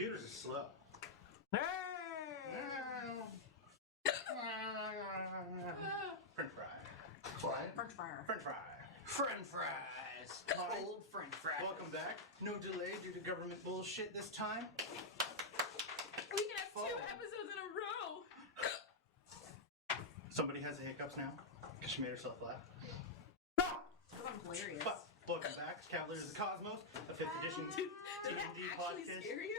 computers are slow. Hey! French fry. Clyde? French fryer. French fry. French fries. Cold French fries. Welcome back. No delay due to government bullshit this time. We can have 2 episodes in a row. Somebody has the hiccups now because she made herself laugh. I'm hilarious. But welcome back to Cavalier the Cosmos, a 5th edition Did that D&D actually podcast. scare you?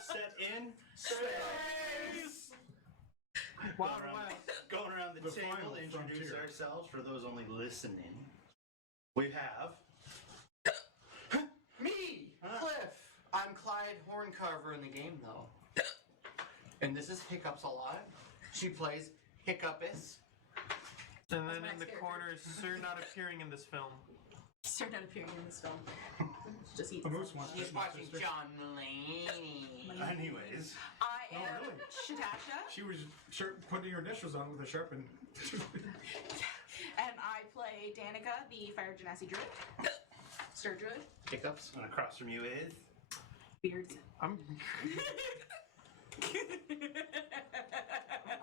Set in space. Wild Going around- West. Going around the table, final introduce frontier. ourselves for those only listening. We have Me, Cliff. I'm Clyde Horncarver in the game, though. And this is Hiccups a lot. She plays Hiccupus. And then my in the next corner is Sir not appearing in this film. Started out appearing in this film. Just eat. A moose wants She's to my watching sister. John Mulaney. anyways. I No, am really. Chetasia, She was putting her dishes on with a sharpened. and I play Danica, the Fire Genasi Druid. Stir Druid. Hiccups. And across from you is Beards. I'm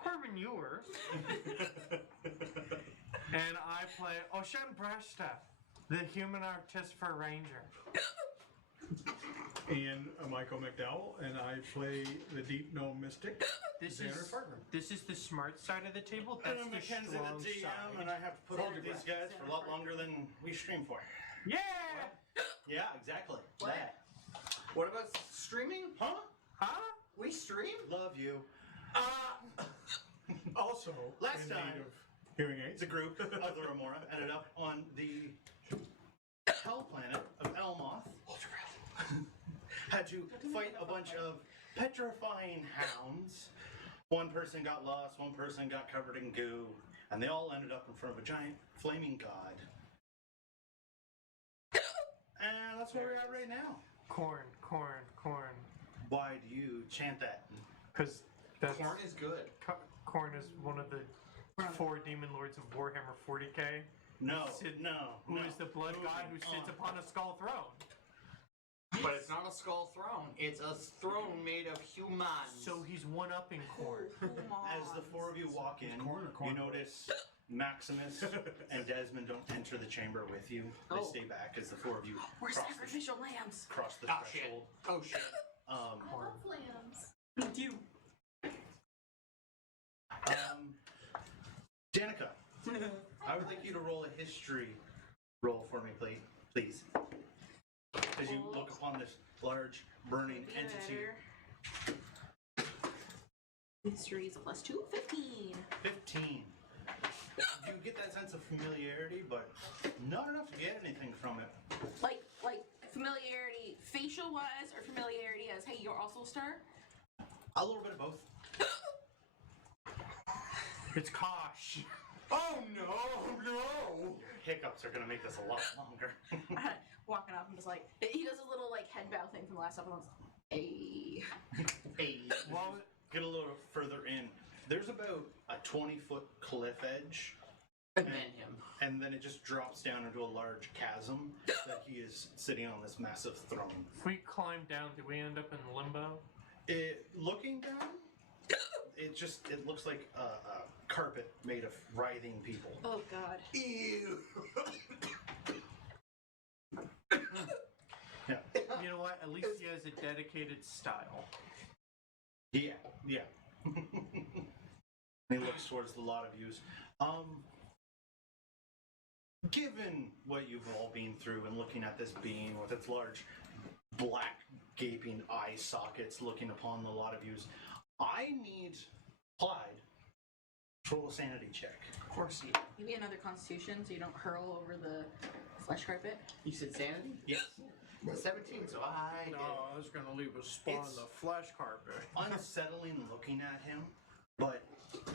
Korben Ewer. And I play Oisin Briste, the human Artificer Ranger. And Michael McDowell, and I play the Deep Gnome Mystic. This Zanner is Fargrimm. this is the smart side of the table. and That's I'm the MacKenzie strong the DM, side. and I have to put up with these guys for a lot longer than we stream for. Yeah! Yeah, exactly. What? That. What about streaming? Huh? Huh? We stream? Love you. Also, Last in time- need of hearing aids. The group of the Remora ended up on the hell planet of Elmoth. Hold your breath. Had to fight a bunch of petrifying hounds. One person got lost, one person got covered in goo, and they all ended up in front of a giant flaming god. And that's where we're at right now. Corn. Why do you chant that? Because that's Corn is good. Corn is one of the 4 demon lords of Warhammer 40k. No, Sid- no. Who no. is the blood god who Moving sits on. upon a skull throne. But it's not a skull throne. It's a throne made of humans. So he's one-upping Corn. As the 4 of you walk in, Corn or corn? you notice Maximus and Desmond don't enter the chamber with you. They Oh. stay back as the 4 of you We're cross sacrificial lambs. the Oh shit. threshold. Oh shit. I love lambs. Danica, I would like you to roll a history roll for me, please. As you look upon this large burning entity. History is a +2, 15. 15. You get that sense of familiarity, but not enough to get anything from it. Like familiarity facial wise, or familiarity as, hey, you're also a star? A little bit of both. It's Kosh. Oh no! Hiccups are going to make this a lot longer. Walking up and just like, he does a little like head bow thing from the last episode. Hey. Hey, Well, get a little further in. There's about a 20-foot cliff edge, And then him. and then it just drops down into a large chasm that he is sitting on this massive throne. if we climb down, do we end up in limbo? Looking down, it looks like a carpet made of writhing people. Oh god. Ew. Yeah. You know what? At least he has a dedicated style. Yeah. And he looks towards the lot of yous. Given what you've all been through and looking at this being with its large black gaping eye sockets looking upon the lot of yous, I need Clyde to roll a sanity check. Of course he. Give me another constitution so you don't hurl over the flesh carpet. You said sanity? Yes. 17, so I did. I was gonna leave a spot It's- on the flesh carpet. Unsettling looking at him, but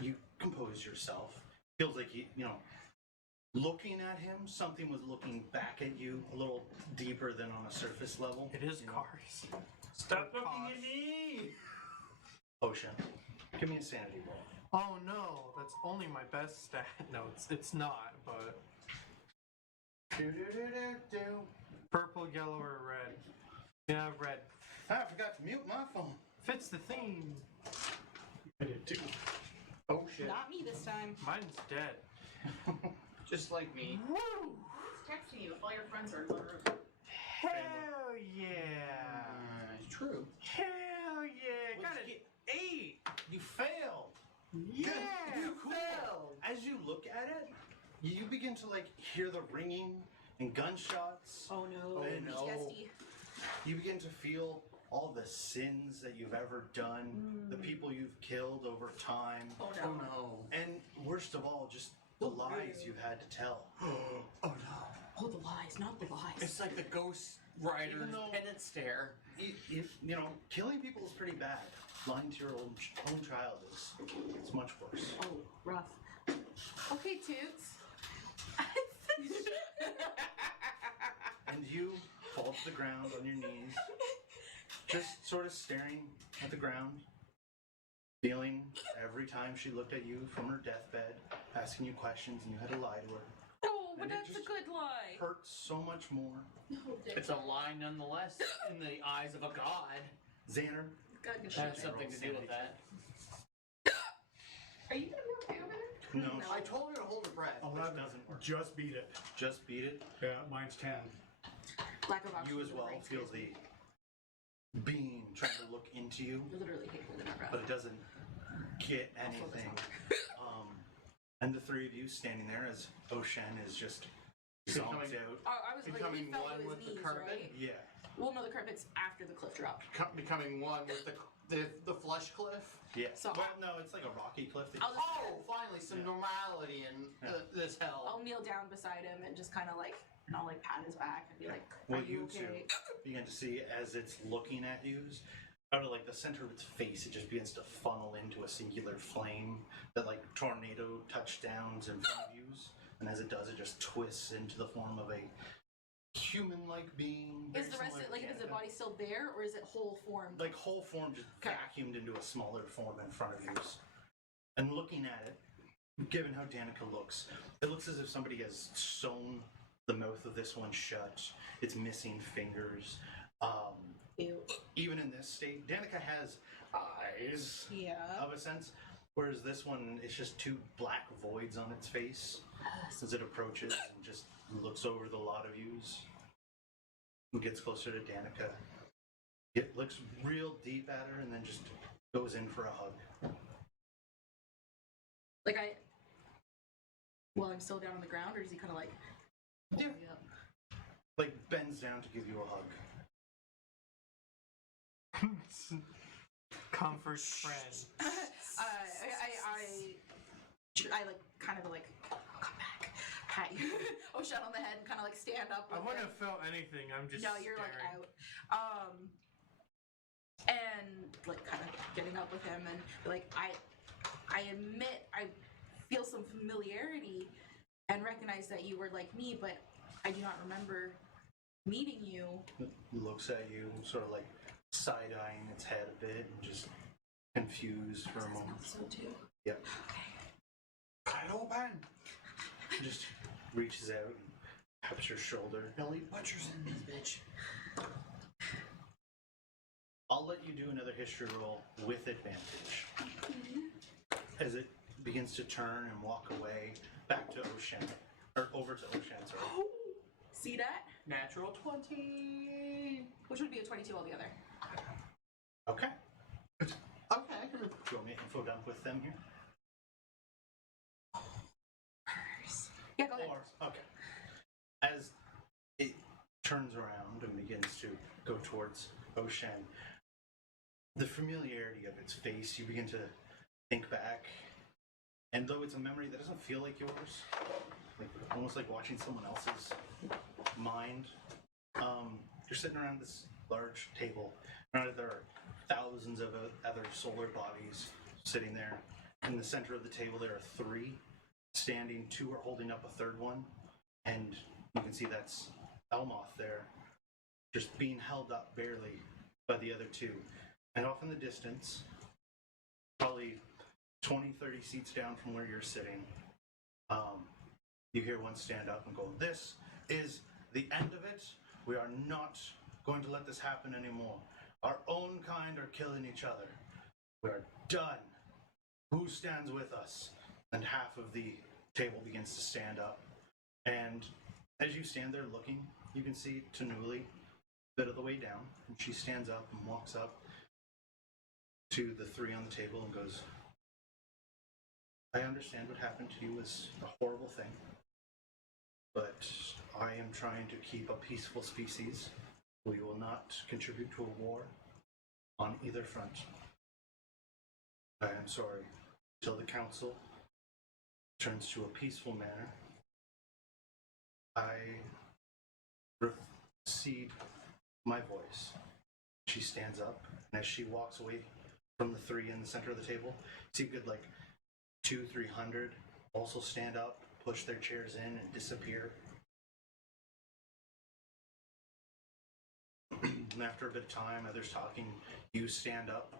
you compose yourself. Feels like looking at him, something was looking back at you a little deeper than on a surface level. It is you know? cars. Stop looking at me! Ocean, give me a sanity roll. Oh no, that's only my best stat. No, it's not, but purple, yellow, or red. Yeah, red. I forgot to mute my phone. Fits the theme. I did too. Oh shit. Not me this time. Mine's dead. Just like me. Woo! It's texting you if all your friends are in the room. Hell yeah! It's true. Hell yeah! Got What'd an you 8! You failed. Yeah! You Cool. failed. As you look at it, you begin to like hear the ringing and gunshots. Oh no. Oh, And no. PTSD. you begin to feel all the sins that you've ever done, the people you've killed over time, Oh Oh no. no. and worst of all, just the lies you've had to tell. Oh no. Oh, the lies, not the lies. It's like the Ghost Rider's Even though- penance stare. You know, killing people is pretty bad. Lying to your own child is it's much worse. Oh, rough. Okay, Toots. And you fall to the ground on your knees, just sort of staring at the ground, feeling every time she looked at you from her deathbed, asking you questions, and you had to lie to her. Oh, but And it that's a just good lie. Hurts so much more. It's a lie nonetheless in the eyes of a god. Xander, God, good That has shit. something to do with that. Are you gonna be okay over there? no, I told her to hold her breath. 11. doesn't work. Just beat it. just beat it. Yeah, mine's 10. Lack of oxygen. You as in the well brain feel scares me. the being trying to look into you, I literally hate holding my breath. but it doesn't get I'll focus anything. on And the three of you standing there as Oisin is just zonked Becoming- out. I was like, Becoming he fell one to his with the knees, carpet? right? Yeah. Well, no, the carpet's after the cliff drop. Becoming one with the flush cliff. Yeah. So well, no, it's like a rocky cliff. That I'll just, Oh, finally some Yeah. normality in this hell. I'll kneel down beside him and just kind of like, and I'll like pat his back and be like, Well, "Are you you okay?" two begin to see as it's looking at you, out of like the center of its face, it just begins to funnel into a singular flame that like tornado touchdowns in front of you. And as it does, it just twists into the form of a human-like being. Is very the rest similar of to like, is the Danica. body still there, or is it whole form? Like whole form just Okay. vacuumed into a smaller form in front of you. And looking at it, given how Danica looks, it looks as if somebody has sewn the mouth of this one shut. It's missing fingers. Ew. Even in this state, Danica has eyes Yeah. of a sense, whereas this one is just two black voids on its face as it approaches and just looks over the lot of yous and gets closer to Danica. It looks real deep at her and then just goes in for a hug. Like well, I'm still down on the ground, or does he kind of like? Yeah. pull me up? Like bends down to give you a hug. Comfort friend. I like kind of like, "I'll come back, pat you, Oisin on the head, and kind of like stand up. I with wouldn't him. have felt anything. I'm just No, you're like staring. out. And like kind of getting up with him, and like I admit I feel some familiarity and recognize that you were like me, but I do not remember meeting you. It looks at you, sort of like side-eyeing its head a bit and just confused for a moment. So too. Yep. Cut it open. Just reaches out and taps your shoulder. Billy Butcher's in this bitch. I'll let you do another history roll with advantage. As it begins to turn and walk away back to Oisin, or over to Oisin, sorry. See that? Natural 20. Which would be a 22 altogether. Okay. Okay. Do you want me to info dump with them here? Yeah, go ahead. Or, okay. As it turns around and begins to go towards Oisin, the familiarity of its face, you begin to think back. And though it's a memory that doesn't feel like yours, like almost like watching someone else's mind, you're sitting around this large table. There are thousands of other solar bodies sitting there. In the center of the table, there are three standing. Two are holding up a third one, and you can see that's Elmoth there, just being held up barely by the other two. And off in the distance, probably 20, 30 seats down from where you're sitting, you hear one stand up and go, "This is the end of it. We are not going to let this happen anymore. Our killing each other. We're done. Who stands with us? And half of the table begins to stand up. And as you stand there looking, you can see Tanuli a bit of the way down. And she stands up and walks up to the three on the table and goes, I understand what happened to you was a horrible thing, but I am trying to keep a peaceful species. We will not contribute to a war on either front. I am sorry. Till the council turns to a peaceful manner, I recede my voice. She stands up, and as she walks away from the three in the center of the table, see a good 200-300 also stand up, push their chairs in, and disappear. And after a bit of time, others talking, you stand up,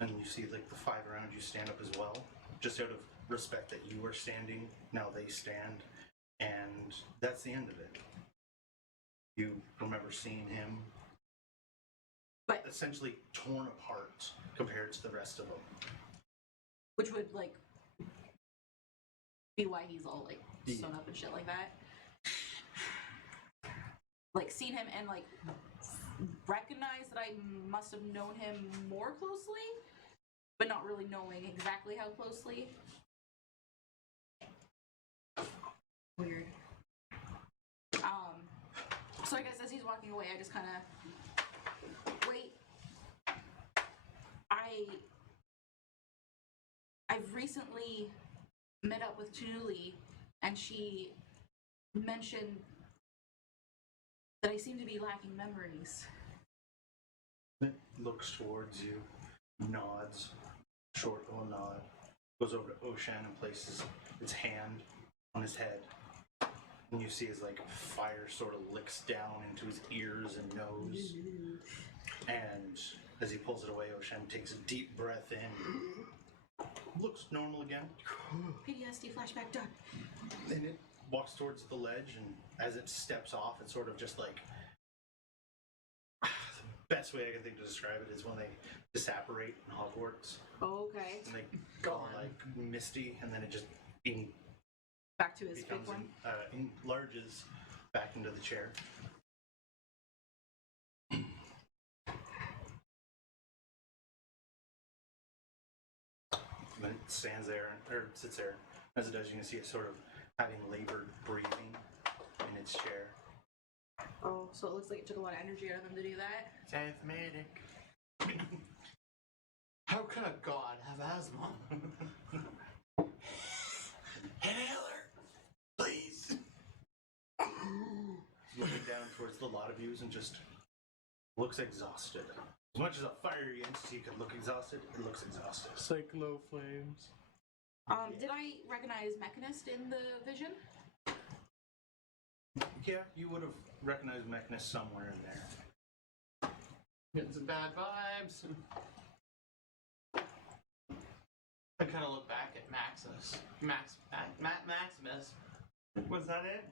and you see the five around you stand up as well, just out of respect that you are standing. Now they stand, and that's the end of it. You remember seeing him, But essentially torn apart compared to the rest of them. which would be why he's all sewn up and shit like that. Seen him and recognize that I must have known him more closely, but not really knowing exactly how closely. Weird. So I guess as he's walking away, I just kind of wait. I've recently met up with Tanuli, and she mentioned that I seem to be lacking memories. It looks towards you, nods, short little nod, goes over to Oisin and places its hand on his head. And you see his fire sort of licks down into his ears and nose. And as he pulls it away, Oisin takes a deep breath in. Looks normal again. PTSD flashback done. And it walks towards the ledge, and as it steps off, it's sort of just the best way I can think to describe it is when they disapparate in Hogwarts. Oh, okay. And they go misty, and then it just Back to his big becomes one. enlarges back into the chair. And it stands there, or sits there. As it does, you can see it sort of having labored breathing in its chair. Oh, so it looks like it took a lot of energy out of him to do that. Asthmatic. How can a god have asthma? Inhaler, please. Looking down towards the lot of you and just looks exhausted. As much as a fiery entity could look exhausted, it looks exhausted. Cyclo flames. Did I recognize Mechanist in the vision? Yeah, you would have recognized Mechanist somewhere in there. Getting some bad vibes. I kind of look back at Maximus. Was that it?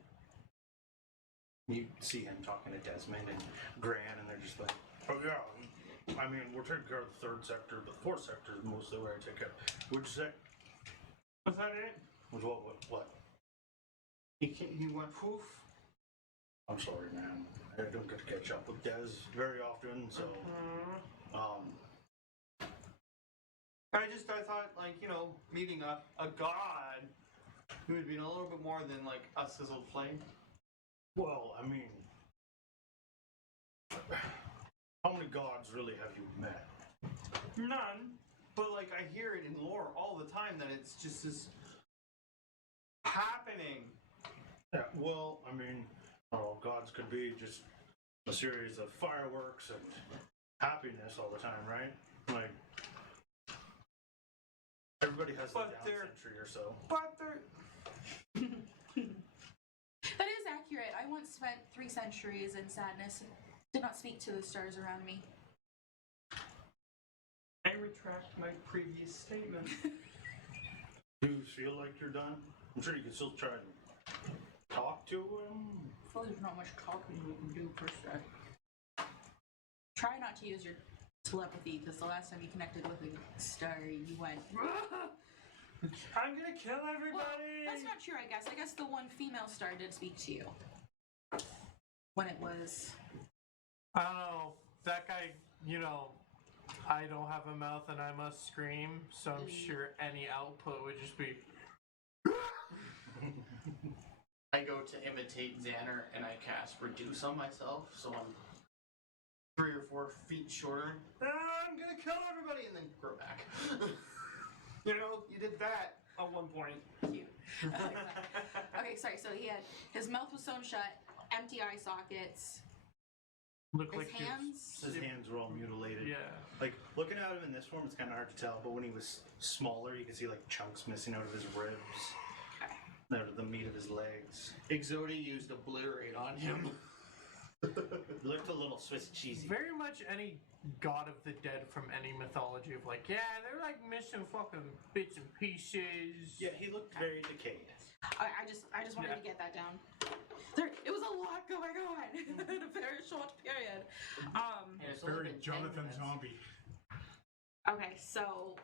You see him talking to Desmond and Gran, and they're just like, oh yeah, I mean, we're taking care of the third sector, but the fourth sector is mostly where I take care. What'd you say? Was that it? Was what? He went poof. I'm sorry, man. I don't get to catch up with Des very often, so, I thought, meeting a god, it would be a little bit more than, a sizzled flame. well, I mean, how many gods really have you met? None, but, I hear it in lore all the time that it's just this happening. Yeah, well, I mean, gods could be just a series of fireworks and happiness all the time, right? Everybody has a But down they're- century or so. But they're... That is accurate. I once spent 3 centuries in sadness and did not speak to the stars around me. I retract my previous statement. Do you feel like you're done? I'm sure you can still try and talk to him. Well, there's not much talking you can do per se. Try not to use your telepathy, because the last time you connected with a star, you went. I'm gonna kill everybody! Well, that's not true, I guess. I guess the one female star did speak to you. When it was. I don't know. That guy, I don't have a mouth and I must scream, so I'm sure any output would just be. I go to imitate Zanner and I cast Reduce on myself, so I'm 3 or 4 feet shorter. I'm gonna kill everybody and then grow back. You did that at one point. Cute. Okay, sorry. So he had his mouth was sewn shut, empty eye sockets. Look His like hands. His hands were all mutilated. Yeah. Like, looking at him in this form, it's kind of hard to tell, but when he was smaller, you could see, like, chunks missing out of his ribs, out of the meat of his legs. Exodi used Obliterate on him. He looked a little Swiss cheesy. Very much any god of the dead from any mythology of like, yeah, they're like missing fucking bits and pieces. Yeah, he looked very decayed. I just wanted to get that down. It was a lot going on in a very short period. And it's only Very been 10 Jonathan minutes. Zombie. Okay, so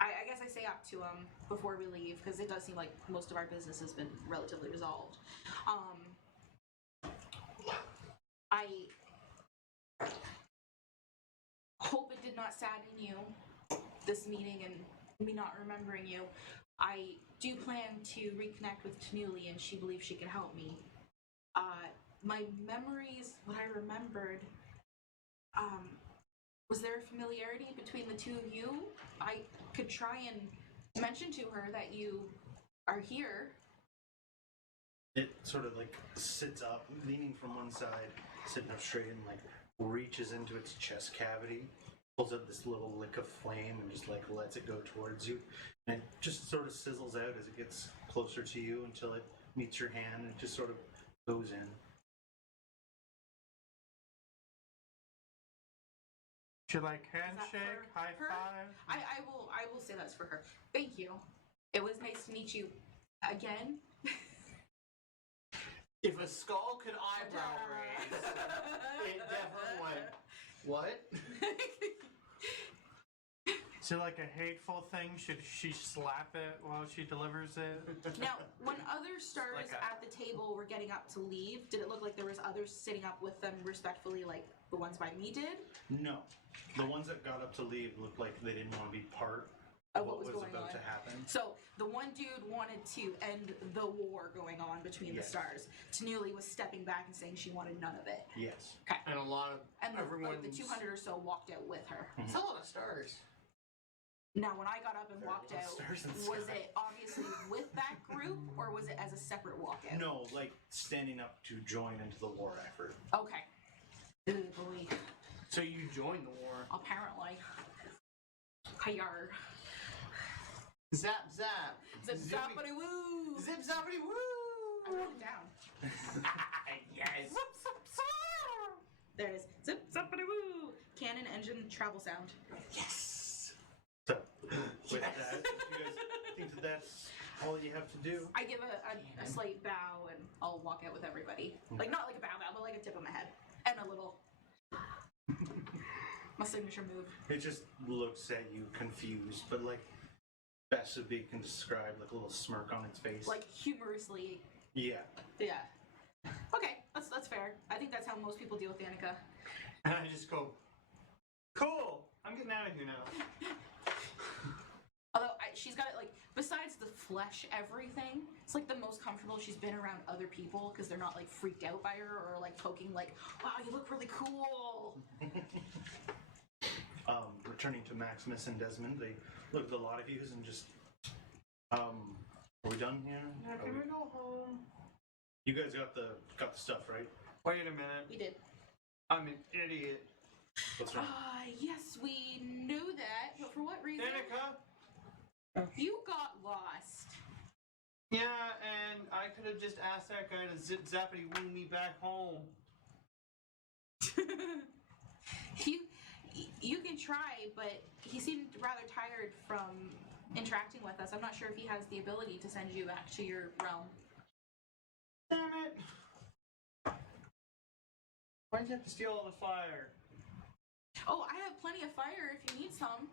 I guess I say up to him before we leave, because it does seem like most of our business has been relatively resolved. I hope it did not sadden you, this meeting and me not remembering you. I do plan to reconnect with Tanuli, and she believes she can help me. My memories, what I remembered, was there a familiarity between the two of you? I could try and mention to her that you are here. It sort of, like, sits up, leaning from one side, sitting up straight, and, like, reaches into its chest cavity, pulls out this little lick of flame, and just, like, lets it go towards you. And it just sort of sizzles out as it gets closer to you until it meets your hand, and it just sort of goes in. Should like Is that handshake, for high her? five? I will say that's for her. Thank you. It was nice to meet you again. If a skull could eyebrow raise, it definitely went. What? Is it like a hateful thing? Should she slap it while she delivers it? Now, when other stars Like at the table were getting up to leave, did it look like there was others sitting up with them respectfully, like the ones by me did? No. The ones that got up to leave looked like they didn't want to be part of what was going about on. to happen. So the one dude wanted to end the war going on between Yes. the stars. Tanuli was stepping back and saying she wanted none of it. Yes. Okay. And a lot of And the 200 everyone's or so walked out with her. That's a lot of stars. Now, when I got up and Very walked low out, stars in the was sky. it obviously with that group, or was it as a separate walkout? No, like, standing up to join into the war effort. Okay. Ooh, boy. So you joined the war. Apparently. Hayar. Zap zap. Zip Zippy- zappity woo! Zip zappity I woo. wrote it down. Yes. There it is. Zip zappity woo! Cannon engine travel sound. Yes. So, with that, if you guys think that that's all you have to do, I give a slight bow and I'll walk out with everybody. Like, not like a bow, but like a tip of my head. And a little. My signature move. it just looks at you confused, but, like, best would be can describe, like, a little smirk on its face. Like, humorously. Yeah. Yeah. Okay, that's fair. I think that's how most people deal with Danica. And I just go, cool. I'm getting out of here now. Although she's got it, like, besides the flesh everything, it's like the most comfortable she's been around other people because they're not like freaked out by her or like poking like, wow, you look really cool. Returning to Maximus and Desmond, they look at a lot of you and just, are we done here? Now Are can we- we go home? You guys got the stuff, right? Wait a minute. We did. I'm an idiot. What's wrong? Yes, we knew that, but for what reason? Danica? You got lost. Yeah, and I could have just asked that guy to zip zappity woo me back home. You can try, but he seemed rather tired from interacting with us. I'm not sure if he has the ability to send you back to your realm. Damn it! Why'd you have to steal all the fire? Oh, I have plenty of fire if you need some.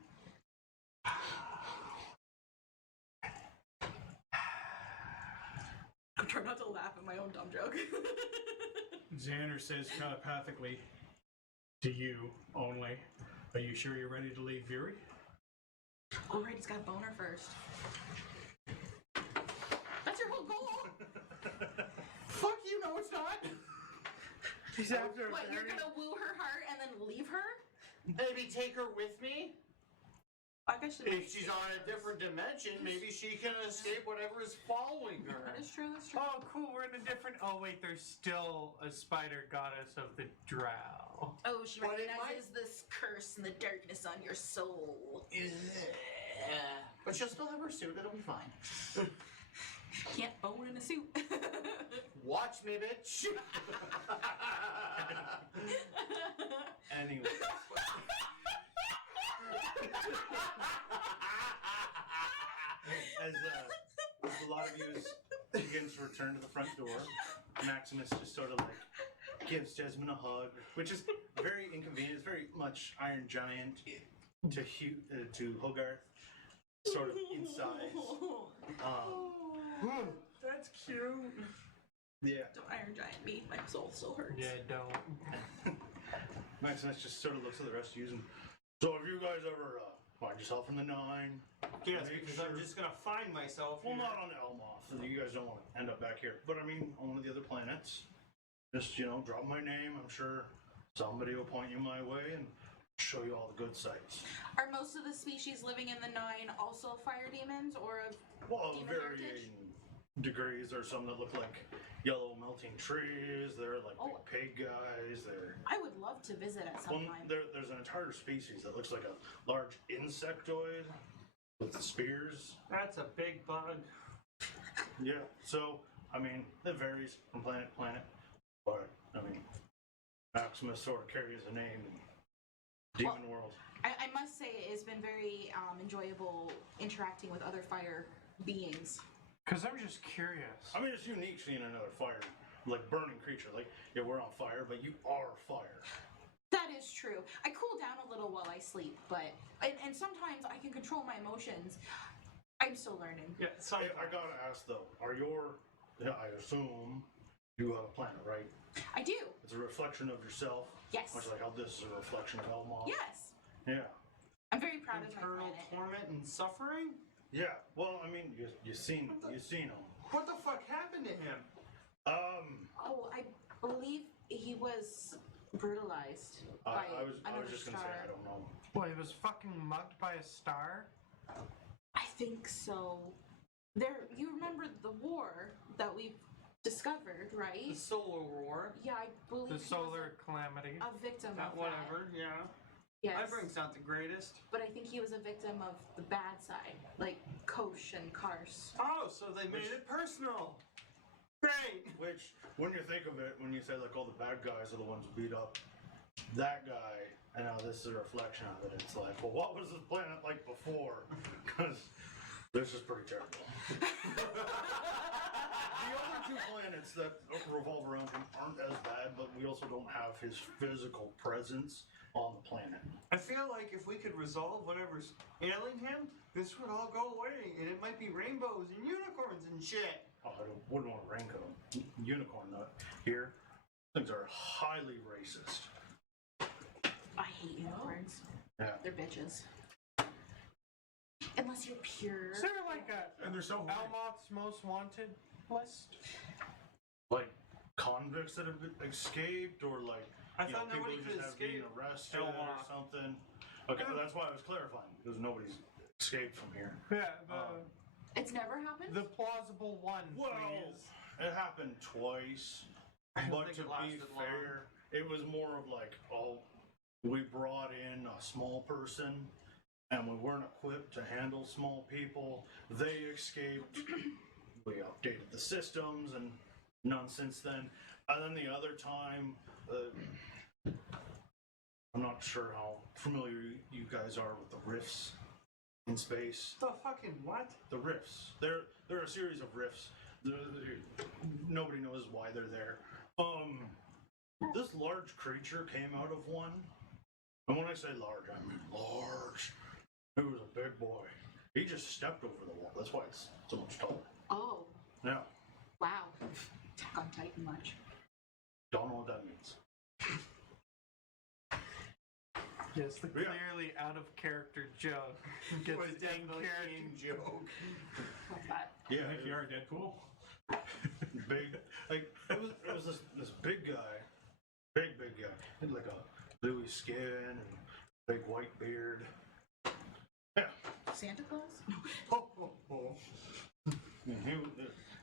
I'm trying not to laugh at my own dumb joke. Zanner says telepathically to you only, are you sure you're ready to leave Fury? Oh, right, he's got a boner first. That's your whole goal? Fuck you, no it's not! He's after What, you're gonna woo her heart and then leave her? Maybe take her with me? I guess If she's on a different dimension, maybe she can escape whatever is following her. That is true, that's true. Oh, cool. We're in a different. Oh, wait. There's still a spider goddess of the Drow. Oh, she But it recognizes this curse and the darkness on your soul. But she'll still have her suit, it'll be fine. Can't bone in a suit. Watch me, bitch! Anyway. As a lot of you begins to return to the front door, Maximus just sort of like gives Desmond a hug, which is very inconvenient. It's very much Iron Giant to Hogarth, sort of in size. That's cute. Yeah. Don't Iron Giant me. My soul still hurts. Yeah, don't. Maximus just sort of looks at the rest of you and, so have you guys ever find yourself in the Nine? Yes, Make because sure- I'm just gonna find myself. Well, here. not on Elmoth. You guys don't want to end up back here. But I mean, on one of the other planets. Just, drop my name. I'm sure somebody will point you my way and show you all the good sights. Are most of the species living in the Nine also fire demons or of Well, demon varying heritage? degrees. There's some that look like yellow melting trees. They're like Oh. big pig guys. They're I would love to visit at some well, time. there's an entire species that looks like a large insectoid with spears. That's a big bug. Yeah. So I mean, it varies from planet to planet. But I mean, Maximus sort of carries a name in demon world. I must say it has been very enjoyable interacting with other fire beings. Because I'm just curious. I mean, it's unique seeing another fire, like burning creature. Like, yeah, we're on fire, but you are fire. That is true. I cool down a little while I sleep, but and sometimes I can control my emotions. I'm still learning. Yeah, Hey, I gotta ask though, I assume you have a planet, right? I do. It's a reflection of yourself. Yes. Much like how this is a reflection of Elmoth. Yes. Yeah. I'm very proud of my Internal planet. torment and suffering? Yeah. Well, I mean, you seen him. What the fuck happened to him? Oh, I believe he was brutalized by I was another just star. gonna say I don't know. Well, he was fucking mugged by a star? I think so. You remember the war that we discovered, The right? Solar War. Yeah, I believe The he was solar calamity. a victim Not of whatever, yeah. that. Yes. My brain's not the greatest. But I think he was a victim of the bad side, like Kosh and Kars. Oh, so they made it personal. Great. Which, when you think of it, when you say like all the bad guys are the ones who beat up that guy, and now this is a reflection of it, it's like, well, what was this planet like before? Because this is pretty terrible. The other two planets that revolve around him aren't as bad, but we also don't have his physical presence on the planet. I feel like if we could resolve whatever's ailing him, this would all go away, and it might be rainbows and unicorns and shit. Oh, I wouldn't want a raincoat. Unicorn nut here. Things are highly racist. I hate unicorns. Yeah. They're bitches. Unless you're pure. Is there like a And they're so high. Elmoth's most wanted list? Like convicts that have escaped, or like I you know, thought people nobody who could just have been escape arrested or Elmoth. something. Okay, well, that's why I was clarifying because nobody's escaped from here. Yeah, It's never happened? the plausible one, Well, please. it happened twice, I don't but think to it be lasted fair, it was more of like, oh, we brought in a small person. And we weren't equipped to handle small people. They escaped. We updated the systems and none since then. And then the other time, I'm not sure how familiar you guys are with the rifts in space. The fucking what? The rifts. They're a series of rifts. Nobody knows why they're there. This large creature came out of one, And when I say large, I mean large. He was a big boy. He just stepped over the wall. That's why it's so much taller. Oh, Yeah. wow. Attack on Titan much. Don't know what that means. Yes, the Yeah. clearly out of character joke gets Was an in definitely character in joke. What's that? Yeah. Like you are Deadpool. Big. Like, it was this big guy. Big guy. He had like a bluey skin and big white beard. Yeah. Santa Claus? Ho, ho, ho.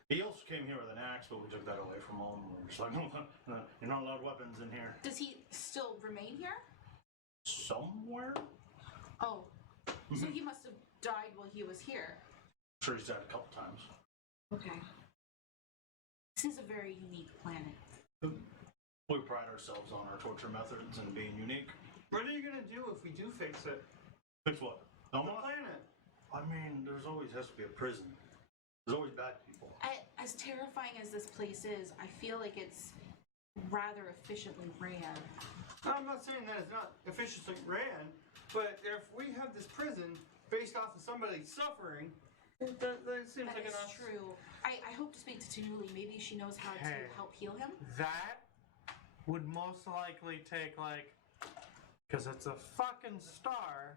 He also came here with an axe, but we took that away from him. We're just like, no, you're not allowed weapons in here. Does he still remain here? Somewhere? Oh. So he must have died while he was here. Sure, he's died a couple times. Okay. This is a very unique planet. We pride ourselves on our torture methods and being unique. What are you gonna do if we do fix it? Fix what? The planet. I mean, there's always has to be a prison. There's always bad people. As terrifying as this place is, I feel like it's rather efficiently ran. I'm not saying that it's not efficiently ran, but if we have this prison based off of somebody suffering, that seems That like is enough. true. I hope to speak to Tanuli. Maybe she knows how Hey. to help heal him. That would most likely take like, because it's a fucking star,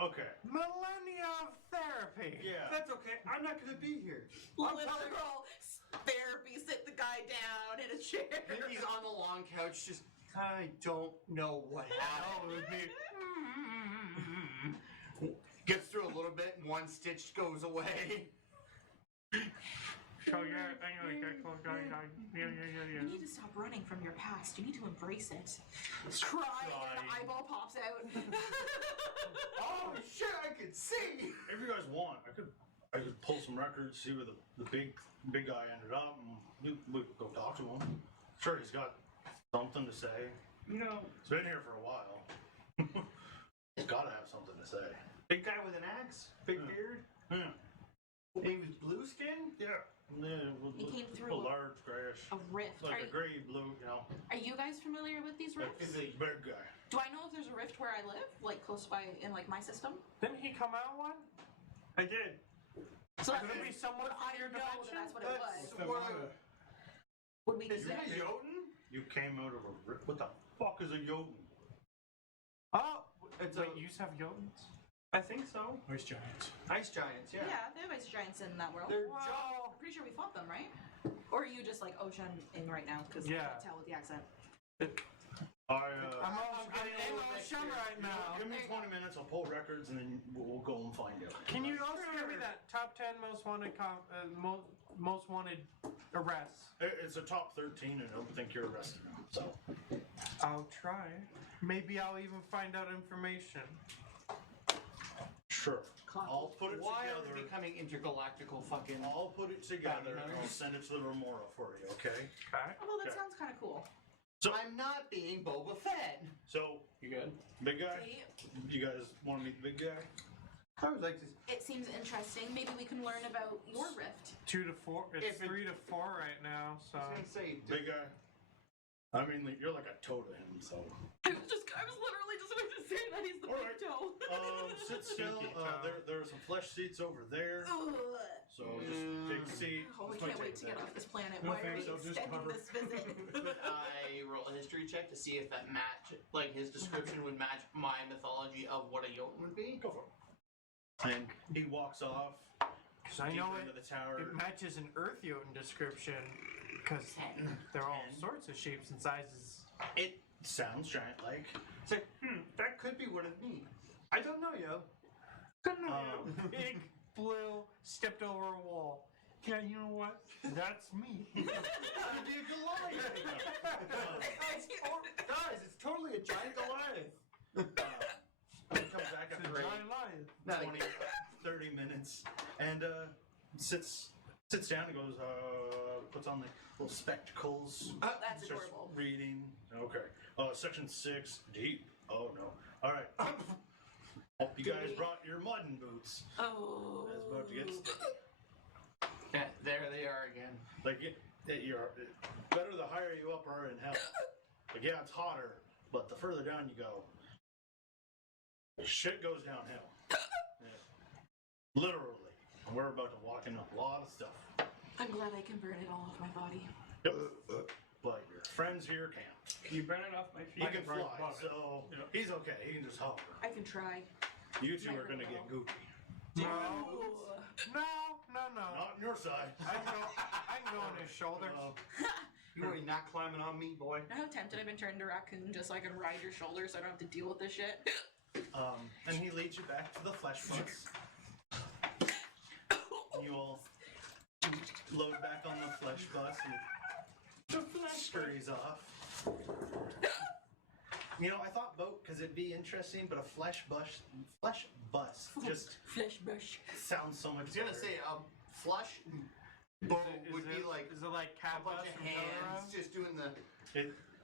Okay. millennia of therapy. Yeah. That's okay. I'm not gonna be here. Literal therapy. Sit the guy down in a chair. He's on the long couch, just, I don't know what happened. Oh, it would be. Gets through a little bit, one stitch goes away. So yeah, anyway, yeah. You need to stop running from your past. You need to embrace it. Cry and an eyeball pops out. Oh shit, I could see! If you guys want, I could pull some records, see where the big guy ended up, and we could go talk to him. Sure, he's got something to say. You know, He's been here for a while. He's got to have something to say. big guy with an axe, big Yeah. beard. Yeah. He was blue skin. Yeah. He came through a large grayish, a rift. like a gray blue, you know, Are you guys familiar with these like rifts? big guy. Do I know if there's a rift where I live, like close by in like my system? Didn't he come out one? I did. So Could it be someone would from I your know that dimension? that's what it That's was? what I- Would we Is it connect? a Jotun? You came out of a rip. What the fuck is a Jotun? Oh, It's wait, a- you have Jotuns? I think so. Ice giants. Ice giants, yeah. Yeah, they have ice giants in that world. They're Well, I'm pretty sure we fought them, right? Or are you just like Ocean in right now because Yeah. I can't tell with the accent? I'm getting in old next Ocean year. right now. Give me 20 minutes. I'll pull records and then we'll go and find out. Can you also give me that top 10 most wanted most wanted arrests? It's a top 13, and I don't think you're arrested now. So I'll try. Maybe I'll even find out information. sure, I'll put it Why are we together. becoming intergalactical fucking... I'll put it together and I'll Hunters? send it to the Remora for you. Okay. Okay. Oh, well, that Okay. sounds kind of cool. So I'm not being Boba Fett! so You good? big guy. You guys want to meet the big guy? I would like to. It seems interesting. Maybe we can learn about your rift. 2 to 4. It's If it- 3 to 4 right now, so. I was gonna say, Big guy. I mean, like, you're like a totem, so. I was literally just about to say that he's the All big right. toe. Sit still. Stinky toe. There are some flesh seats over there. Ugh. So just take a seat. Oh, I This might can't wait take to a get bit. off this planet. No Why are thanks, we I'll just extending hover. this visit? Could I roll a history check to see if that match, like his description would match my mythology of what a Jotun would be? Go for it. And he walks off. Because I deeper know into the tower. it matches an Earth Jotun description. Because they're all sorts of shapes and sizes. It sounds giant-like. it's like, that could be what it means. I don't know, yo. Big, blue, stepped over a wall. Yeah, you know what? That's me. Could be a Goliath. Guys, it's totally a giant Goliath. He comes back It's a after giant lion. 20, 30 minutes and sits down and goes, puts on the little spectacles. That's starts adorable. reading. Okay. Section 6, deep. Oh no. All right. Hope you guys brought your mutton boots. Oh. That's about to get Yeah, there they are again. like you're better the higher you up are in hell. Like yeah, it's hotter, but the further down you go, shit goes downhill. Yeah. Literally. And we're about to walk into a lot of stuff. I'm glad I can burn it all off my body. But your friends here can't. You burn it off my feet. He can fly, Right above it. so Yeah. he's okay. He can just hover. I can try. You two Might are going to hurt a get goopy. No, Ooh. no. Not on your side. I can go on his shoulders. You are not climbing on me, boy. You know how tempted I've been turned into a raccoon just so I can ride your shoulders so I don't have to deal with this shit? And he leads you back to the flesh bus. You all load back on the flesh bus and scurries off. You know, I thought boat because it'd be interesting, but a flesh bus just Flesh brush. sounds so much I was gonna better. say flush boat would Is be it- like Is it like a cat bus bunch of from hands Totoro? just doing the.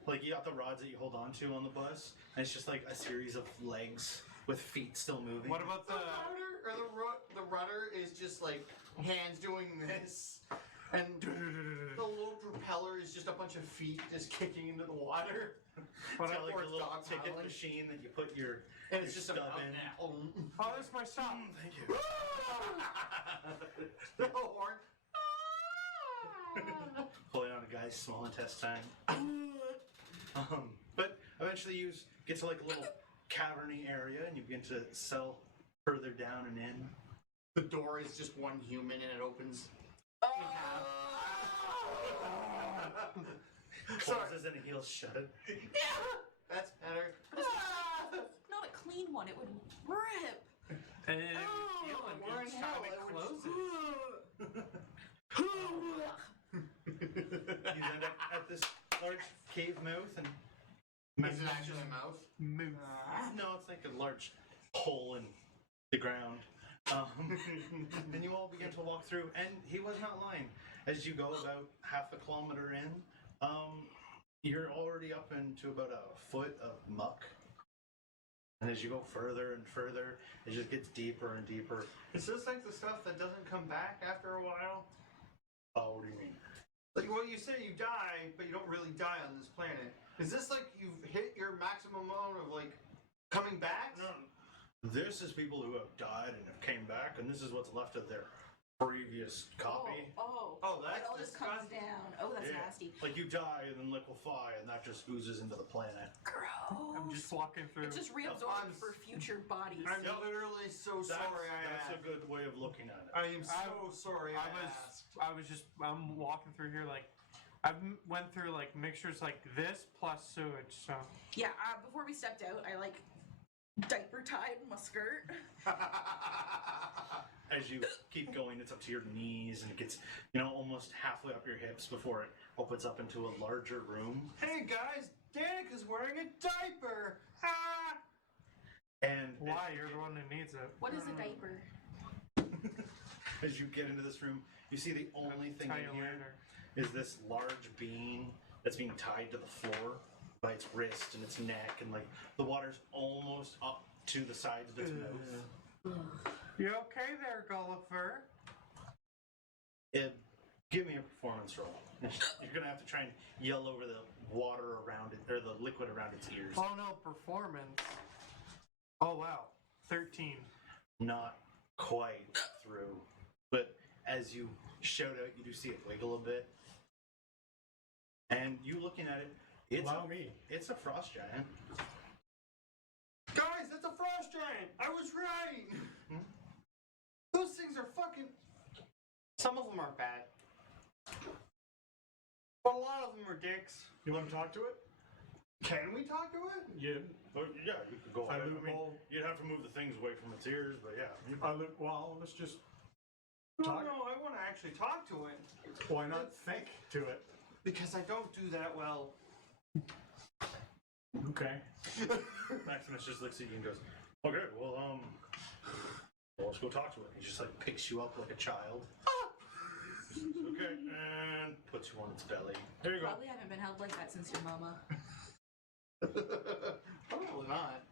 Like you got the rods that you hold on to on the bus, and it's just like a series of legs with feet still moving. What about The the? rudder or the rudder is just like hands doing this, and the little propeller is just a bunch of feet just kicking into the water. What It's got about, like Or a little dog ticket paddling. machine that you put your And your it's just a stub mountain in. now. oh, this is my stop. Thank you. The horn. Pulling out a guy's small intestine. But eventually you get to like a little caverny area, and you begin to settle further down and in. The door is just one human and it opens. Closes and heels shut it. That's better. Not a clean one, it would rip. And Oh, we're in each hell, time it it would- You end up at this large cave mouth, and Is it actually a mouth? move. no, it's like a large hole in the ground. And you all begin to walk through, and he was not lying. As you go about half a kilometer in, you're already up into about a foot of muck. And as you go further and further, it just gets deeper and deeper. Is this like the stuff that doesn't come back after a while? Oh, what do you mean? Like, well, you say you die, but you don't really die on this planet. Is this like you've hit your maximum amount of like coming back? No, this is people who have died and have came back, and this is what's left of their previous copy. Oh, Oh, it that's all just comes disgusting. down. Oh, that's Yeah. nasty. Like you die and then liquefy, and that just oozes into the planet. Gross. I'm just walking through. It's just I'm- reabsorbed for future bodies. I'm literally so sorry I That's asked. a good way of looking at it. I am so sorry I asked. I'm walking through here like went through like mixtures like this plus sewage. So Yeah, before we stepped out, I like diaper tied my skirt. As you keep going, it's up to your knees, and it gets, almost halfway up your hips before it opens up into a larger room. Hey guys, Danica's wearing a diaper. Ah! And why? You're the one who needs it. What is a diaper? as you get into this room, you see the only thing Tell in you here later. is this large bean that's being tied to the floor by its wrist and its neck, and like the water's almost up to the sides of its mouth. You okay there, Golifer? Give me a performance roll. You're gonna have to try and yell over the water around it, or the liquid around its ears. Oh no, performance. Oh wow, 13. Not quite through, but as you shout out, you do see it wiggle a bit. And you looking at it, Allow me. it's a frost giant. Guys, that's a frost giant. I was right. Those things are fucking. Some of them are bad, but a lot of them are dicks. You want to talk to it? Can we talk to it? Yeah. Yeah, you could go I ahead. look all- You'd have to move the things away from its ears, but yeah. Well, let's just. No, Talk. no, I want to actually talk to it Why not think to it? because I don't do that well. Okay. Maximus just looks at you and goes, "Okay, well, let's go talk to it." He just like picks you up like a child. Okay, and puts you on its belly. There you go. Probably haven't been held like that since your mama. Probably not.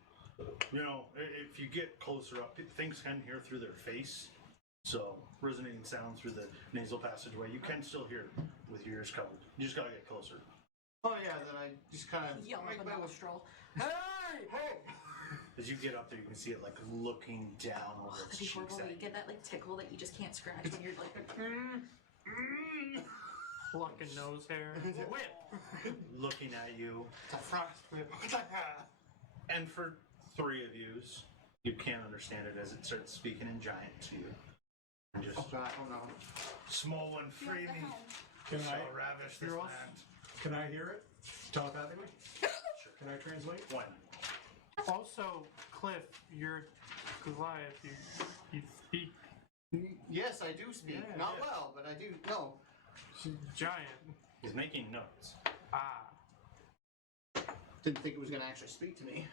If you get closer up, things can hear through their face. So, resonating sound through the nasal passageway, you can still hear with your ears covered. You just gotta get closer. Oh yeah, then I just kind of Yell up make a my way. nostril. Hey, hey! as you get up there, you can see it like looking down over its That'd be cheeks horrible. at You you. get that like tickle that you just can't scratch when you're like. Plucking nose hair. Whip! Looking at you. It's a frost whip. And for three of yous, you can't understand it as it starts speaking in giant to you. And just, Oh god, oh no. small one, free me. Can Shall I ravish this You're off. land. can I hear it telepathically? Sure. Can I translate? One. Also, Cliff, you're Goliath. You speak Yes, I do speak. Yeah, Not yeah. well, but I do. No. giant. He's making notes. Ah. Didn't think it was going to actually speak to me.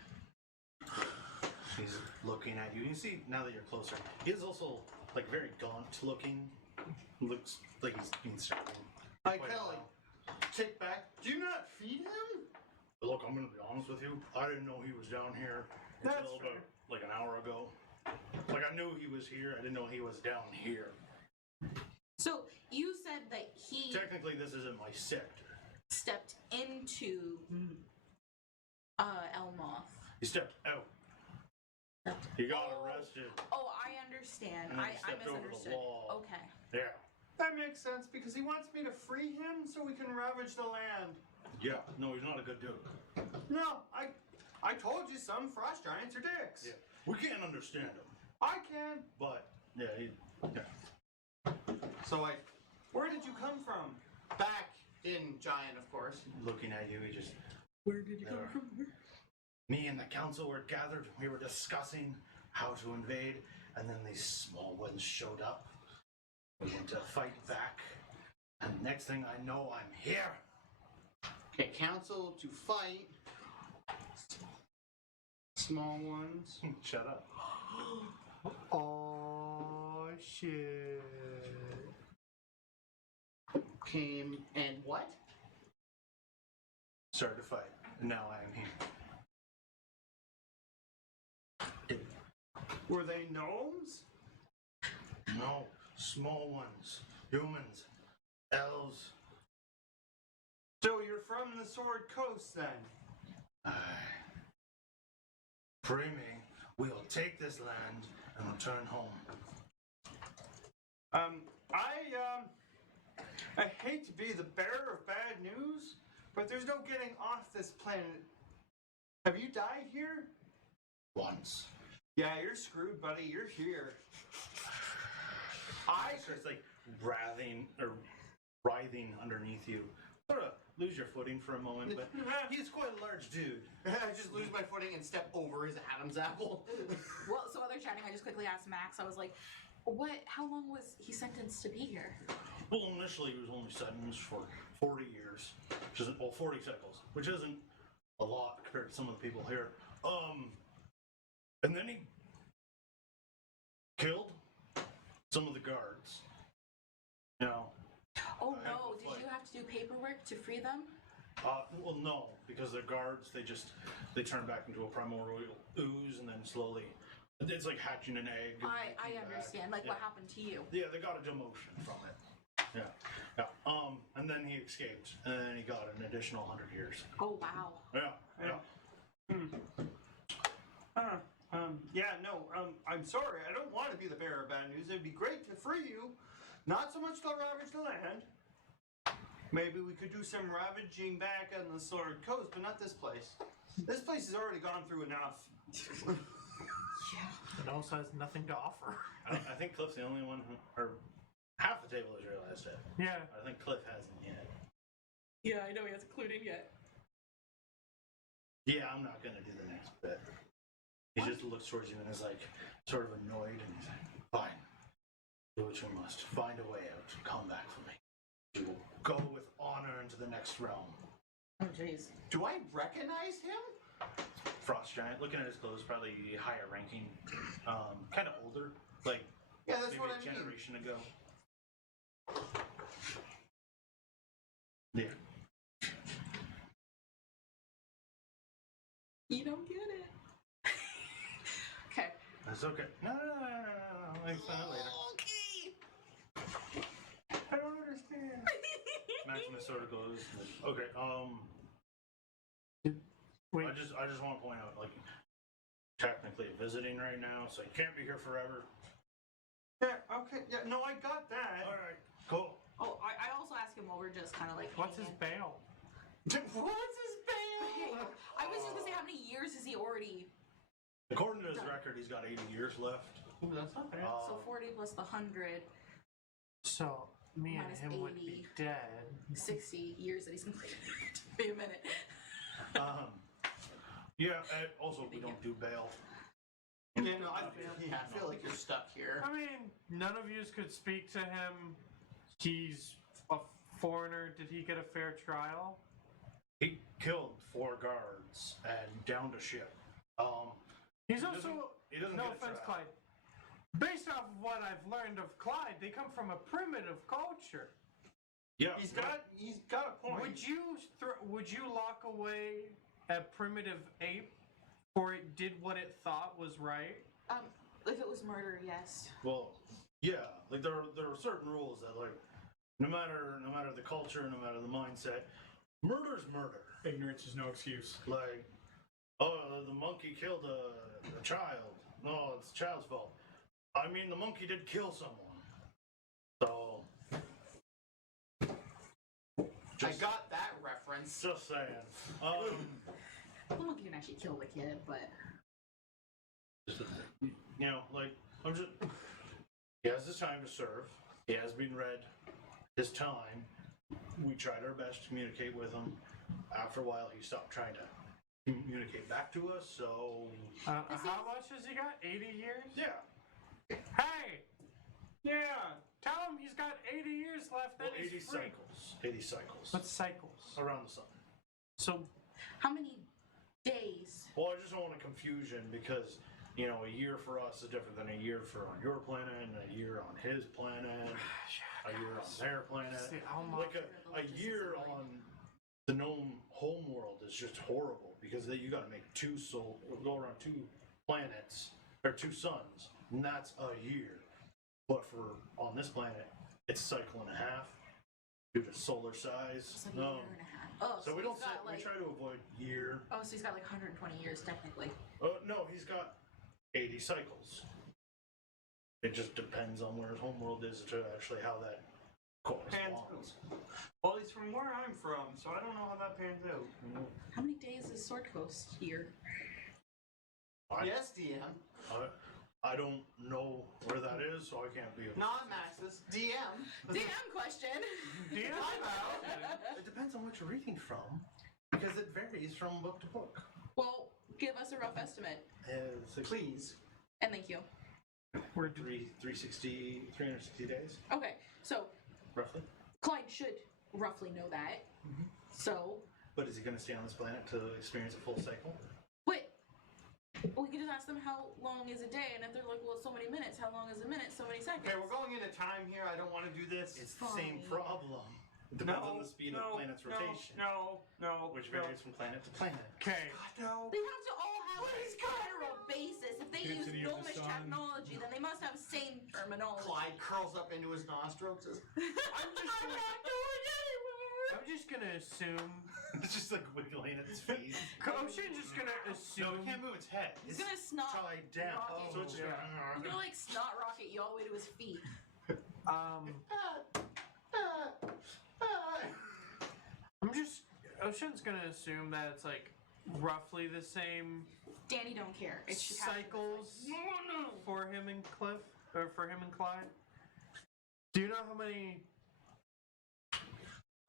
He's looking at you. You see, now that you're closer, he is also like very gaunt looking. Looks like he's been starving. I quite a kind of while. like tick back. Do you not feed him? Look, I'm gonna be honest with you. I didn't know he was down here That's until fair. about like an hour ago. Like I knew he was here. I didn't know he was down here. So you said that he Technically, this isn't my sector. stepped into Elmoth. He stepped out. He got arrested. Oh, I understand. And then I he stepped over the misunderstood. wall. Okay. Yeah. That makes sense because he wants me to free him so we can ravage the land. Yeah. No, he's not a good dude. No, I told you some frost giants are dicks. Yeah. We can't understand him. I can. But yeah, yeah. So I Where did you come from? back in giant, of course. Looking at you, he just. Where did you come from? Me and the council were gathered. We were discussing how to invade, and then these small ones showed up. We went to fight back, and next thing I know, I'm here. Okay, council to fight. Small ones. Shut up. Oh shit. Came and what? Started to fight, and now I am here. Were they gnomes? No, small ones, humans, elves. So you're from the Sword Coast then? Free me. We will take this land and return home. I hate to be the bearer of bad news, but there's no getting off this planet. Have you died here? Once. Yeah, you're screwed, buddy. You're here. I starts like writhing underneath you. Sort of lose your footing for a moment, but he's quite a large dude. I just lose my footing and step over his Adam's apple. Well, so while they're chatting, I just quickly asked Max. I was like, how long was he sentenced to be here? Well, initially he was only sentenced for 40 years, which isn't, 40 cycles, which isn't a lot compared to some of the people here. And then he killed some of the guards. You know. Oh I have no, to did fight. you have to do paperwork to free them? Well, no, because they're guards. They turn back into a primordial ooze, and then slowly, it's like hatching an egg. and I they come back. understand. Like Yeah. what happened to you? Yeah, they got a demotion from it. Yeah. And then he escaped, and then he got an additional 100 years. Oh wow. Yeah. I'm sorry. I don't want to be the bearer of bad news. It'd be great to free you. Not so much to ravage the land. Maybe we could do some ravaging back on the Sword Coast, but not this place. This place has already gone through enough. It also has nothing to offer. I think Cliff's the only one who, or half the table has realized it. Yeah. I think Cliff hasn't yet. Yeah, I know he hasn't clued in yet. Yeah, I'm not gonna do the next bit. He just looks towards you and is like, sort of annoyed, and he's like, fine. Do what you must. Find a way out. Come back for me. You will go with honor into the next realm. Oh jeez. Do I recognize him? Frost Giant, looking at his clothes, probably higher ranking. Kind of older. Like, Yeah, that's maybe what a I mean. generation ago. Yeah. You don't get it. Okay. That's okay. No. I find out later. Okay. I don't understand. Maximus sort of goes, okay, Wait. I just want to point out, like, technically visiting right now, so you can't be here forever. Yeah, okay. Yeah, no, I got that. Alright, cool. Oh, I also ask him while we're just kind of like. What's his hanging. bail? What's his bail? I was just gonna say, how many years has he already? According to his Done. record, he's got 80 years left. Ooh, that's not bad. So 40 plus the 100, So me and Minus him would be 80. dead. 60 years that he's completed. Wait a minute. Yeah, and also we don't do bail. Yeah, no, I feel like you're stuck here. I mean, none of you could speak to him. He's a foreigner. Did he get a fair trial? He killed 4 guards and downed a ship. He's He also. doesn't- he doesn't No get a offense, trial. Clyde. Based off of what I've learned of Clyde, they come from a primitive culture. Yeah, He's got a point. Would you lock away a primitive ape for it did what it thought was right? If it was murder, yes. Well, yeah, like there are certain rules that like no matter the culture, no matter the mindset, murder's murder. Ignorance is no excuse. Like, oh, the monkey killed a child. No, it's the child's fault. I mean, the monkey did kill someone. So, I got that reference. just saying. The monkey can actually kill the kid, but You know, like I'm just. He has his time to serve. He has been read his time. We tried our best to communicate with him. After a while, he stopped trying to communicate back to us. So, How much has he got? 80 years? yeah. Hey! Yeah. Tell him he's got 80 years left. Well, Then 80 he's free. cycles. 80 cycles. What's cycles? Around the sun. So, how many days? Well, I just don't want a confusion because, you know, a year for us is different than a year for on your planet, and a year on his planet, a year on their planet. See, I'll Like a year on the gnome homeworld is just horrible because you got to make go around 2 planets or 2 suns, and that's a year. But for on this planet, it's a cycle and a half due to solar size. It's like a year and a half. Oh, So we don't. he's got We like. try to avoid year. Oh, so he's got like 120 years technically. No, he's got 80 cycles. It just depends on where his homeworld is to actually how that corresponds. Well, he's from where I'm from, so I don't know how that pans out. How many days is Sword Coast here? Yes, DM. I don't know where that is, so I can't be. Not Maxis. DM. DM question. It depends on what you're reading from, because it varies from book to book. Well, give us a rough estimate, Please. and thank you. we're 360 days, Okay, so roughly. Clyde should roughly know that. So, But is he going to stay on this planet to experience a full cycle? but we could just ask them how long is a day, and if they're like, well, so many minutes, how long is a minute? So many seconds. Okay, we're going into time here. I don't want to do this. It's the same Fine. problem. It depends on the speed of the planet's rotation, No. which varies from planet to planet. Okay. No. They have to all have a general basis. If they use Density of the gnomish sun. technology, then they must have same terminology. Clyde curls up into his nostrils. Says, I'm not going anywhere. I'm just gonna assume. It's just like wiggling its feet. Ocean's just gonna No, assume. it can't move its head. He's It's gonna snot tied down. rocket. So it's just Yeah. He's gonna like snot rocket you all the way to his feet. I'm just. Ocean's gonna assume that it's like roughly the same Danny don't care. It should have to be cycles for him and Cliff, or for him and Clyde. Do you know how many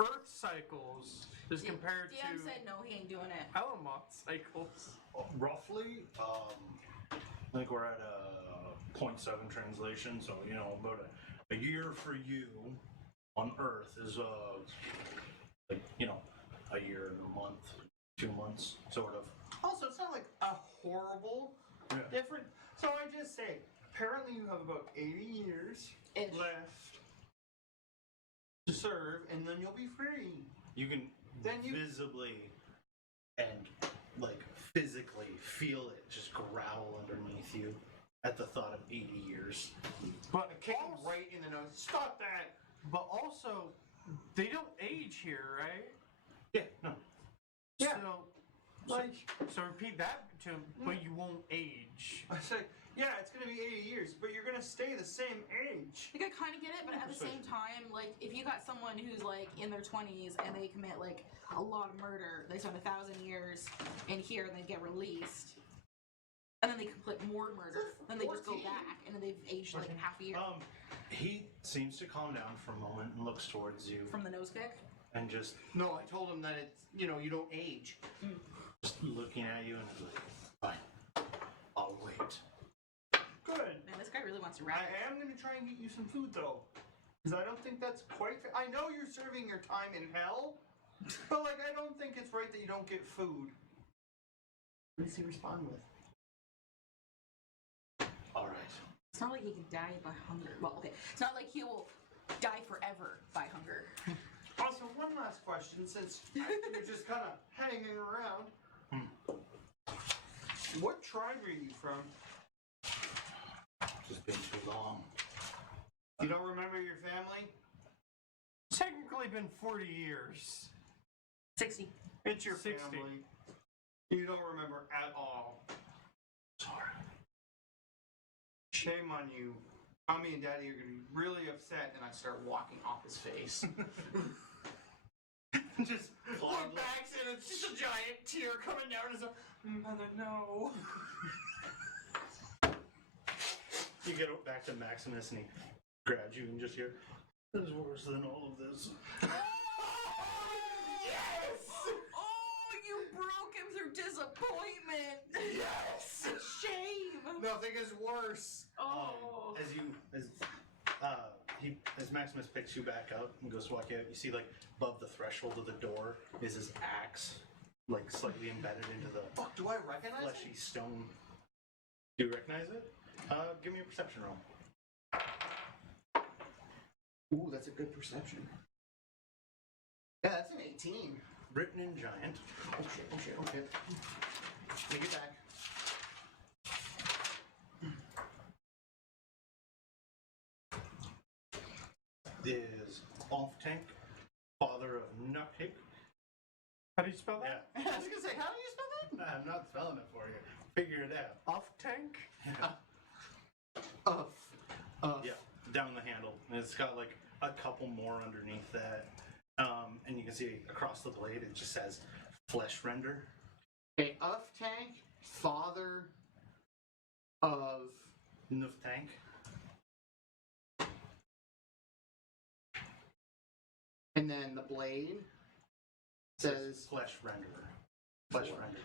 Earth cycles is like- compared DM to said no, he ain't doing it. Elamont cycles? roughly, I think we're at a 0.7 translation, so you know about a year for you on Earth is like you know a year and a month, 2 months, sort of. Also, it's not like a horrible different. So I just say, apparently you have about 80 years Ish. left to serve, and then you'll be free. You can Then you- visibly and like physically feel it just growl underneath you at the thought of 80 years. But Kick him also, right in the nose. Stop that! but also, they don't age here, right? Yeah, no. Yeah. So, Like, so repeat that to him, but you won't age. age. I say, yeah, it's gonna be 80 years, but you're gonna stay the same age. Like, I kind of get it, but at the same time, like, if you got someone who's, like, in their 20s and they commit, like, a lot of murder, they spend 1,000 years in here and they get released, and then they commit more murder, then they just go 14. back, and then they've aged, like, half a year. He seems to calm down for a moment and looks towards you From the nose kick? and just No, I told him that it's, you know, you don't age. looking at you and he's like, fine, I'll wait. Good. Man, this guy really wants to I rap. am gonna try and get you some food though, because I don't think that's quite fair. I know you're serving your time in hell, but like I don't think it's right that you don't get food. What does he respond with? All right. It's not like he can die by hunger. Well, okay. It's not like he will die forever by hunger. Also, one last question, since you're just kind of hanging around. What tribe are you from? It's been too long. You don't remember your family? Technically been 40 years. 60. It's your 60. family. You don't remember at all. Sorry. Shame on you. Mommy and Daddy are gonna be really upset. And I start walking off his face. Just Look back and it's just a giant tear coming down his mother, no. You get back to Maximus and he grabs you and just hear, this is worse than all of this. Yes! Oh, you broke him through disappointment. Yes! Shame. Nothing is worse. Oh. As Maximus picks you back up and goes to walk out, you see like above the threshold of the door is his axe, like slightly embedded into the Fuck, do I recognize it? fleshy stone. Do you recognize it? Give me a perception roll. Ooh, that's a good perception. Yeah, that's an 18. Written in giant. Oh shit. Take it back. Is Tank, father of Nutcake. How do you spell that? I was gonna say, how do you spell that? I'm not spelling it for you. Figure it out. Off tank? Yeah, down the handle. And it's got like a couple more underneath that. And you can see across the blade it just says flesh render. Okay, Tank, father of Nuf Tank. and then the blade says Flesh renderer. Flesh render.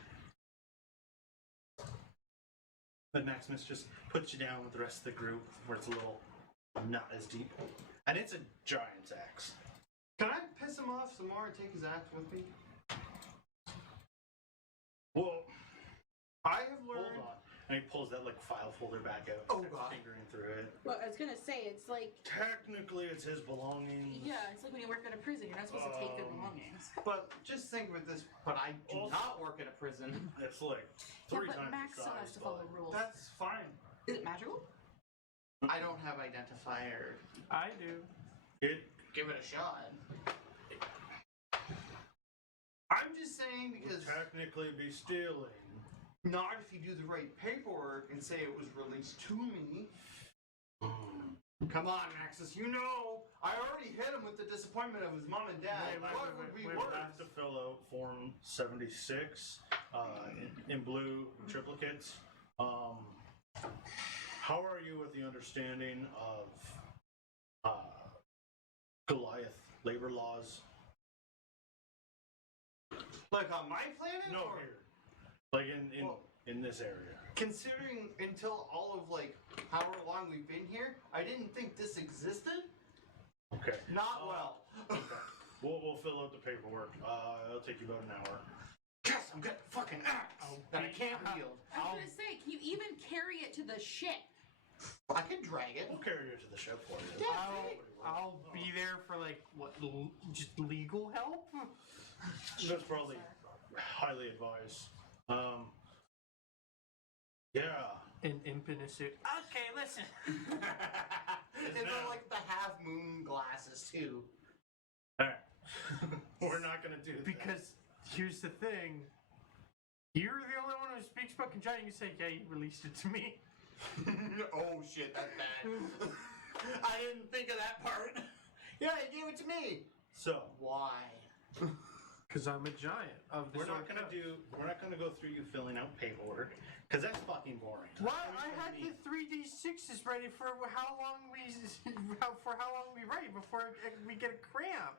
But Maximus just puts you down with the rest of the group where it's a little not as deep. And it's a giant's axe. Can I piss him off some more and take his axe with me? Well, I have hold learned. on. And he pulls that like file folder back out. Oh, starts God. fingering through it. Well, I was gonna say, it's like, Technically, it's his belongings. yeah, it's like when you work at a prison, you're not supposed to take their belongings. But just think with this. but I do Also- not work in a prison. It's like Yeah, 3 but times Max the still size, has to follow but- rules. That's fine. Is it magical? I don't have identifier. I do. It Give it a shot. I'm just saying because technically be stealing. not if you do the right paperwork and say it was released to me. Come on, Maxis, you know I already hit him with the disappointment of his mom and dad. What would be We worse? have to fill out Form 76 in blue triplicates. How are you with the understanding of Golaith labor laws? Like on my planet? No, or here. Like Well- in this area. considering until all of like however long we've been here, I didn't think this existed. Okay. Not well. Okay. We'll fill out the paperwork. It'll take you about an hour. Yes, I'm getting fucking axe that I can't wield. I was gonna say, can you even carry it to the ship? I can drag it. We'll carry it to the ship for you. I'll be there for like what? Just legal help? That's probably highly advised. Yeah. An infinite suit. Okay, listen. And they're like the half moon glasses too. All right. We're not gonna do that. Because here's the thing. You're the only one who speaks fucking giant. You say, yeah, you released it to me. Oh shit, that's bad. I didn't think of that part. Yeah, he gave it to me. So Why? Because I'm a giant of the we're sword not gonna coast. we're not gonna go through you filling out paperwork because that's fucking boring. What? I had the 3d6s ready for how long we write before we get a cramp.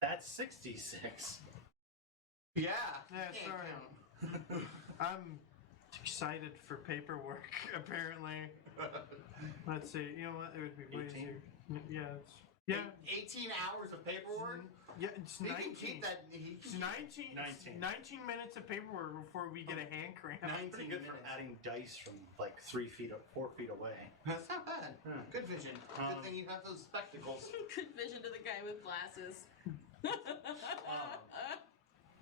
That's 66. Yeah. Yeah, can't sorry. count. I'm excited for paperwork. Apparently. Let's see. You know what? It would be way 18? easier. Yeah. Yeah. 18 hours of paperwork? Yeah. It's He 19. can keep that. It's 19. 19 minutes of paperwork before we get a hand cramp. 19 Pretty good minutes. for adding dice from like 4 feet away. That's not bad. Yeah. Good vision. Good thing you have those spectacles. Good vision to the guy with glasses.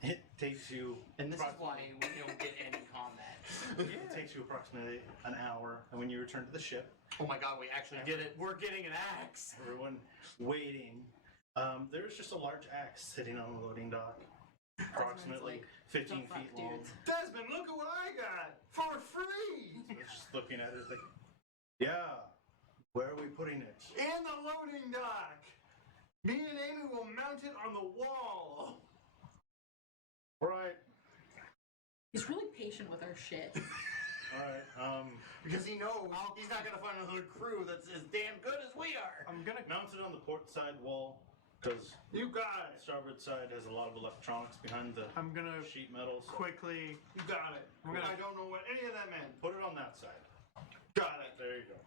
It takes you, And this is why we don't get any combat. it takes you approximately an hour, and when you return to the ship, Oh my god, we actually did it. We're getting an axe. everyone waiting. There's just a large axe sitting on the loading dock, approximately 15 "The fuck, feet long. dudes?" Desmond, look at what I got for free So it's just looking at it like, yeah, where are we putting it? in the loading dock. Me and Amy will mount it on the wall. Right. He's really patient with our shit. All right. Because he knows he's not going to find another crew that's as damn good as we are. I'm gonna. Mounted on the port side wall, because You got it. starboard side has a lot of electronics behind the I'm gonna sheet metal. So quickly. You got it. I'm gonna- I don't know what any of that meant. put it on that side. Got it. There you go.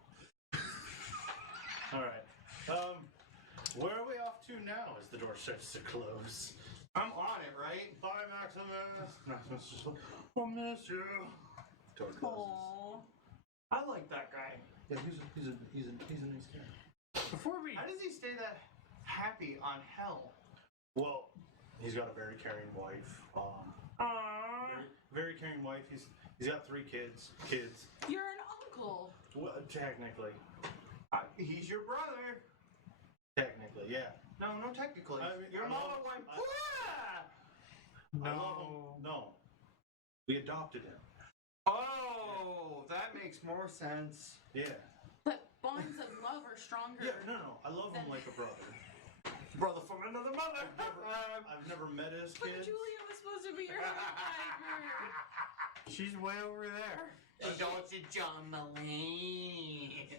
All right. Where are we off to now? As the door starts to close. I'm on it, right? Bye, Maximus. Maximus is just like, I miss you. Door closes. Aww. I like that guy. Yeah, he's a nice guy. Before we. How does he stay that happy on hell? Well, he's got a very caring wife. Very caring wife. He's got 3 kids. You're an uncle. Well, technically, He's your brother. yeah. No, technically. I mean, Your I mama love- went. I- "Wah!" I love him. No, we adopted him. Oh, that makes more sense. Yeah. But bonds of love are stronger. Yeah. No. I love him like a brother. Brother from another mother. I've never met his But kids. Julia was supposed to be your tiger. She's way over there. And don't you, John Mullane?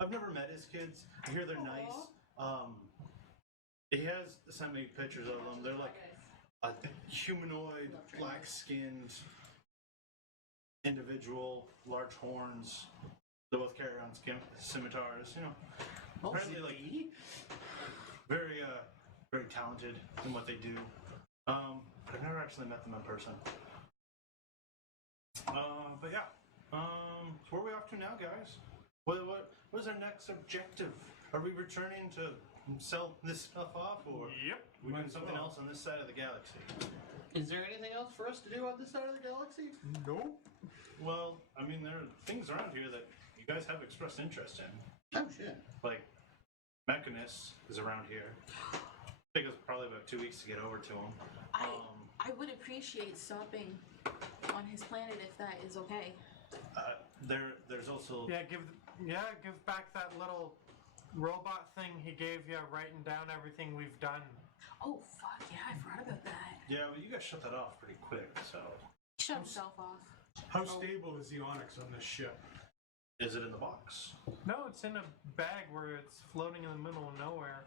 I've never met his kids. I hear they're nice. He has sent me pictures of them. They're like a humanoid, black-skinned individual, large horns. They both carry around scimitars. You know, apparently like very, very talented in what they do. But I've never actually met them in person. But yeah. So where are we off to now, guys? What is our next objective? Are we returning to sell this stuff off, or Yep. we Might doing as something well. else on this side of the galaxy? Is there anything else for us to do on this side of the galaxy? Nope. Well, I mean, there are things around here that you guys have expressed interest in. Oh shit. Like, Mechanus is around here. Take us probably about 2 weeks to get over to him. I would appreciate stopping on his planet if that is okay. There's also Yeah. Give back that little robot thing he gave you, writing down everything we've done. Oh fuck yeah, I forgot about that. yeah, but you guys shut that off pretty quick. So Shut himself off. How stable is the onyx on this ship? is it in the box? No, it's in a bag where it's floating in the middle of nowhere.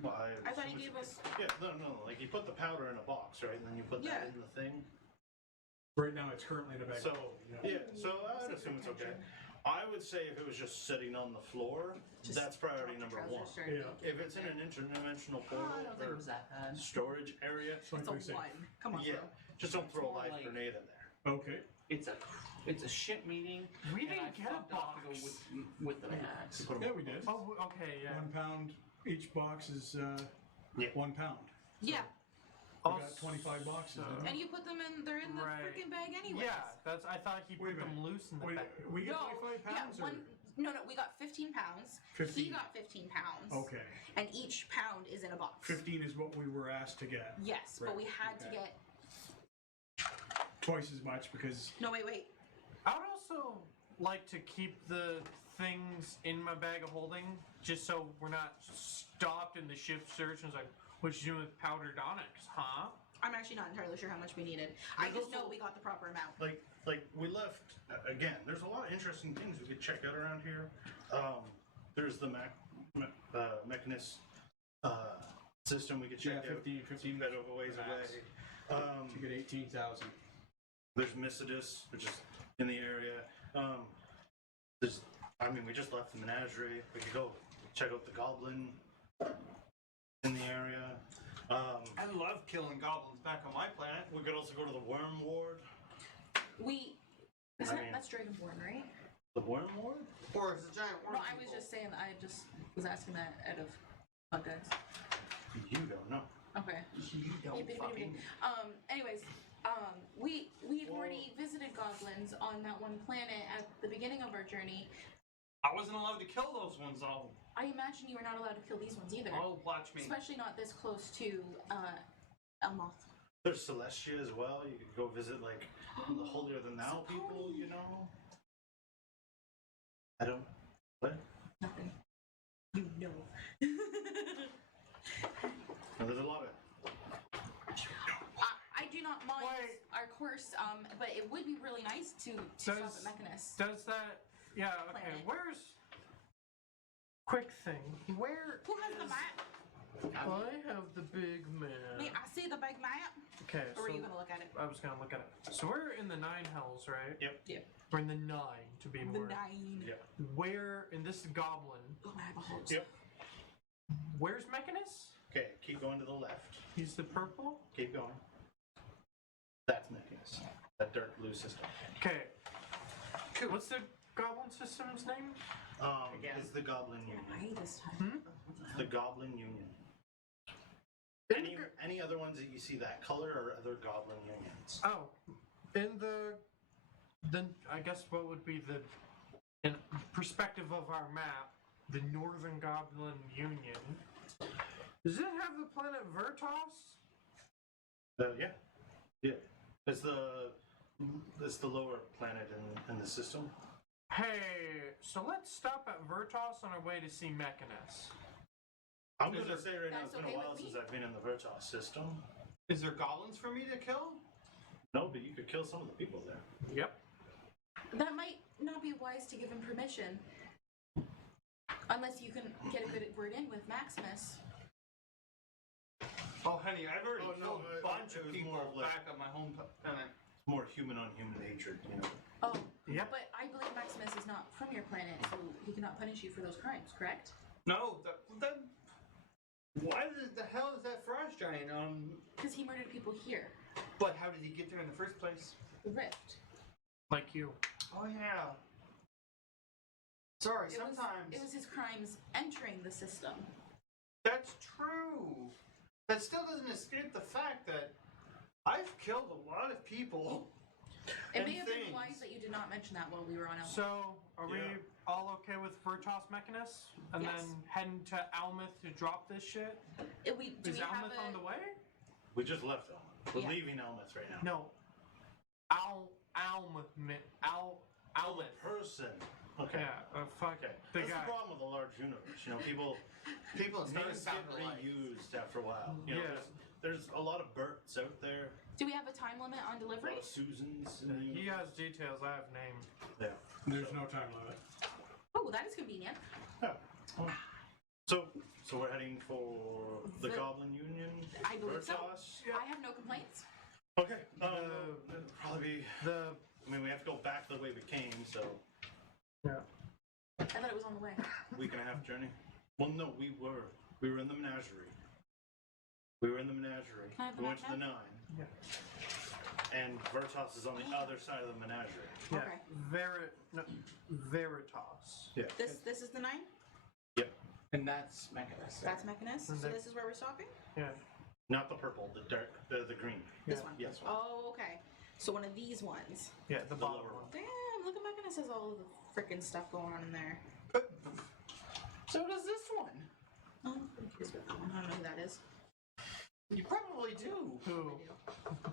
Well, I thought he gave us. Yeah, no. Like you put the powder in a box, right? And then you put Yeah. that in the thing. Right now, it's currently in a bag. So so I'd assume it's okay. I would say if it was just sitting on the floor, that's priority number 1. Yeah. If it's in an interdimensional Oh, portal I don't think it or was that bad. storage area, It's like It's a we say. 1. Come on, yeah, bro. just don't throw a more live like- grenade in there. Okay. It's a shit meeting. We and didn't I get a fucked off to go box. with the max. Put 'em- Yeah, we did. Oh, okay, yeah. 1 pound. Each box is Yeah. 1 pound. Yeah, We got 25 boxes. didn't we? and you put them in. They're in the Right. freaking bag anyways. Yeah, that's. I thought he Wait a put them minute. loose in the Wait, bag. we get No, 25 pounds? yeah, No, we got 15 pounds. 15. He got 15 pounds. Okay. And each pound is in a box. 15 is what we were asked to get. Yes, Right, but we had to okay. get twice as much because No, wait. I would also like to keep the things in my bag of holding, just so we're not stopped in the ship search and it's like, what you doing with powdered onyx, huh? I'm actually not entirely sure how much we needed. I There's just know also- we got the proper amount. Like we left again. There's a lot of interesting things we could check out around here. There's the Mechanist system we could check out. 15 better ways max. away. to get 18,000. There's Missidus, which is in the area. We just left the menagerie. We could go check out the goblin in the area. I love killing goblins back on my planet. We could also go to the Worm Ward. That's Dragonborn, right? The Worm Ward? Or is it giant No, worm I was people? just saying that. I just was asking that out of my guns. You don't know. Okay. You don't fucking... Anyways, we've already visited goblins on that one planet at the beginning of our journey. I wasn't allowed to kill those ones, though. I imagine you were not allowed to kill these ones either. Oh, watch me. Especially not this close to Elmoth. There's Celestia as well. You could go visit like the holier than thou So people, Cody. you know. I don't. What? Nothing. You know. No, there's a lot of. I do not mind Wait. our course, but it would be really nice to stop Does- at Mechanist. Does that? Yeah. Okay. Planet. Where's? Quick thing. Where? Who has the map? I have the big May map. I see the big map? Okay. Or were So you gonna look at it? I was gonna look at it. So we're in the 9 hells, right? Yep. Yeah. We're in the 9 to be The more. 9. Yeah. Where in this goblin? Oh, I have a host. Yep. Where's Mechanist? Okay, keep going to the left. He's the purple. Keep going. That's Mechanist. That dark blue system. Okay. What's the goblin system's name? Again. Is the Goblin Union. Why this time? The Goblin Union. Any other ones that you see that color or other Goblin Unions? Oh, in the I guess what would be the in perspective of our map, the Northern Goblin Union. Does it have the planet Vertos? Yeah. Yeah. It's the lower planet in the system. Hey, so let's stop at Vertos on our way to see Mechanist. I'm going to say right now, That's it's been okay a while with me? since I've been in the Vertos system. Is there goblins for me to kill? No, but you could kill some of the people there. Yep. That might not be wise to give him permission. Unless you can get a good word in with Maximus. Oh, honey, I've already Oh, no, killed a bunch it of was people more of like- back on my home planet. It's more human on human hatred, you know. Oh, Yep. but I believe Maximus is not from your planet, so he cannot punish you for those crimes, correct? No, that why the hell is that frost giant? Because he murdered people here. But how did he get there in the first place? The Rift. Like you. Oh yeah. Sorry, It sometimes was his crimes entering the system. that's true. That still doesn't escape the fact that I've killed a lot of people. It And may have been things. wise that you did not mention that while we were on Elmoth. So, are we Yeah. all okay with Vertos Mechanist? And Yes. then heading to Almouth to drop this shit? Do we Is have Almouth on the way? We just left Elmeth. We're Yeah. leaving Elmeth right now. No. Almouth. Person. Okay. Yeah, fuck Okay. it. The That's guy. the problem with a large universe. You know, people People started names get sounding alike. reused after a while. You know, Yeah. there's a lot of Berts out there, Do we have a time limit on a delivery? lot of Susans. In the He universe. has details, I have name. Yeah. There's no time limit. Oh, that is convenient. Yeah. So we're heading for the The- Goblin Union. I believe so. Vertos? I have no complaints. Okay. The- It'll probably be. I mean, we have to go back the way we came, so Yeah. I thought it was on the way. week and a half journey. Well, no, we were in the menagerie. We went Can I have the to the map 9, Yeah. and Vertos is on the other side of the menagerie. Yeah. Okay. Veritas. Yeah. This is the 9? Yep. And that's Mechanist. That's Mechanist. And So that- this is where we're stopping? Yeah. Not the purple, the dark, the green. This Yeah. one? Yes. Oh, okay. So one of these ones. Yeah, the bottom lower one. Damn, look at Mechanist has all of the freaking stuff going on in there. So does this one. Oh, I'm confused with that one. I don't know who that is. You probably do. Who?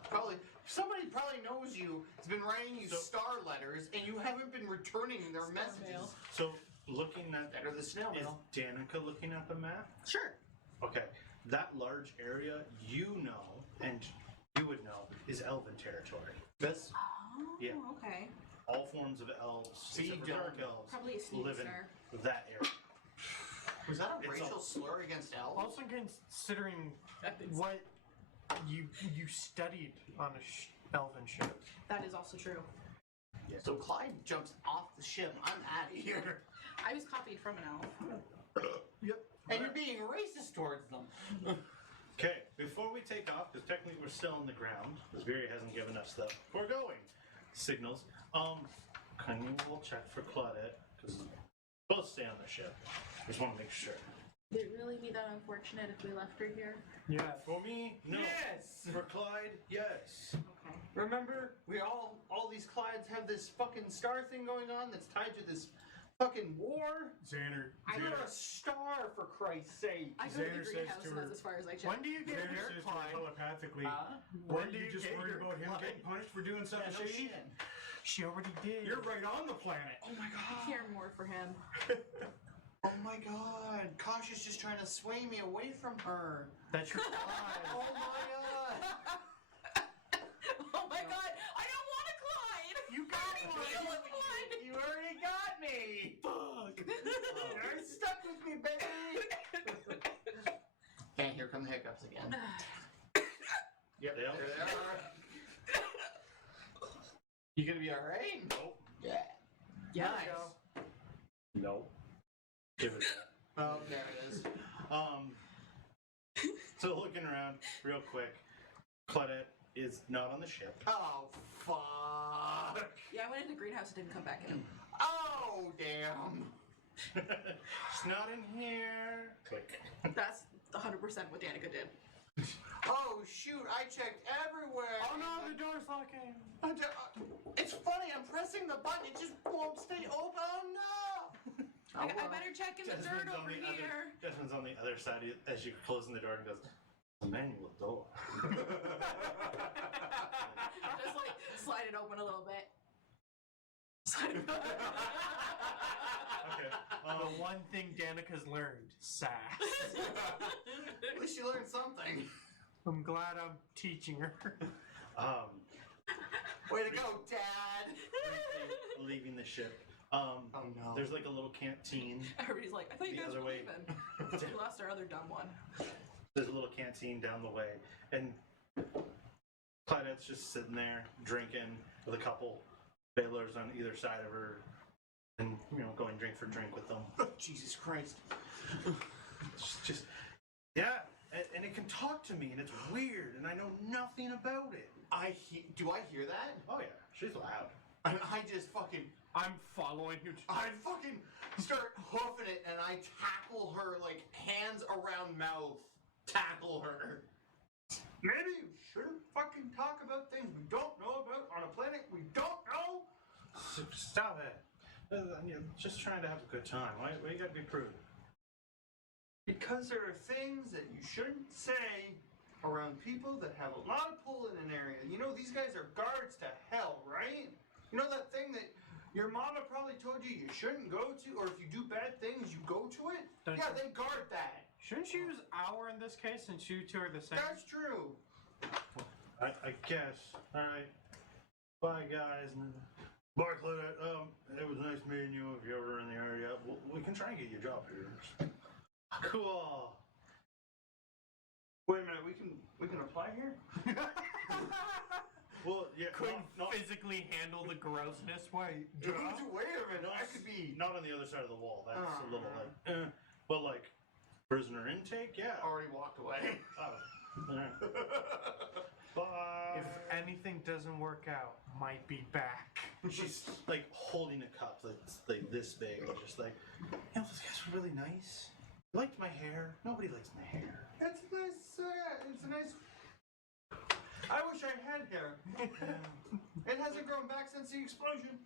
Probably somebody probably knows you. Has been writing you So- star letters, and you haven't been returning their Star messages. mail. So, looking at Better than snail is mail. Danica looking at the map? Sure. Okay, that large area, you know, and you would know, is Elven territory. This. Oh, Yeah. okay. All forms of elves, See, except for don't dark know. elves, Probably a sneak live star. in that area. Was that a It's racial all- slur against elves? Also considering I think so. what you studied on a elven ship. That is also true. So Clyde jumps off the ship. I'm out of here. I was copied from an elf. Yep. And you're being racist towards them. Okay, before we take off, because technically we're still on the ground, because Viri hasn't given us the "we're going" signals. Can you all check for Claudette? Because we'll stay on the ship. Just want to make sure. Would it really be that unfortunate if we left her here? Yeah. For me, no. Yes! For Clyde, yes. Okay. Remember, we all these Clydes have this fucking star thing going on that's tied to this fucking war? Xander. You're a star, for Christ's sake. I go to Xander the says greenhouse to and her- that's as far as I check. When do you get Xander here, says to her Clyde? telepathically, When weren't do you you just get worried here, about him Clyde? getting punished for doing something Yeah, no shady? shit. She already did. You're right on the planet. Oh my I god. care more for him. Oh my god. Kasha's just trying to sway me away from her. That's your Clyde. Oh my god. Oh my god! I don't want a Clyde! You got I one. feel a Clyde! You already got me! Fuck. You're stuck with me, baby! And here come the hiccups again. Yep. There they are. You gonna be alright? Nope. Yeah. Yeah. Nice. Nope. Give it that. Oh, there it is. So looking around real quick, Claudette is not on the ship. Oh, fuck. Yeah, I went into the greenhouse and didn't come back in. Oh, damn. She's not in here. Click. That's 100% what Danica did. Oh, shoot. I checked everywhere. Oh no, the door's locking. It's funny. I'm pressing the button. It just won't stay open. Oh, no. I better check in the dirt over on the here. other. Desmond's on the other side as you're closing the door and goes, "The manual door." Just like slide it open a little bit. Slide it open. Okay. The one thing Danica's learned, sass. At least you learned something. I'm glad I'm teaching her. Way to go, Dad. Briefly leaving the ship. Oh, no. There's like a little canteen. Everybody's like, I thought you The guys other were way. leaving. We lost our other dumb one. There's a little canteen down the way, and Claudette's just sitting there drinking with a couple bailers on either side of her, and going drink for drink with them. Jesus Christ. It's just yeah, and it can talk to me, and it's weird, and I know nothing about it. Do I hear that? Oh yeah, she's loud. I just fucking... I'm following you. I fucking start hoofing it and I tackle her like hands around mouth. Tackle her. Maybe you shouldn't fucking talk about things we don't know about on a planet we don't know? Stop it. Just trying to have a good time. Why you gotta be prude? Because there are things that you shouldn't say around people that have a lot of pull in an area. You know, these guys are guards to hell, right? You know that thing that your mama probably told you you shouldn't go to, or if you do bad things, you go to it? Don't Yeah, you- they guard that. Shouldn't you use our in this case since you two are the same? That's true. I guess. All right. Bye, guys. Bye, Claudette. It was nice meeting you. If you're ever in the area, we can try and get you a job here. Cool. Wait a minute, we can apply here? Well, yeah. Couldn't not, physically handle the grossness. Wait. Dude, wait a minute, I could be not on the other side of the wall. That's a little like. But like prisoner intake, yeah. Already walked away. Oh. All right. Bye. If anything doesn't work out, might be back. She's like holding a cup that's like this big, and just like, those guys were really nice. You liked my hair. Nobody likes my hair. It's nice, it's a nice... I wish I had hair. It hasn't grown back since the explosion.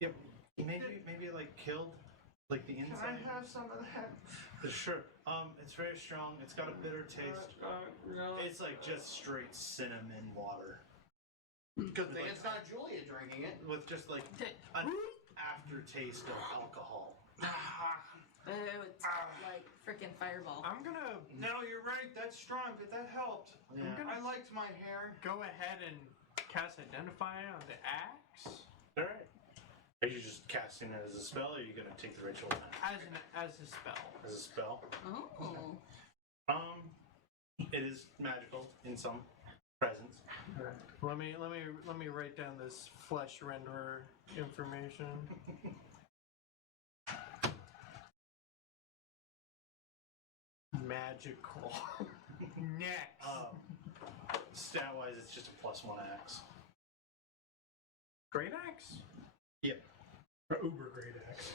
Yep. Maybe it like killed Like the Can inside? I have some of that? Sure. It's very strong. It's got a bitter taste. No. It's like just straight cinnamon water. Good thing it's not Julia drinking it. With just like an aftertaste of alcohol. It's like freaking Fireball. I'm gonna No, you're right. That's strong, but that helped. Yeah. I liked my hair. go ahead and cast Identify on the axe Alright. Are you just casting it as a spell, or are you going to take the ritual as a spell. as a spell? Oh. It is magical in some presence. Let me write down this flesh renderer information. Magical. Next. Stat-wise, it's just a +1 axe. Great axe. Yep. Or uber great axe.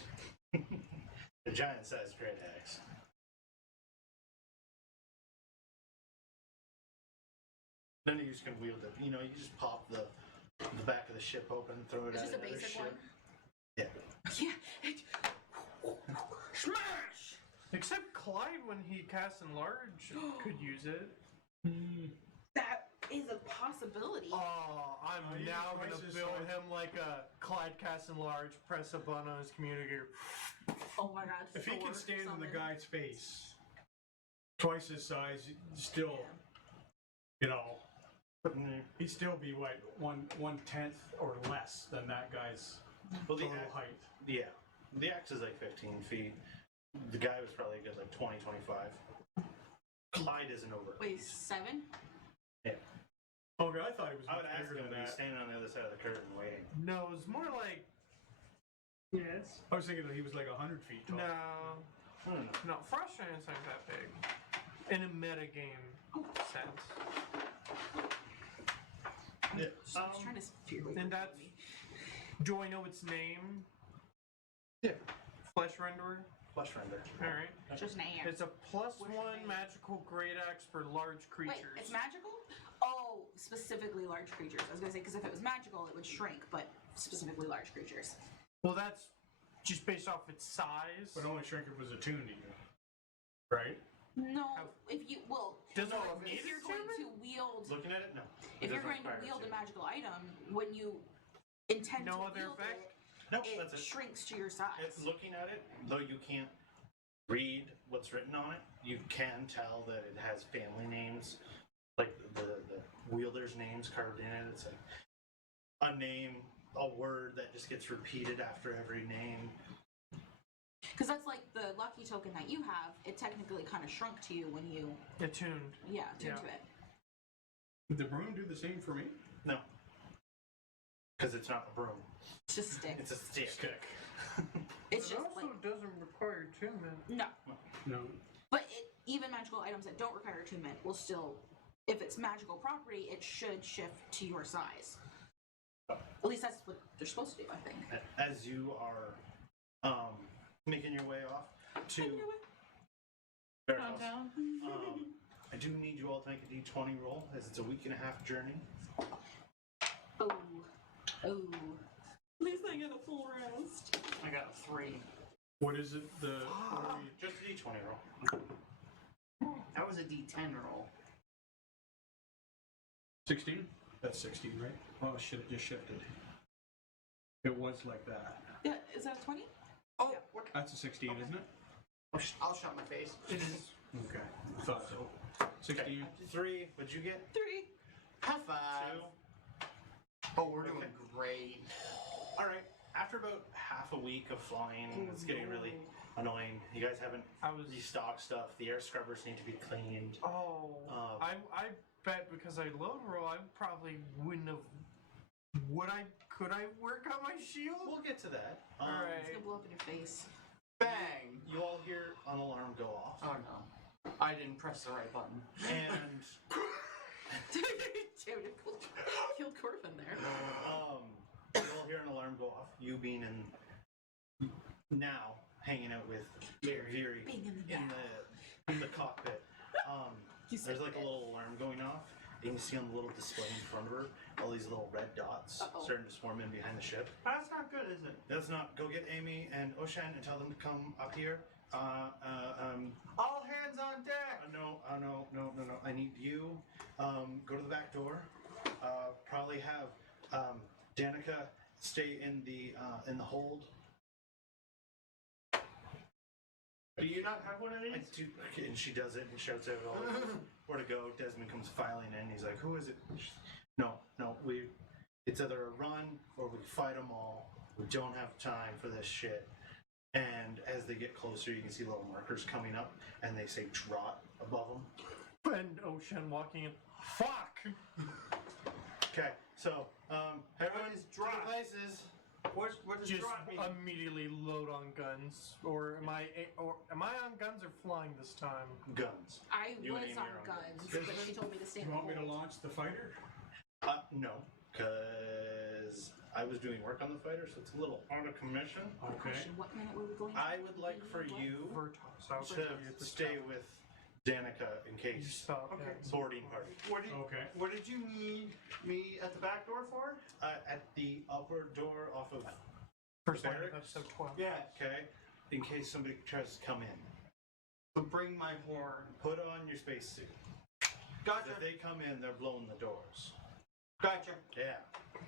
The giant-sized great axe. None of you can wield it. You know, you just pop the back of the ship open, throw it It's at just a another basic ship. one. Yeah. Yeah. Smash! Except Clyde, when he casts Enlarge, could use it. That is a possibility. Oh, I'm Oh, yeah, now gonna twice as build hard. him like a Clyde cast Enlarge, press a button on his communicator. Oh my god. If he Thor can stand in the summon. guy's face, twice his size, still, you know, he'd still be what, one tenth or less than that guy's Well, the total axe, height. yeah, the axe is like 15 feet. The guy was probably a good like 20, 25. Clyde isn't over. Wait, 7? Yeah. Okay, I thought he was I would much ask bigger him to than be that. standing on the other side of the curtain waiting. No, it's more like. Yes. I was thinking that he was like 100 feet tall. No, Hmm. no, Frost Giant's not that big. In a metagame sense. Yeah. I was trying to figure out. And that's. Do I know its name? Yeah. Flesh Renderer? Flesh render. Alright. Just name. It's a +1 What's your name? magical great axe for large creatures. Wait, it's magical? Oh, specifically large creatures. I was gonna say, because if it was magical, it would shrink, but specifically large creatures. Well, that's just based off its size. But only shrink if it was attuned to you. Right? No, if you Does no, it if need you're to going be? to wield, Looking at it, no. if It you're doesn't going to require wield a attunement. magical item, when you intend No to other wield effect? No, it that's it. shrinks to your size. It's looking at it, though you can't read what's written on it, you can tell that it has family names, like the wielder's names carved in it. It's like a name, a word that just gets repeated after every name. Because that's like the lucky token that you have. It technically kind of shrunk to you when you, Attuned. tuned Yeah. to it. Did the broom do the same for me? No. Because it's not a broom. It's just stick. It's a stick. Stick. It's It just also like doesn't require attunement. no. No. But even magical items that don't require attunement will still, if it's magical property, it should shift to your size. At least that's what they're supposed to do, I think. As you are making your way off to Fairhouse, I do need you all to make a d20 roll, as it's a week and a half journey. Oh. At least I get a full rest. I got a 3. What is it? The Just a d20 roll. That was a D10 roll. 16? That's 16, right? Oh shit! It just shifted. It was like that. Yeah, is that a 20? Oh, what? That's a 16, isn't it? I'll shut my face. It is. Okay. I thought so. 16. 3, what'd you get? 3. High five. 2. Oh, we're doing great. Alright, after about half a week of flying, it's getting really annoying. You guys haven't I was. restocked stuff. The air scrubbers need to be cleaned. Oh. I bet because I low roll, I probably wouldn't have. Could I work on my shield? We'll get to that. Alright. It's gonna blow up in your face. Bang. You all hear an alarm go off. Oh no. I didn't press the right button. And Dude, killed Korben there. you all hear an alarm go off. You being now hanging out with Veery Being in the in the cockpit. He's There's so like a good. little alarm going off, and you see on the little display in front of her all these little red dots Uh-oh. starting to swarm in behind the ship. That's not good, is it? That's not. Go get Amy and Oisin and tell them to come up here. All hands on deck. No. I need you. Go to the back door. Probably have Danica stay in the hold. Do you not have one of I these? do, and she does it and shouts out all where to go. Desmond comes filing in. He's like, "Who is it?" No. It's either a run or we fight them all. We don't have time for this shit. And as they get closer, you can see little markers coming up, and they say "drop" above them. And Ocean walking in. Fuck! Okay, so everyone is to drop? the places. What does Just drop mean? immediately load on guns, or am I on guns or flying this time? Guns. I You and was Amy on are on guns, guns. but she told me to stay in You the want me to hold. launch the fighter? No, because I was doing work on the fighter, so it's a little out of commission. Okay. Question, what minute were we going I to? would like for What? you Vertos. I was to gonna get this stay down. with Danica in You case stop. Okay. Yeah. boarding party. Okay. What did you need me at the back door for? At the upper door off of First line of barracks? episode 12. Yeah. Okay, in case somebody tries to come in. So bring my horn. Put on your spacesuit. Gotcha. If they come in, they're blowing the doors. Gotcha. Yeah.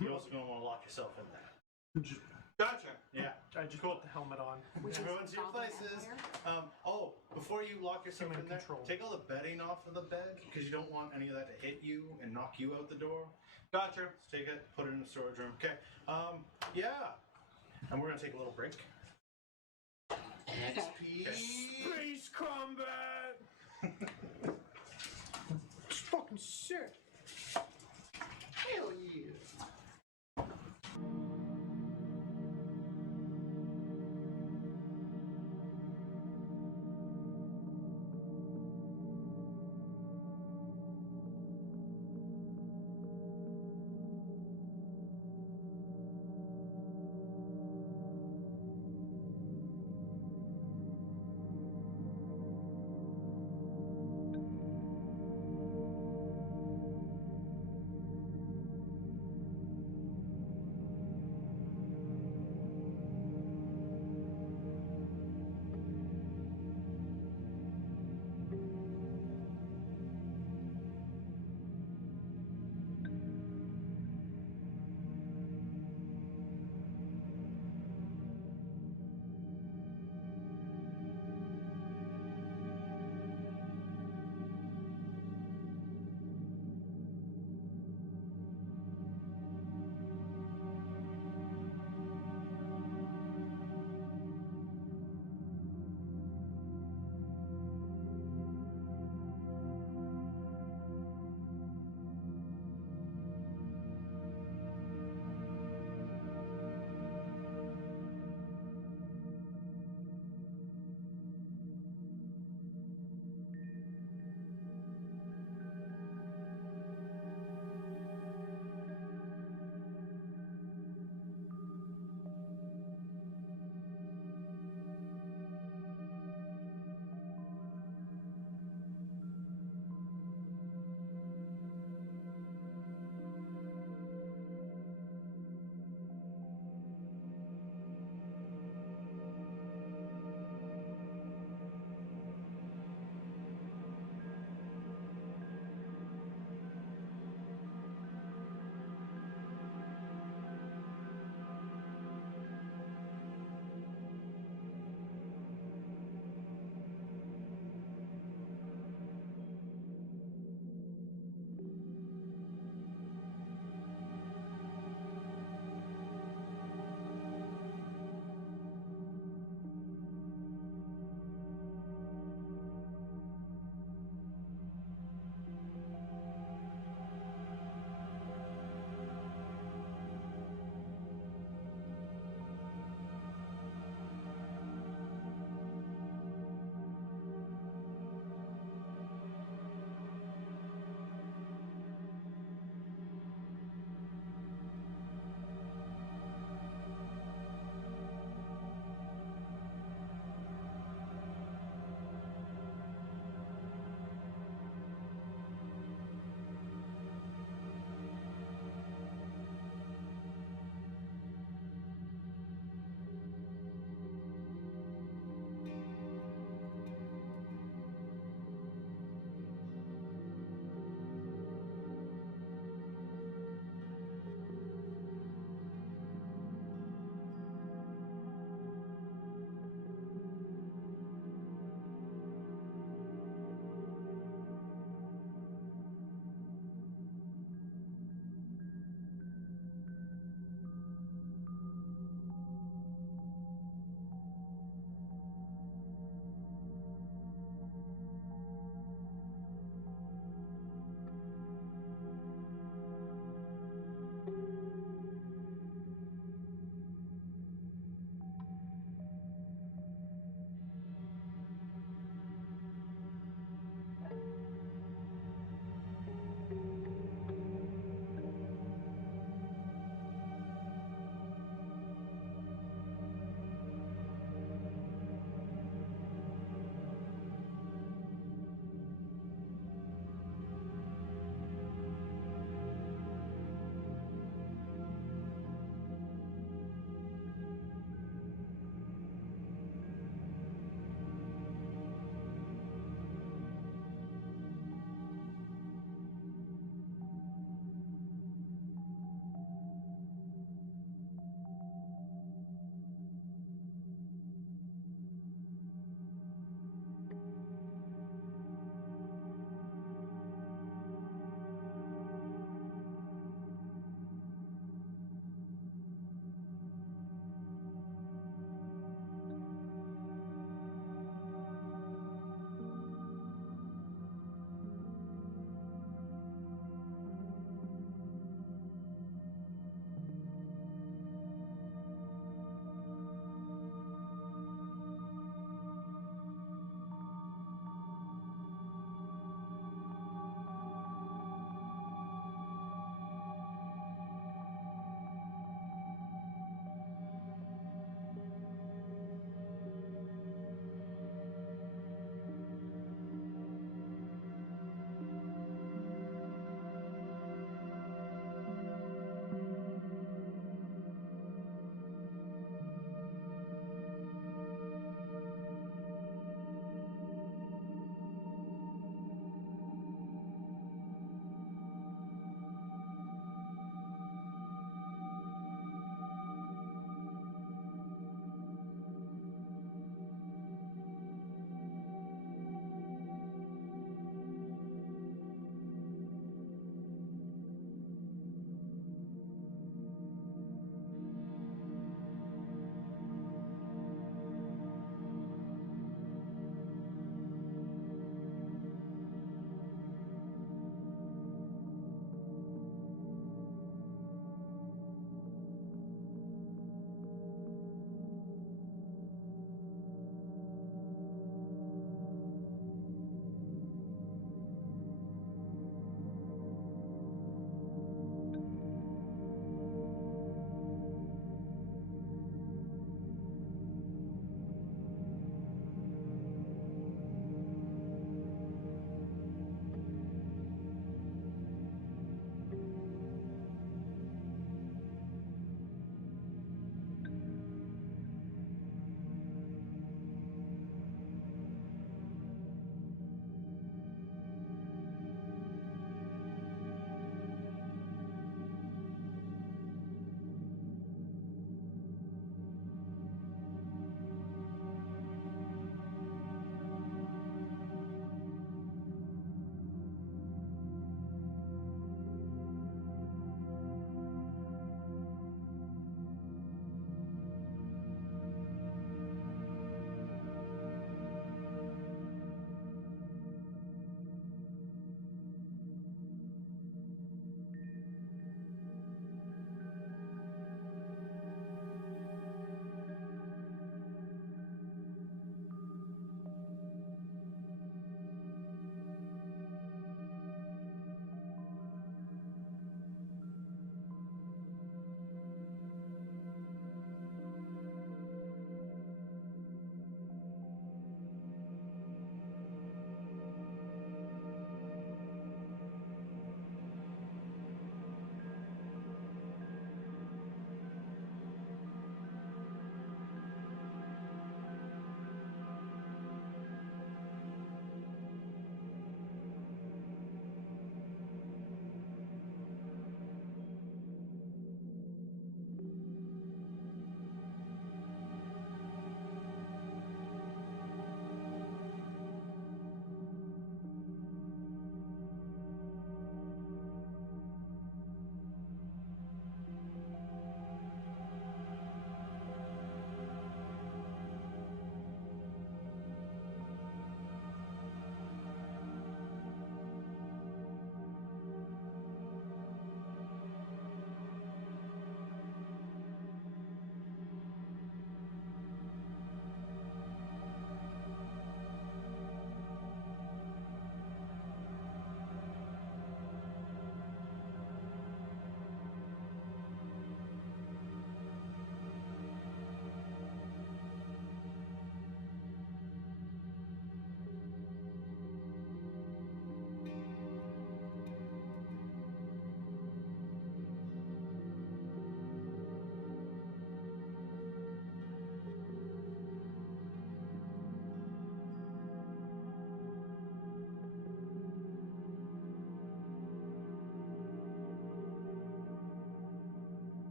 You're also going to want to lock yourself in there. Just- Gotcha. Yeah. I just put the helmet on. Which is Everyone to your Goblin places. Empire? Before you lock yourself Human in there, control. take all the bedding off of the bed because you don't want any of that to hit you and knock you out the door. Gotcha. Just take it, put it in the storage room. Okay. Yeah. And we're gonna take a little break. XP. Space combat! It's fucking sick. Hell yeah.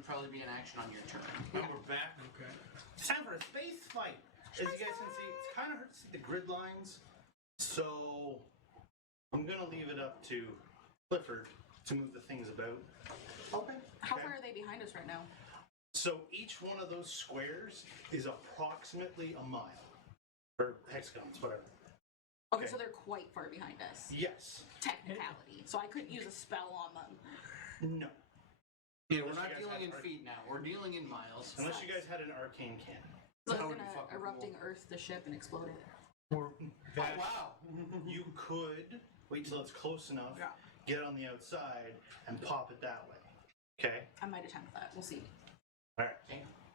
would probably be an action on your turn. And we're back. Okay. It's time for a space fight. As you guys can see, it's kind of hard to see the grid lines, so I'm gonna leave it up to Clifford to move the things about. Okay. How Okay. far are they behind us right now? So each one of those squares is approximately a mile, or hexagons, whatever. Okay, Okay. so they're quite far behind us. Yes. Technicality. So I couldn't use a spell on them. No. Yeah, we're Unless you not guys dealing have in arc- feet now. We're dealing in miles. Unless you guys had an arcane cannon. So That I'm would be gonna fucking erupting cool. earth the ship and explode it. Or Oh, that. wow. You could wait till it's close enough, Yeah. get on the outside, and pop it that way. Okay? I might attempt that. We'll see. Alright.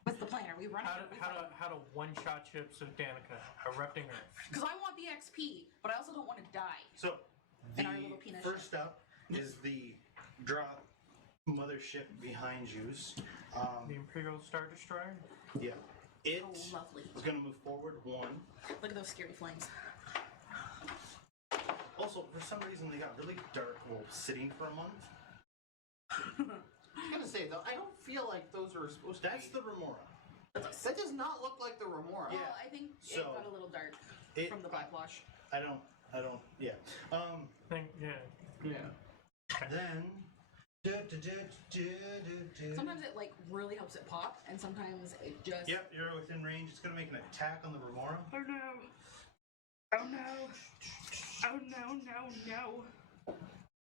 What's the plan? Are we running? How to one-shot chips of Danica, erupting earth. Because I want the XP, but I also don't want to die. So, And our little peanut first up is the drop mothership behind you. The Imperial Star Destroyer. Yeah. It Oh, lovely. is going to move forward 1. Look at those scary flames. Also, for some reason, they got really dark while sitting for a month. I'm gonna say though, I don't feel like those are supposed to That's be. the Remora. That does not look like the Remora. Yeah. Well, I think it So, got a little dark It, from the blackwash. I don't, yeah. Yeah. Yeah. Then, Sometimes it like really helps it pop, and sometimes it just. yep, you're within range. It's going to make an attack on the Remora. Oh no! Oh no! Oh no! No! No!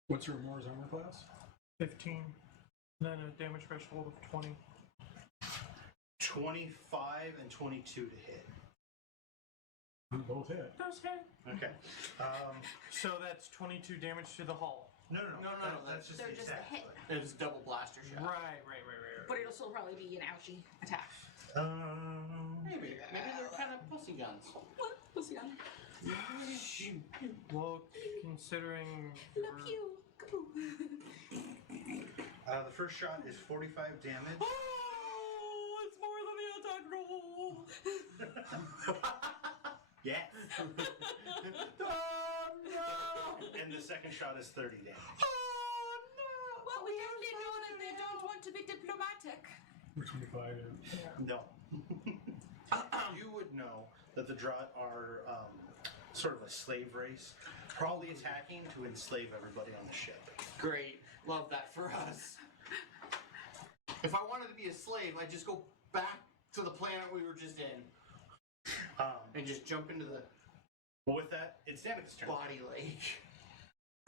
What's your Moore's armor class? 15. Then a damage threshold of 20. 25 and 22 to hit. Both hit. Does hit. Okay. So that's 22 damage to the hull. No. No, That's just They're the just attack. a hit. It's double blaster shot. Right. But it'll still probably be an ouchie attack. Maybe they're kind of pussy guns. What? Pussy gun. Well, considering. Look you. Kapoo. The first shot is 45 damage. Oh, it's more than the attack roll. Yes. Oh no! And the second shot is 30 damage. Oh no! Well, we only know that they don't want to be diplomatic. Or 25. Yeah. No. You would know that the Druid are sort of a slave race, probably attacking to enslave everybody on the ship. Great. Love that for us. If I wanted to be a slave, I'd just go back to the planet we were just in and just jump into the With that, it's Danica's turn. body lake.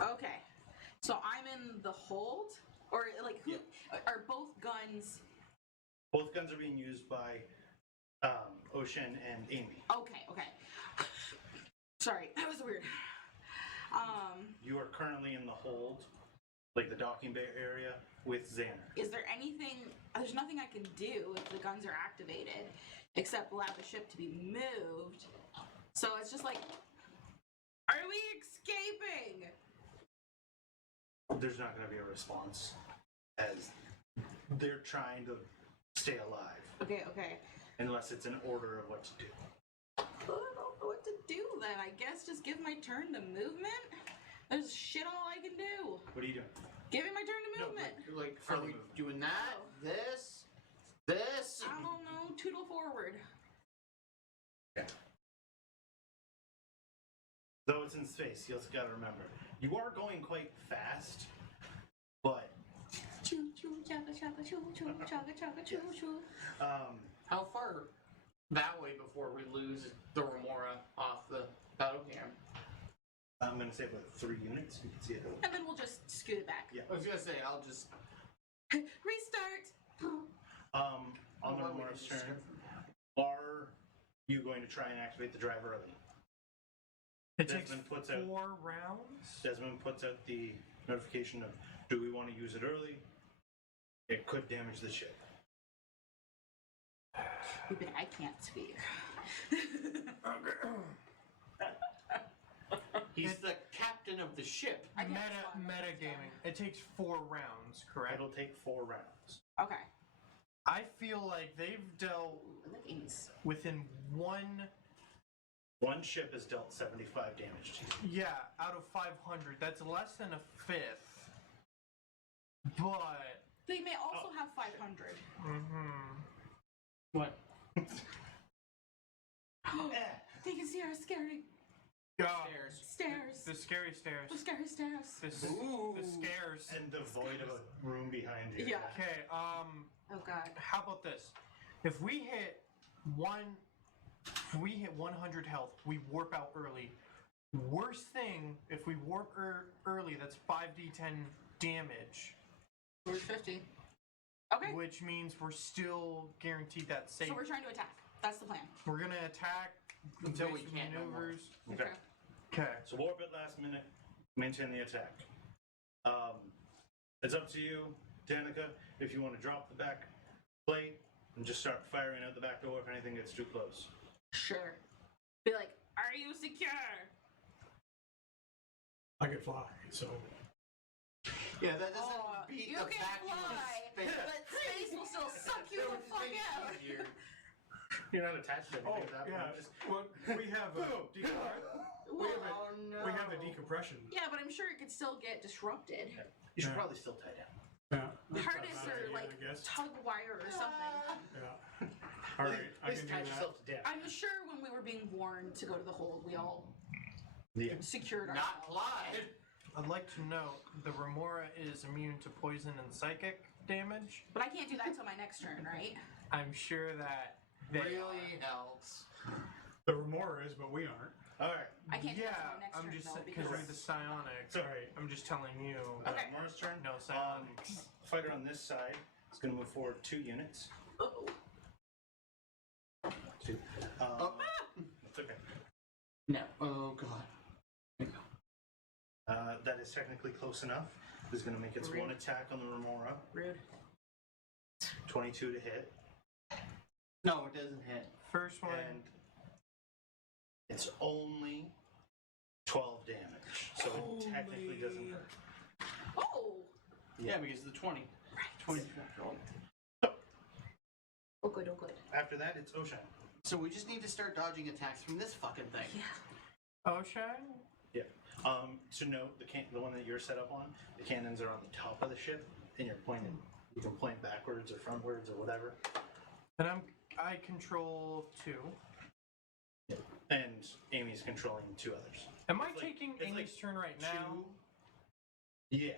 Okay, so I'm in the hold, or like who? Are both guns? Both guns are being used by Oisin and Amy. Okay. Sorry, that was weird. You are currently in the hold, like the docking bay area, with Zanner. Is there anything? There's nothing I can do if the guns are activated, except allow the ship to be moved. So it's just like, are we escaping? There's not going to be a response, as they're trying to stay alive, Okay. unless it's an order of what to do. I don't know what to do then. I guess just give my turn to movement. There's shit all I can do. What are you doing? Give me my turn to movement. Like, For are the we movement. doing that? Oh. This? I don't know. Tootle forward. Though it's in space, you also got to remember, you are going quite fast, but Choo choo chugga chugga choo choo chugga chugga choo choo. How far that way before we lose the Remora off the battle camp? I'm going to say about 3 units. You can see it. And then we'll just scoot it back. Yeah. I was gonna say, I'll just. Restart. On the Why would Remora's you turn, skip? are you going to try and activate the drive early? It takes Desmond puts out 4 rounds. Desmond puts out the notification of, do we want to use it early? It could damage the ship. But I can't speak. He's the captain of the ship. I can't respond. Metagaming. It takes 4 rounds, correct? It'll take 4 rounds. Okay. I feel like they've dealt I like Amy's. within one. One ship has dealt 75 damage to you. Yeah, out of 500. That's less than a fifth. But they may also have 500. What? They can see our scary stairs. The scary stairs. The scary stairs. The scares. And the void of a room behind you. Yeah. Okay, Oh god. how about this? If we hit 100 health, we warp out early. Worst thing, if we warp early, that's 5d10 damage. We're 50. Okay. Which means we're still guaranteed that save. So we're trying to attack. That's the plan. We're gonna attack Until we evasive can't no more. maneuvers. Okay. Okay. So warp at last minute, maintain the attack. It's up to you, Danica, if you want to drop the back plate and just start firing out the back door if anything gets too close. Sure. Be like, are you secure? I could fly, so Yeah, that doesn't Oh, beat you the can vacuum of fly, space. but space will still suck you That the would just fuck make it out. easier. You're not attached to anything at that yeah. point. Just Well, we have we have the decompression. Yeah, but I'm sure it could still get disrupted. you should Yeah. probably still tie down. Yeah. Harness or Yeah, like I guess. tug wire or something. Yeah. All right, At I least can do attach that. yourself to death. I'm sure when we were being warned to go to the hold, we all Yeah. secured Not ourselves. Clyde. I'd like to note the Remora is immune to poison and psychic damage. But I can't do that till my next turn, right? I'm sure that they Really helps. The Remora is, but we aren't. All right. I can't do that till Yeah, my next I'm turn just though, because because you're the psionics. Sorry. I'm just telling you. Okay. Morris' turn. No psionics. Fighter on this side is going to move forward 2 units. Uh-oh. 2. Oh. That's okay. No. Oh god. That is technically close enough. It's going to make its Rude. one attack on the Remora. Rude. 22 to hit. No, it doesn't hit. First one. And it's only 12 damage. So it technically doesn't hurt. Oh! Yeah, because the 20. Right. 20. Oh good, oh good. After that, it's Ocean. So we just need to start dodging attacks from this fucking thing. Yeah. Ocean? Yeah. To note, the one that you're set up on, the cannons are on the top of the ship, and you're pointing. You can point backwards or frontwards or whatever. And I control 2. And Amy's controlling 2 others. Am I It's like- taking it's Amy's like turn right now? 2. Yeah.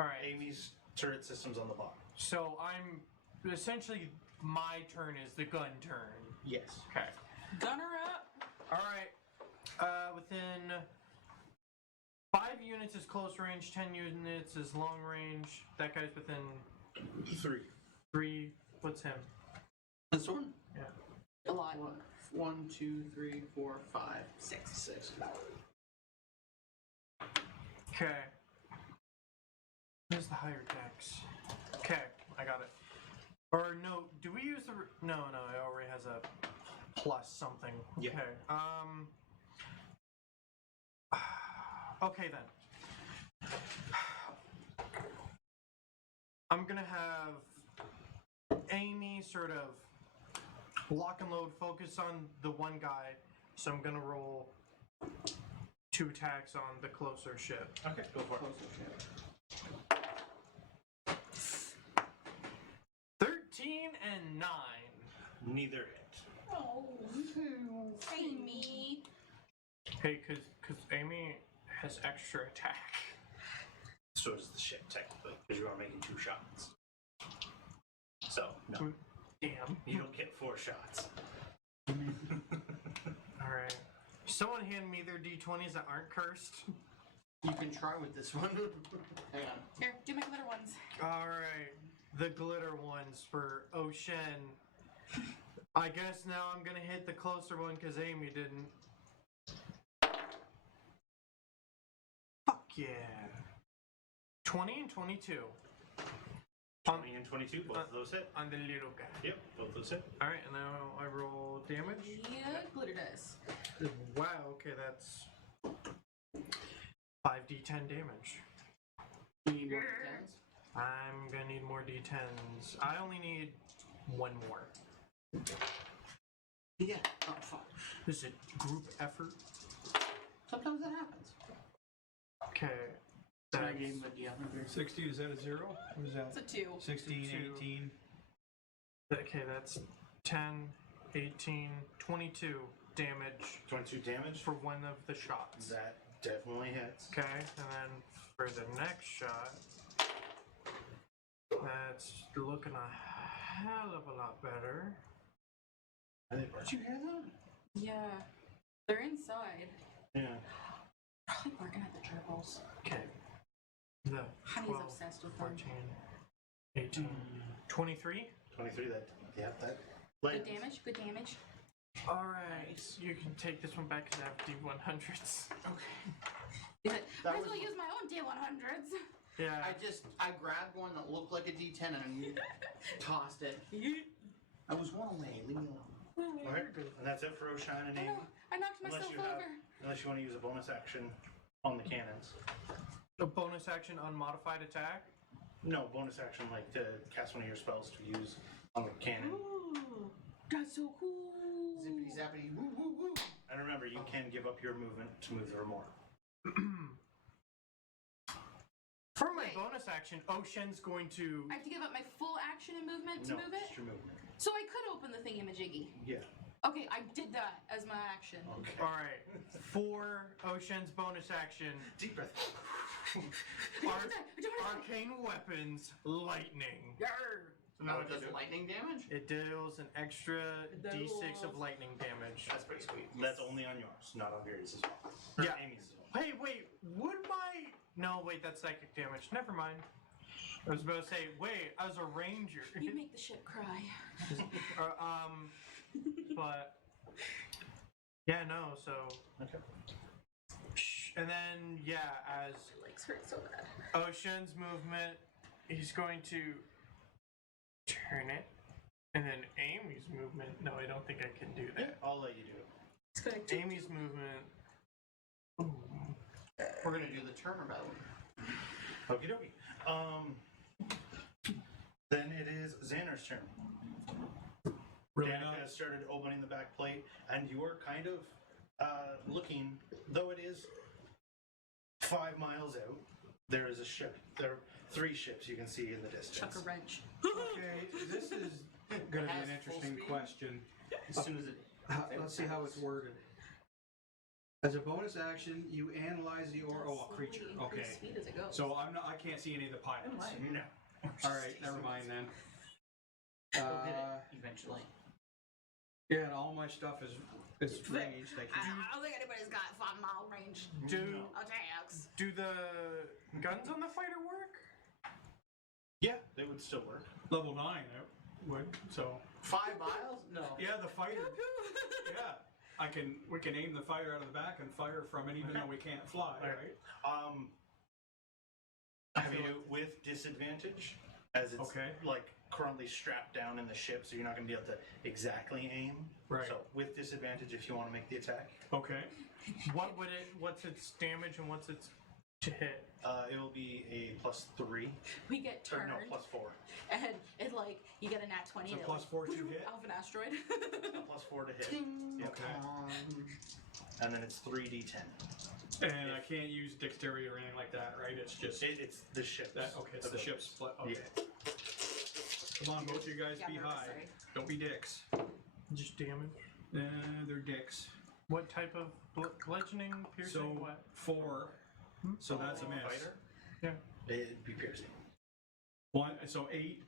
Alright. Amy's turret system's on the bottom. So I'm essentially my turn is the gun turn. Yes. Okay. Gunner up! Alright. Within 5 units is close range, 10 units is long range. That guy's within 3. 3. What's him? This one? Yeah. A lot. 1, 2, 3, 4, 5, 6. 6. Okay. Where's the higher dex? Okay, I got it. Or no, do we use the... No, it already has a plus something. Yeah. Okay. Okay then. I'm gonna have Amy sort of lock and load, focus on the one guy. So I'm gonna roll 2 attacks on the closer ship. Okay, go for it. 13 and 9. Neither hit. Oh, Amy. Hey, cause Amy has extra attack. So does the ship, technically, because you are making 2 shots. So, no. Damn. You don't get 4 shots. Alright. Someone hand me their d20s that aren't cursed. You can try with this one. Hang on. Here, do my glitter ones. Alright. The glitter ones for Ocean. I guess now I'm gonna hit the closer one because Amy didn't. Fuck yeah. 20 and 22. 20 and 22, both of those hit. On the little guy. Yep, both those hit. Alright, and now I roll damage. Yeah, glitter dice. Wow, okay, that's 5d10 damage. We need more D10s. I'm gonna need more d10s. I only need 1 more. Yeah. Oh, fuck. This is a group effort. Sometimes that happens. Okay, So I gave him a D100. 60, is that a 0? What is that? It's a 2. 16, Two. 18. Okay, that's 10, 18, 22 damage 22 damage. for one of the shots. That definitely hits. Okay, and then for the next shot, that's looking a hell of a lot better. Did you hear that? Yeah. They're inside. Yeah. Probably barking at the gerbils. Okay. The Honey's 12, obsessed with them. 14, 18, 23. 23. That. Good damage. Good damage. Alright, you can take this one back because I have D100s. Yeah. That Might as was- well use my own D100s. Yeah. I grabbed one that looked like a D10 and tossed it. I was one away. Leave me alone. Okay. And that's it for Oisin and I Amy. know. I knocked myself over. Unless you want to use a bonus action on the cannons. A bonus action unmodified attack. No, bonus action like to cast one of your spells to use on the cannon. Ooh, that's so cool. Zippity zappity woo woo woo. And remember, you can give up your movement to move there more. For my Wait. bonus action, Ocean's going to. I have to give up my full action and movement to No, move it? just your movement. So I could open the thingamajiggy. Yeah. Okay, I did that as my action. Okay. Alright, for Ocean's bonus action, Deep breath. arcane weapons, lightning. Yarr. So now Oh, it does you do. lightning damage? It deals an extra It d6 of does. lightning damage. That's pretty sweet. That's only on yours, not on yours as well. Or Yeah. Amy's as well. Hey, wait, would my. No, wait, that's psychic damage. Never mind. I was about to say, wait, as a ranger. You make the ship cry. But. Yeah, no, so. Okay. And then, yeah, as My legs hurt so bad. Ocean's movement, he's going to turn it. And then Amy's movement. No, I don't think I can do Yeah, that. I'll let you do it. It's good. Amy's movement. Ooh. We're gonna do the turnabout. Okie dokie. Then it is Zanner's turn. Really Danica not? has started opening the back plate, and you are kind of looking, though it is 5 miles out, there is a ship. There are 3 ships you can see in the distance. Chuck a wrench. Okay, this is going to be Has an full interesting speed? question. As soon as it. Let's see how it's worded. As a bonus action, you analyze the or a creature. Okay. Speed as it goes. So I can't see any of the pilots. No. All right, never mind then. We'll get it eventually. Yeah, and all my stuff is ranged. I I can, don't think anybody's got 5 mile range Do attacks. do the guns on the fighter work? Yeah, they would still work. level 9, it would. So 5 miles? No. yeah, the fighter. Yeah, we can aim the fire out of the back and fire from it, even though we can't fly. Right? Have you do it with disadvantage, as it's Okay. like currently strapped down in the ship, so you're not going to be able to exactly aim. Right. So with disadvantage, if you want to make the attack, Okay. What's its damage and what's its to hit? it will be a +3 We get or turned, no +4. and it like you get a nat 20. So and it, +4 to hit? Off an asteroid. +4 to hit. Yep. Okay. And then it's 3d10. And I can't use dexterity or anything like that, right? It's just It's the ship. that. Okay, it's the ship's split. Okay. Come on, both of you guys, Yeah, be nervous, high. sorry. Don't be dicks. Just damage. They're dicks. What type of bludgeoning, piercing, So what? 4. So that's a miss. Fighter? Yeah. It'd be piercing. 1. So 8.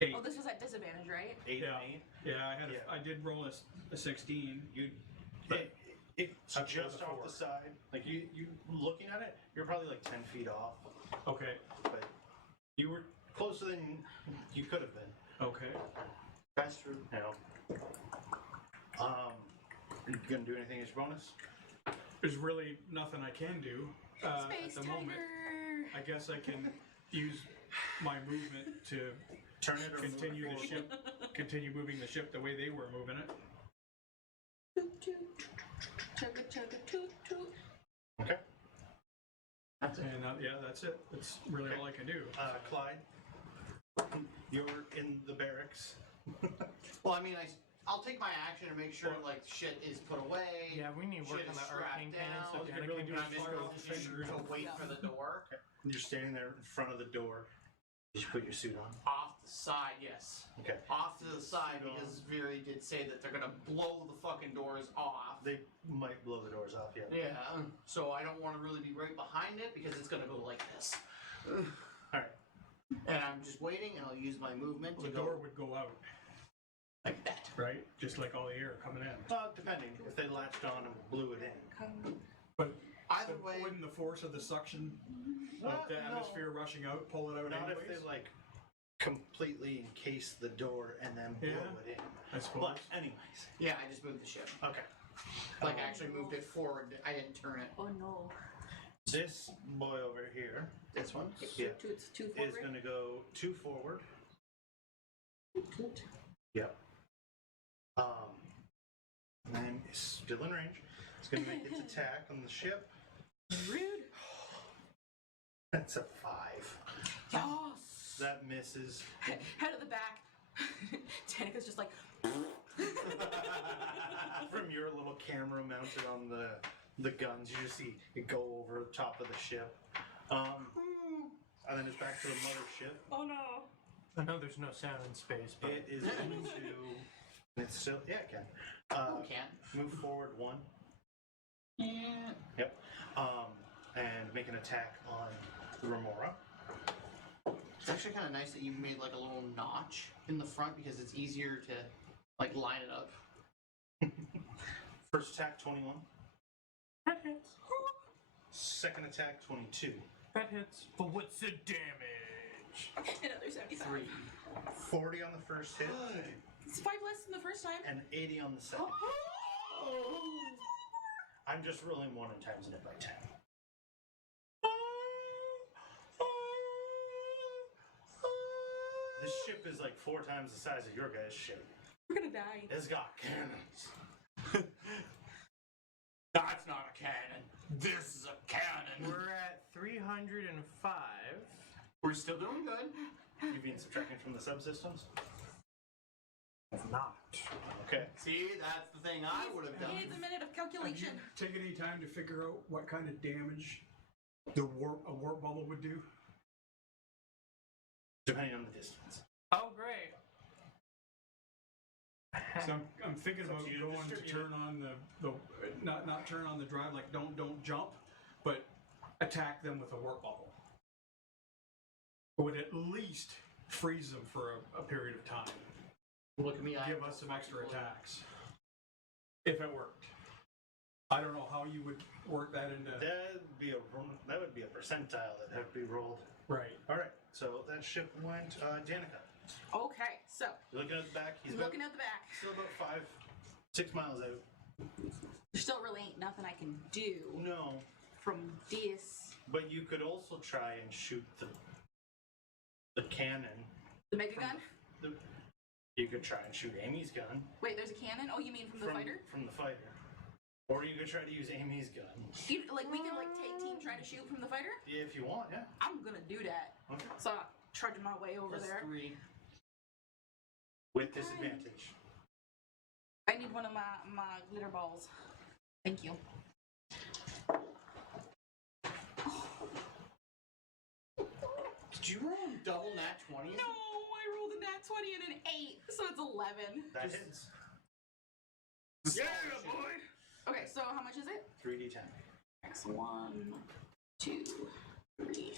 8. Oh, this was at disadvantage, right? 8 Yeah. and 8. Yeah, I had. Yeah. I did roll a 16. It's Up to just the off 4. the side. Like you looking at it, you're probably like 10 feet off, Okay. but you were closer than you could have been. Okay. That's true. You know. Are you gonna do anything as your bonus? There's really nothing I can do at Space the tiger. moment. I guess I can use my movement to Turn it or continue the ship, continue moving the ship the way they were moving it. Toot toot. Chugga chugga toot toot. Okay. That's it. And yeah, that's it. That's really all I can do. Clyde, you're in the barracks. Well, I mean, I'll take my action and make sure like shit is put away. Yeah, we need to work Shit on is the arcane strapped cannon so down. You Danica could really can do And I'm just fire going with to fingers. wait for the door. You're standing there in front of the door. Did you put your suit on? Off the side, yes. Okay. Off to the side Suit on. because Viri did say that they're gonna blow the fucking doors off. They might blow the doors off, yeah. Yeah, so I don't want to really be right behind it because it's gonna go like this. Alright. And I'm just waiting, and I'll use my movement to The go door would go out, like that. right? Just like all the air coming in. Depending. If they latched on and blew it in. But Either way, wouldn't the force of the suction of the No. atmosphere rushing out pull it out Not anyways? if they, like, completely encase the door and then blow Yeah. it in. I suppose. But, anyways. yeah, I just moved the ship. Okay. Like, actually moved it forward. I didn't turn it. Oh no. This boy over here This one. Yeah. It's two is forward. going to go 2 forward. Good. Yep. And it's still in range. It's going to make its attack on the ship. Rude. That's a 5. Yes. That misses. Head of the back. Danica's just like. From your little camera mounted on the guns, you just see it go over the top of the ship. And then it's back to the mothership. Oh no. I know there's no sound in space, but It is going to. It's still. Yeah, it can. Can. Move forward 1. Yeah. Yep. And make an attack on the Remora. It's actually kind of nice that you made like a little notch in the front because it's easier to like line it up. First attack 21. that hits. Second attack 22. That hits. But what's the damage? Another 75. 3. 40 on the first hit. It's 5 less than the first time. And 80 on the second. I'm just rolling 1 and timesing it by 10. This ship is like 4 times the size of your guys' ship. We're gonna die. It's got cannons. That's not a cannon. This is a cannon. We're at 305. We're still doing good. You've been subtracting from the subsystems? Not. Okay. See, that's the thing I would have He done. needs a minute of Have you calculation. taken any time to figure out what kind of damage a warp bubble would do? Depending on the distance. Oh, great. So I'm thinking It's up about to you to going to distribute turn on the not turn on the drive, like don't jump, but attack them with a warp bubble. It would at least freeze them for a period of time. Look at me. I Give us some extra attacks. If it worked. I don't know how you would work that into. That would be a percentile that have to be rolled. Right. All right. So that ship went Danica. Okay, so You're looking at the back. He's looking at the back. still about 5-6 miles out. There still really ain't nothing I can do No, from this. but you could also try and shoot the cannon. The mega gun? You could try and shoot Amy's gun Wait, there's a cannon? Oh, you mean from the fighter? From the fighter. Or you could try to use Amy's gun. We can like take team try to shoot from the fighter? Yeah, if you want, yeah. I'm gonna do that. Okay. So I'm trudging my way over there. +3. With disadvantage. I need one of my glitter balls. Thank you. Did you roll double nat 20? No, I rolled a nat 20 and an 8, so it's 11. That hits. Yeah, boy! Okay, so how much is it? 3d10. X 1, 2, 3.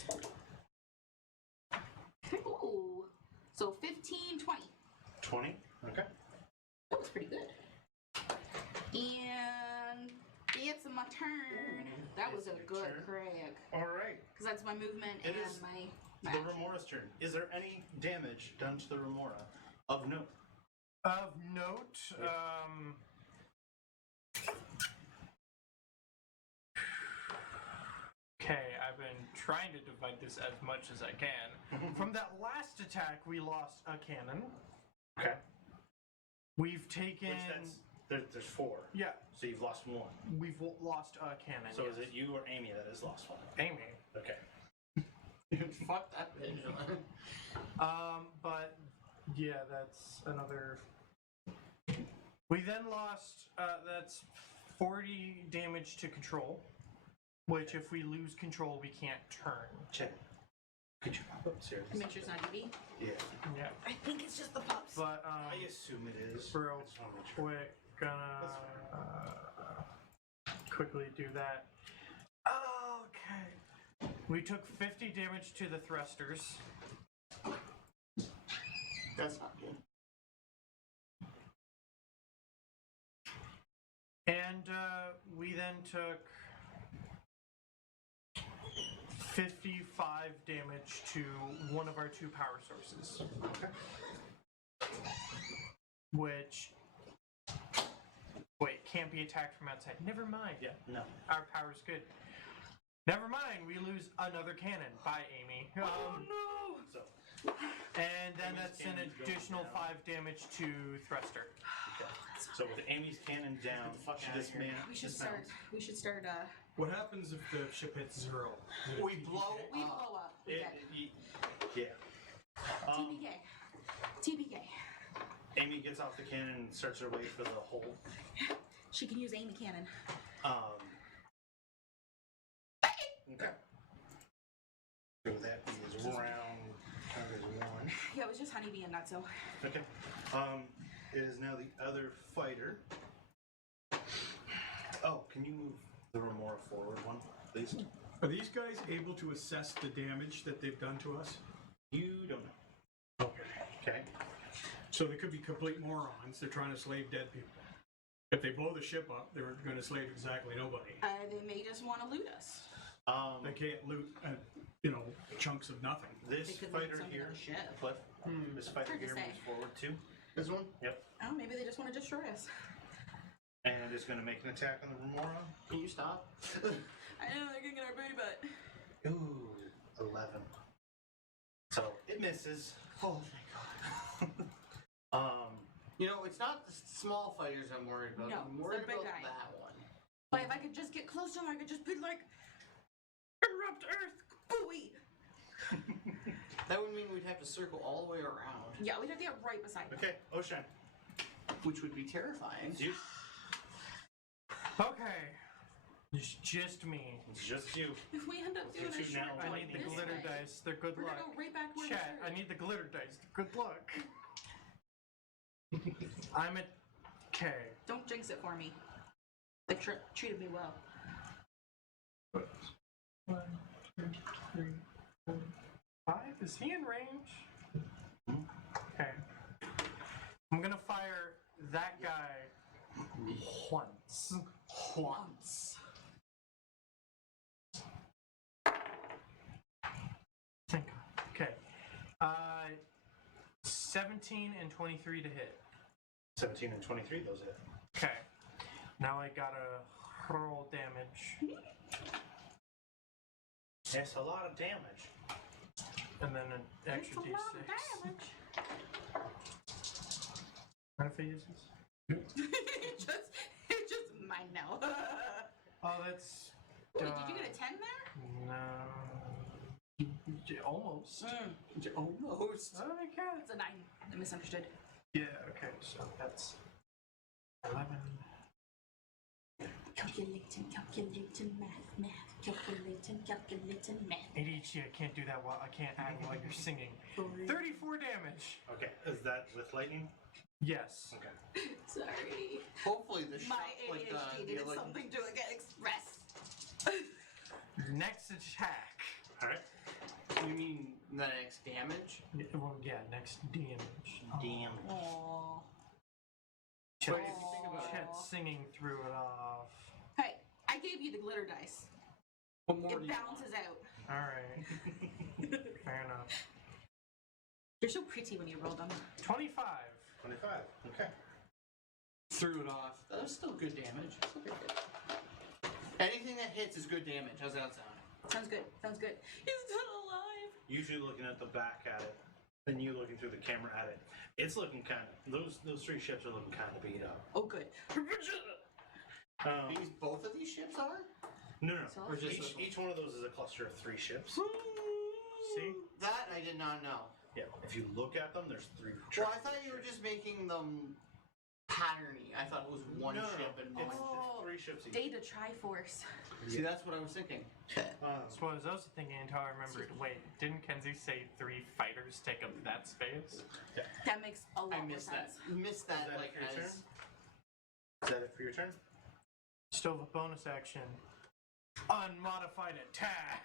Ooh. So 15, 20. 20. Okay. That was pretty good. And it's my turn. That was a It's your good turn. Craig. All right. Because that's my movement It and is my The action. Remora's turn. Is there any damage done to the Remora of note? Of note, okay, I've been trying to divide this as much as I can. From that last attack, we lost a cannon. Okay. We've taken. There's 4. Yeah, So you've lost 1. we've lost a cannon. So yes. is it you or Amy that has lost 1? Amy? Okay. Fuck that bitch. But yeah, that's another We then lost, that's 40 damage to control, which if we lose control, we can't turn. Check. Could you pop up seriously? Make sure it's not EV. Yeah. Yeah. I think it's just the pups. But, I assume it is. real I just wanna make sure. quick, gonna quickly do that. Okay. We took 50 damage to the thrusters. That's not good. And we then took 55 damage to one of our 2 power sources. Which, wait, can't be attacked from outside. Never mind. Yeah, no. Our power's good. Never mind, we lose another cannon. Bye, Amy. no! So, And then Amy's that's an cannon's going additional down. 5 damage to thruster. okay. So with Amy's cannon down, Get the fuck she outta just here. We should start. We should start. What happens if the ship hits 0? We blow We up. blow up. We dead. Yeah. TPK. TPK. Amy gets off the cannon and starts her way for the hole. She can use Amy cannon. Okay. So that is round times 1. Yeah, it was just Honeybee and Nutso. Okay. It is now the other fighter. Oh, can you move the Remora forward one, please? Are these guys able to assess the damage that they've done to us? You don't know. Okay. So they could be complete morons. They're trying to slave dead people. If they blow the ship up, they're going to slave exactly nobody. They may just want to loot us. They can't loot, chunks of nothing. This They could loot fighter something here, on the ship. Cliff, this fighter Hard to here say. moves forward too. This one? Yep. Oh, maybe they just want to destroy us. And is going to make an attack on the Remora. Can you stop? I know they're gonna get our booty butt. Ooh, 11. So it misses. Oh, thank God. It's not the small fighters I'm worried about. No, I'm it's worried the big about guy. that one. But if I could just get close to him, I could just be like, erupt Earth, buoy. That would mean we'd have to circle all the way around, Yeah, we'd have to get right beside him. Okay, Oisin. which would be terrifying. It's you. Okay. It's just me. It's just you. If we end up doing a Two short now. I jump need the this glitter way, dice. They're good we're luck. gonna go right back where we Chat, started. I need the glitter dice. Good luck. I'm at... Okay. Don't jinx it for me. They treated me well. 1, 2, 3, 4, 5. Is he in range? Okay. I'm gonna fire that guy once. Once. Thank God. Okay. 17 and 23 to hit. 17 and 23, those hit. Okay. Now I gotta roll damage. That's a lot of damage. And then an It's extra a d6. lot of damage. Mind if I use this? it's just mine now. Oh, that's... Wait, did you get a 10 there? No. Almost. Almost. Oh my god. It's a 9. I misunderstood. Yeah, okay, so that's 11. Calculating, calculating, math. ADHD, I can't do that while I can't add while you're singing. 34 damage. Okay, is that with lightning? Yes. Okay. Sorry. Hopefully the My shot, like ADHD the needed like, something to get expressed. Next attack. Alright. You mean the next damage? Well, yeah, next damage. Damn. Aww. Chet, Wait, if you think about it. Chet singing threw it off. Hey, I gave you the glitter dice. What more do It you balances out. Alright. Fair enough. They're so pretty when you roll them. 25. 25. Okay. threw it off? That was still good damage. Still pretty good. Anything that hits is good damage. How's that sound? Sounds good. Sounds good. He's still alive. Usually looking at the back at it, and you looking through the camera at it. It's looking kind of, those 3 ships are looking kind of beat up. Oh, good. Both of these ships are? No. So Or just Each one of those is a cluster of 3 ships. See? That I did not know. Yeah. If you look at them, there's 3 Well, I thought you were just making them patterny. I thought it was one No, ship and one. Oh. 3 ships each. Data Triforce. See, that's what I was thinking. That's what I was also thinking until I remembered. Wait, didn't Kenzie say 3 fighters take up that space? That makes a lot I more missed sense. that. Missed that. Is that Like it for your as turn? Is that it for your turn? Still have a bonus action. Unmodified attack.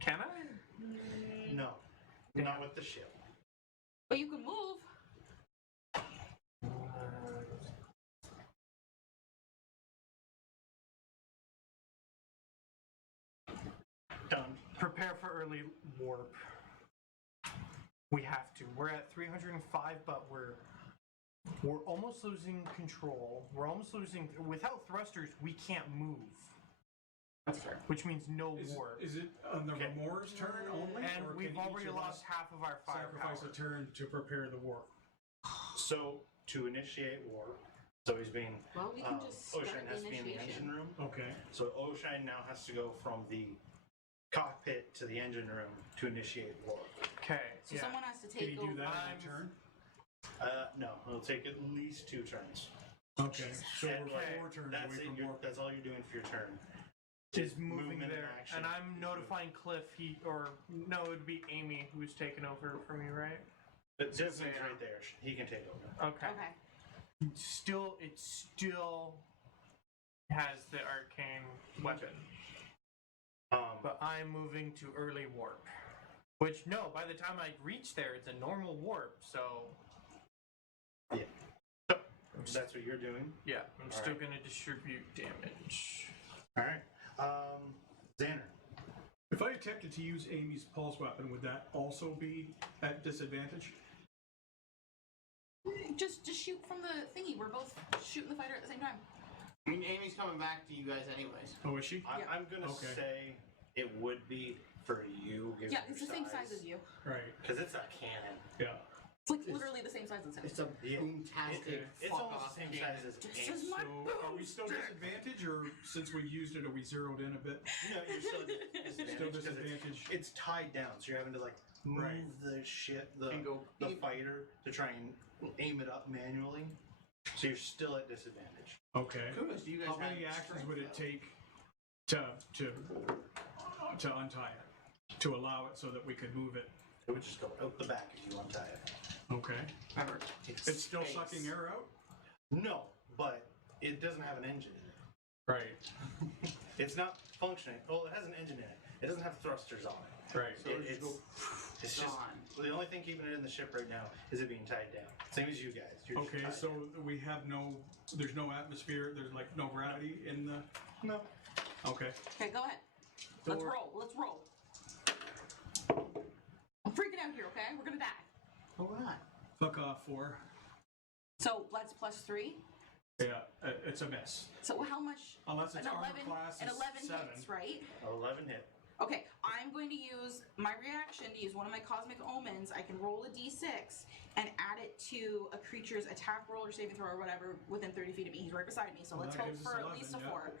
Can I? No. Damn. Not with the ship. But you can move. Done. Prepare for early warp. We have to. We're at 305, but we're almost losing control. We're almost losing. Without thrusters, we can't move. that's fair. Which means no Is, warp. is it on the Okay. Remor's turn only? And or we've can each already of lost us half of our firepower. sacrifice a turn to prepare the war? So, to initiate war, so he's being. Well, we can just start Oisin the has to be in the engine initiation. room. Okay. So, Oisin now has to go from the cockpit to the engine room to initiate war. Okay. So yeah. someone has to Can take you over. do that I'm- in a turn? No, it'll take at least 2 turns. Okay. So And, we're Okay. 4 turns That's away it. from war. That's all you're doing for your turn. Is moving movement and there, action. and I'm notifying Cliff. No, it'd be Amy who's taking over for me, right? But Zivman's Yeah. right there. He can take over. Okay. Okay. It still has the arcane weapon, but I'm moving to early warp. Which no, by the time I reach there, it's a normal warp. So That's what you're doing. yeah, I'm still right. gonna distribute damage. All right. Zanner. If I attempted to use Amy's pulse weapon, would that also be at disadvantage? Just shoot from the thingy. We're both shooting the fighter at the same time. I mean, Amy's coming back to you guys anyways. Oh, is she? I, Yeah. I'm gonna Okay. say it would be for you. Given Yeah, your it's the same size as you. Right. Because it's a cannon. Yeah. It's like literally the same size as him. It's a Yeah. boomtastic. Okay. It's fuck almost off the same cannon. size as This Ace. is my So are we still disadvantage, or since we used it, are we zeroed in a bit? No, you're still at disadvantage. Still 'cause disadvantage. It's tied down, so you're having to like move Right. the shit, the And go fighter to try and aim it up manually. So you're still at disadvantage. Okay. Kudos to you guys. How many have actions strength, would it though. take to untie it, to allow it so that we could move it? It would just go out the back if you untie it. Okay. Remember, It's still space. sucking air out. No, but it doesn't have an engine in it. Right. It's not functioning. Well, it has an engine in it. It doesn't have thrusters on it. Right. So It's just gone. the only thing keeping it in the ship right now is it being tied down. Same as you guys. You're just Okay. tied So down. we have there's no atmosphere. There's like no gravity in the. No. Okay. Okay, go ahead. Let's Or- roll. Let's roll. I'm freaking out here, okay? We're gonna die. Oh, we're not. Fuck off 4. So let's +3. Yeah. It's a miss. So how much? Unless it's An armor 11. class An is 11 7. hits, right? 11 hit. Okay, I'm going to use my reaction to use one of my cosmic omens. I can roll a d6 and add it to a creature's attack roll or saving throw or whatever within 30 feet of me. He's right beside me, so Well, let's that hope gives us for at 11, least a yeah. 4.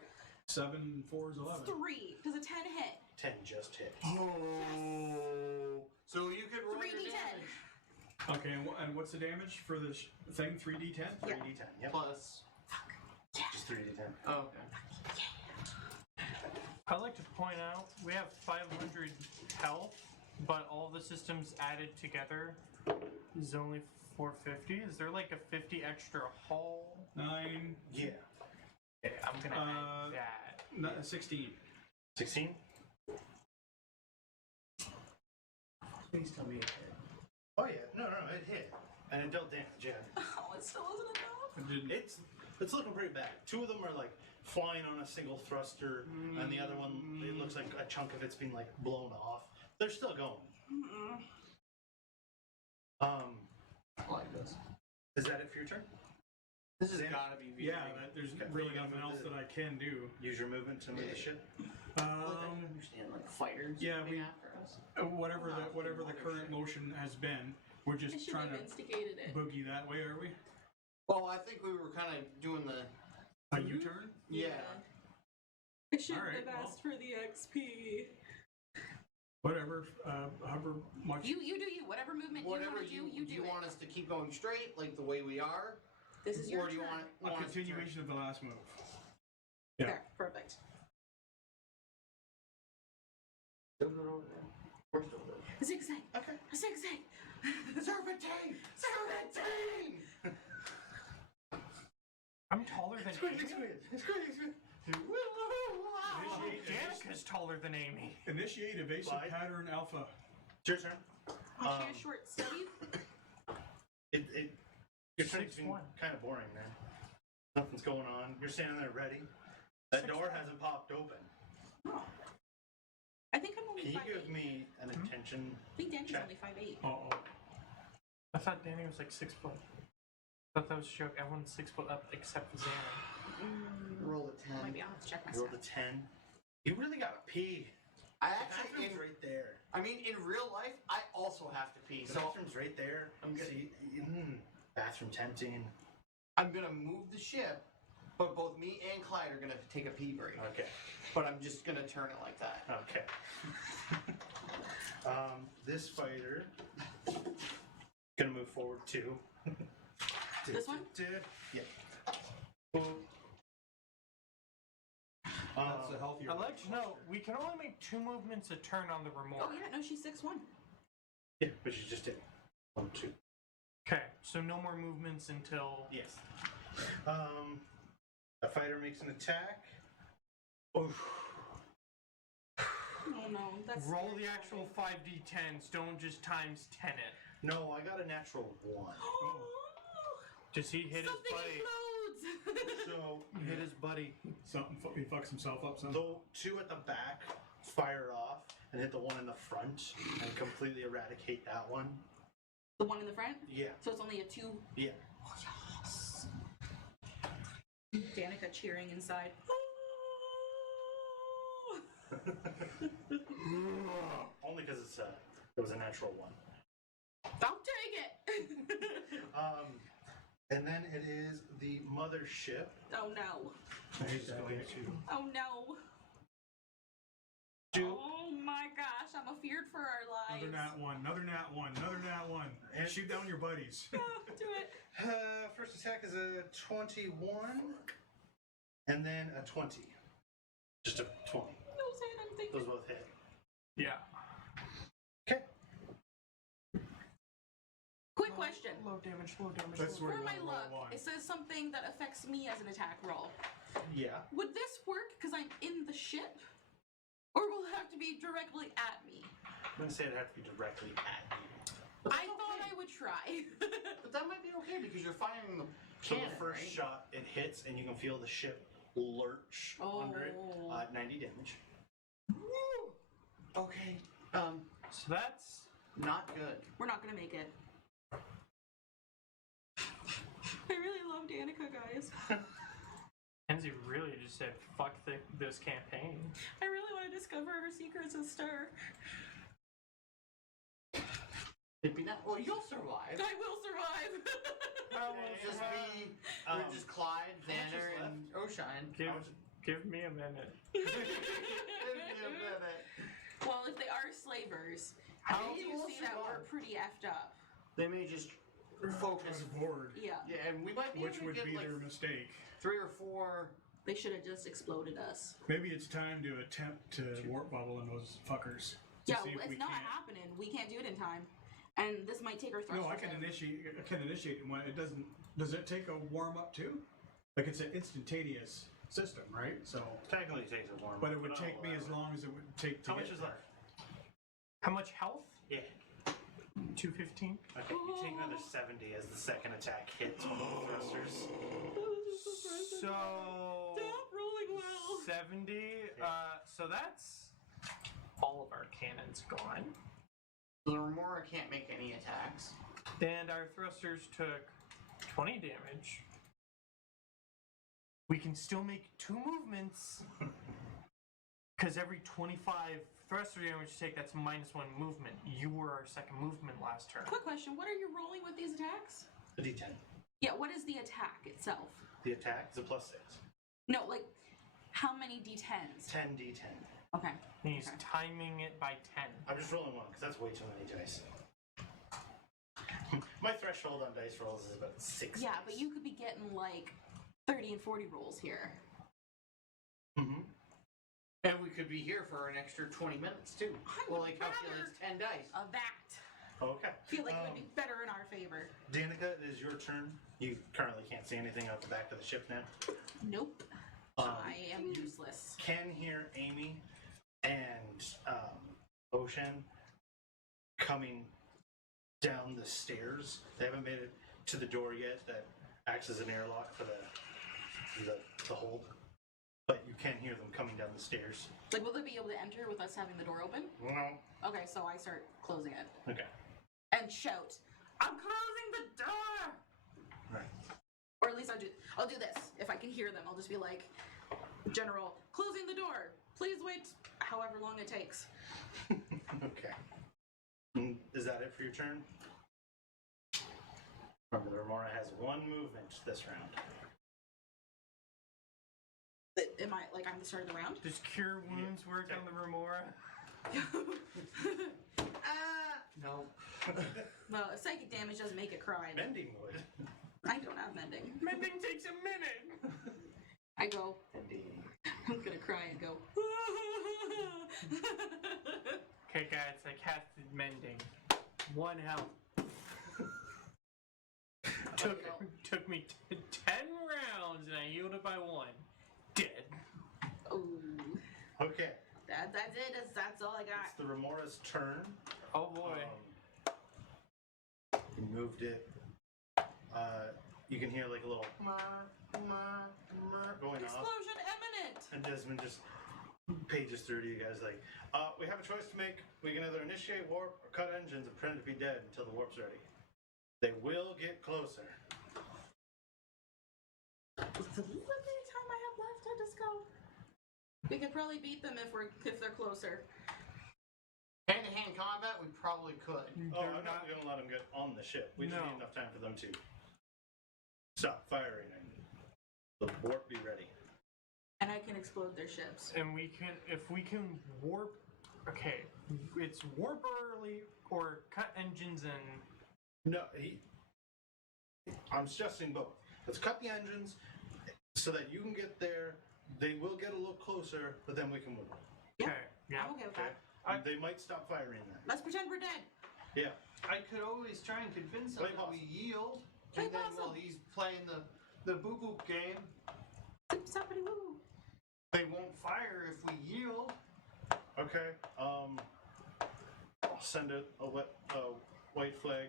7, 4 is 11. 3. Does a 10 hit? 10 just hit. Oh. So you could roll your 3d10. damage. Okay. And what's the damage for this thing? 3d10. 3d10. Yep. Plus. Just 3d10. Oh, okay. I'd like to point out we have 500 health, but all the systems added together is only 450. Is there like a 50 extra hull? 9. Yeah. Okay, I'm gonna add that. 16. 16? Please tell me it hit. Oh yeah. No, it hit. And it dealt damage, yeah. Oh, it still isn't enough. It didn't. It's looking pretty bad. 2 of them are like flying on a single thruster, and the other one, it looks like a chunk of it's been like blown off. They're still going. I like this. Is that it for your turn? This has Zan- gotta be Yeah, VA. there's Okay. really nothing else that I can do. Use your movement to move the ship. Like, I don't understand, like fighters yeah, coming we- after us. Whatever the current motion has been, we're I just should trying have to instigated it. boogie that way, are we? Well, I think we were kind of doing the. A U-turn? Yeah. I shouldn't Alright, have asked for the XP. Whatever. However much. You do you. Whatever movement Whatever you want to do, you do you it. want us to keep going straight, like the way we are, This is your Or do you turn. want A us to- continuation of the last move. Yeah. There, perfect. Still good over there. We're still good. A zigzag. Okay. A zigzag. Serpentine! Serpentine! I'm taller than Amy. Initiate, Danica's taller than Amy. initiate evasive Clyde? pattern alpha. It's your turn. Oh, she has short stubby. Your turn's been 6'1". kind of boring, man. Nothing's going on. You're standing there ready. That door hasn't popped open. Oh. I think I'm only Can you 5'8". give me an attention? I think Danny's check? only 5'8". Uh-oh. I thought Danny was like 6 foot. I thought that was a joke. Everyone's 6 foot up except for Zanner. Roll a 10. Maybe I'll have to check my You rolled a stats. 10. You really gotta pee. I The actually, bathroom's right there. I mean, in real life, I also have to pee. The So bathroom's right there. I'm good. See, bathroom tempting. I'm gonna move the ship, but both me and Clyde are gonna take a pee break. Okay. But I'm just gonna turn it like that. Okay. This fighter gonna move forward too. This one? Yeah. That's a healthier. I'd like to know, we can only make 2 movements a turn on the remote. Oh yeah, no, she's 6'1". Yeah, but you just did 1, 2. Okay, so no more movements until... Yes. A fighter makes an attack. Oof. Oh no, that's Roll scary. the actual 5d10s, don't just times 10 it. No, I got a natural 1. Does he hit Something his buddy? explodes. So Hit his buddy. Something he fucks himself up. Something. the 2 at the back fire off and hit the 1 in the front and completely eradicate that one. The one in the front? Yeah. So it's only a 2. Yeah. Oh, yes. Danica cheering inside. Only because it was a natural 1. I'll take it. And then it is the mothership. Oh no. He's going to. Oh no. Do Oh my gosh, I'm afeared for our lives. Another nat one. Another nat one. Another nat one. And- Shoot down your buddies. Oh, do it. first attack is a 21, and then a 20. Just a 20. No, say anything. Those both hit. Yeah. Okay. Quick question. Low damage, low damage. That's low where For you my want to roll luck, one. it says something that affects me as an attack roll. Yeah. Would this work because I'm in the ship? Or will it have to be directly at me? I'm going to say it'd have to be directly at you. But I that's thought okay. I would try. But that might be okay because you're firing the So cannon, the first right? shot, it hits, and you can feel the ship lurch under it. Oh. 90 damage. Okay. So that's... Not good. We're not gonna make it. I really love Danica, guys. Kenzie really just said, fuck this campaign. I really want to discover her secrets and stir. It'd be not. Well, you'll survive. I will survive. Just be. We're just Clyde, Zanner, and Oisin. Give me a minute. Well, if they are slavers, How I do will see that we're survive? pretty effed up. They may just focus. Board, Yeah. Yeah, and we might be which able to would get be like their mistake. 3 or 4. They should have just exploded us. Maybe it's time to attempt to warp bubble in those fuckers. to Yeah, see if we it's not can't. happening. We can't do it in time. And this might take our thrusters. No, I can out. initiate. I can initiate one. It doesn't. Does it take a warm up too? Like it's an instantaneous system, right? So, Technically, it takes a warm. but it would take me as long as it would take to How get much is there. left? How much health? Yeah. 215. Okay, you take another 70 as the second attack hits one of the thrusters. So... Stop rolling well. 70. So that's all of our cannons gone. The Remora can't make any attacks. And our thrusters took 20 damage. We can still make 2 movements. Because every 25 thruster damage you take, that's -1 movement. You were our second movement last turn. Quick question: what are you rolling with these attacks? A d10. Yeah, what is the attack itself? The attack is a +6. No, like how many d10s? 10 d10. Okay. And he's Okay. timing it by 10. I'm just rolling one because that's way too many dice. My threshold on dice rolls is about 6. Yeah, but you could be getting like 30 and 40 rolls here. Mm-hmm. And we could be here for an extra 20 minutes too. Well, it calculates 10 dice. Of that. Okay. Feel like it would be better in our favor. Danica, it is your turn. You currently can't see anything out the back of the ship now. Nope. I am useless. Can hear Amy and Ocean coming down the stairs. They haven't made it to the door yet that acts as an airlock for the hold. But you can hear them coming down the stairs. Like, will they be able to enter with us having the door open? No. Okay, so I start closing it. Okay. And shout, I'm closing the door! Right. Or at least I'll do this. If I can hear them, I'll just be like, General, closing the door. Please wait however long it takes. Okay. Is that it for your turn? Remember, the Remora has 1 movement this round. Am I, like, I'm the start of the round? Does cure wounds work on the Remora? No. Well, if psychic damage doesn't make it cry, then Mending would. I don't have mending. Mending takes a minute. I go, Mending. I'm gonna cry and go, Okay, guys, I casted mending. 1 health. Took me 10 rounds and I healed it by 1. Dead. ooh. Okay. That's it. That's all I It's got. the Remora's turn. Oh boy. You moved it. You can hear like a little going off. Explosion imminent! And Desmond just pages through to you guys like, we have a choice to make. We can either initiate warp or cut engines and pretend to be dead until the warp's ready. They will get closer. With the little bit of time I have left, I'll just go. We could probably beat them if they're closer. Hand-to-hand combat, we probably could. Oh, I'm not going to let them get on the ship. We just No. need enough time for them to stop firing and the warp be ready. And I can explode their ships. And if we can warp, okay, it's warp early or cut engines and No, I'm suggesting both. Let's cut the engines so that you can get there. They will get a little closer, but then we can move. Yeah. okay, yeah. I'm okay with Okay? that. They might stop firing then. Let's pretend we're dead. Yeah. I could always try and convince him Play that we possum. yield, Play and then possum. while he's playing the boop boop game, Somebody woo. they won't fire if we yield. Okay. I'll send a white flag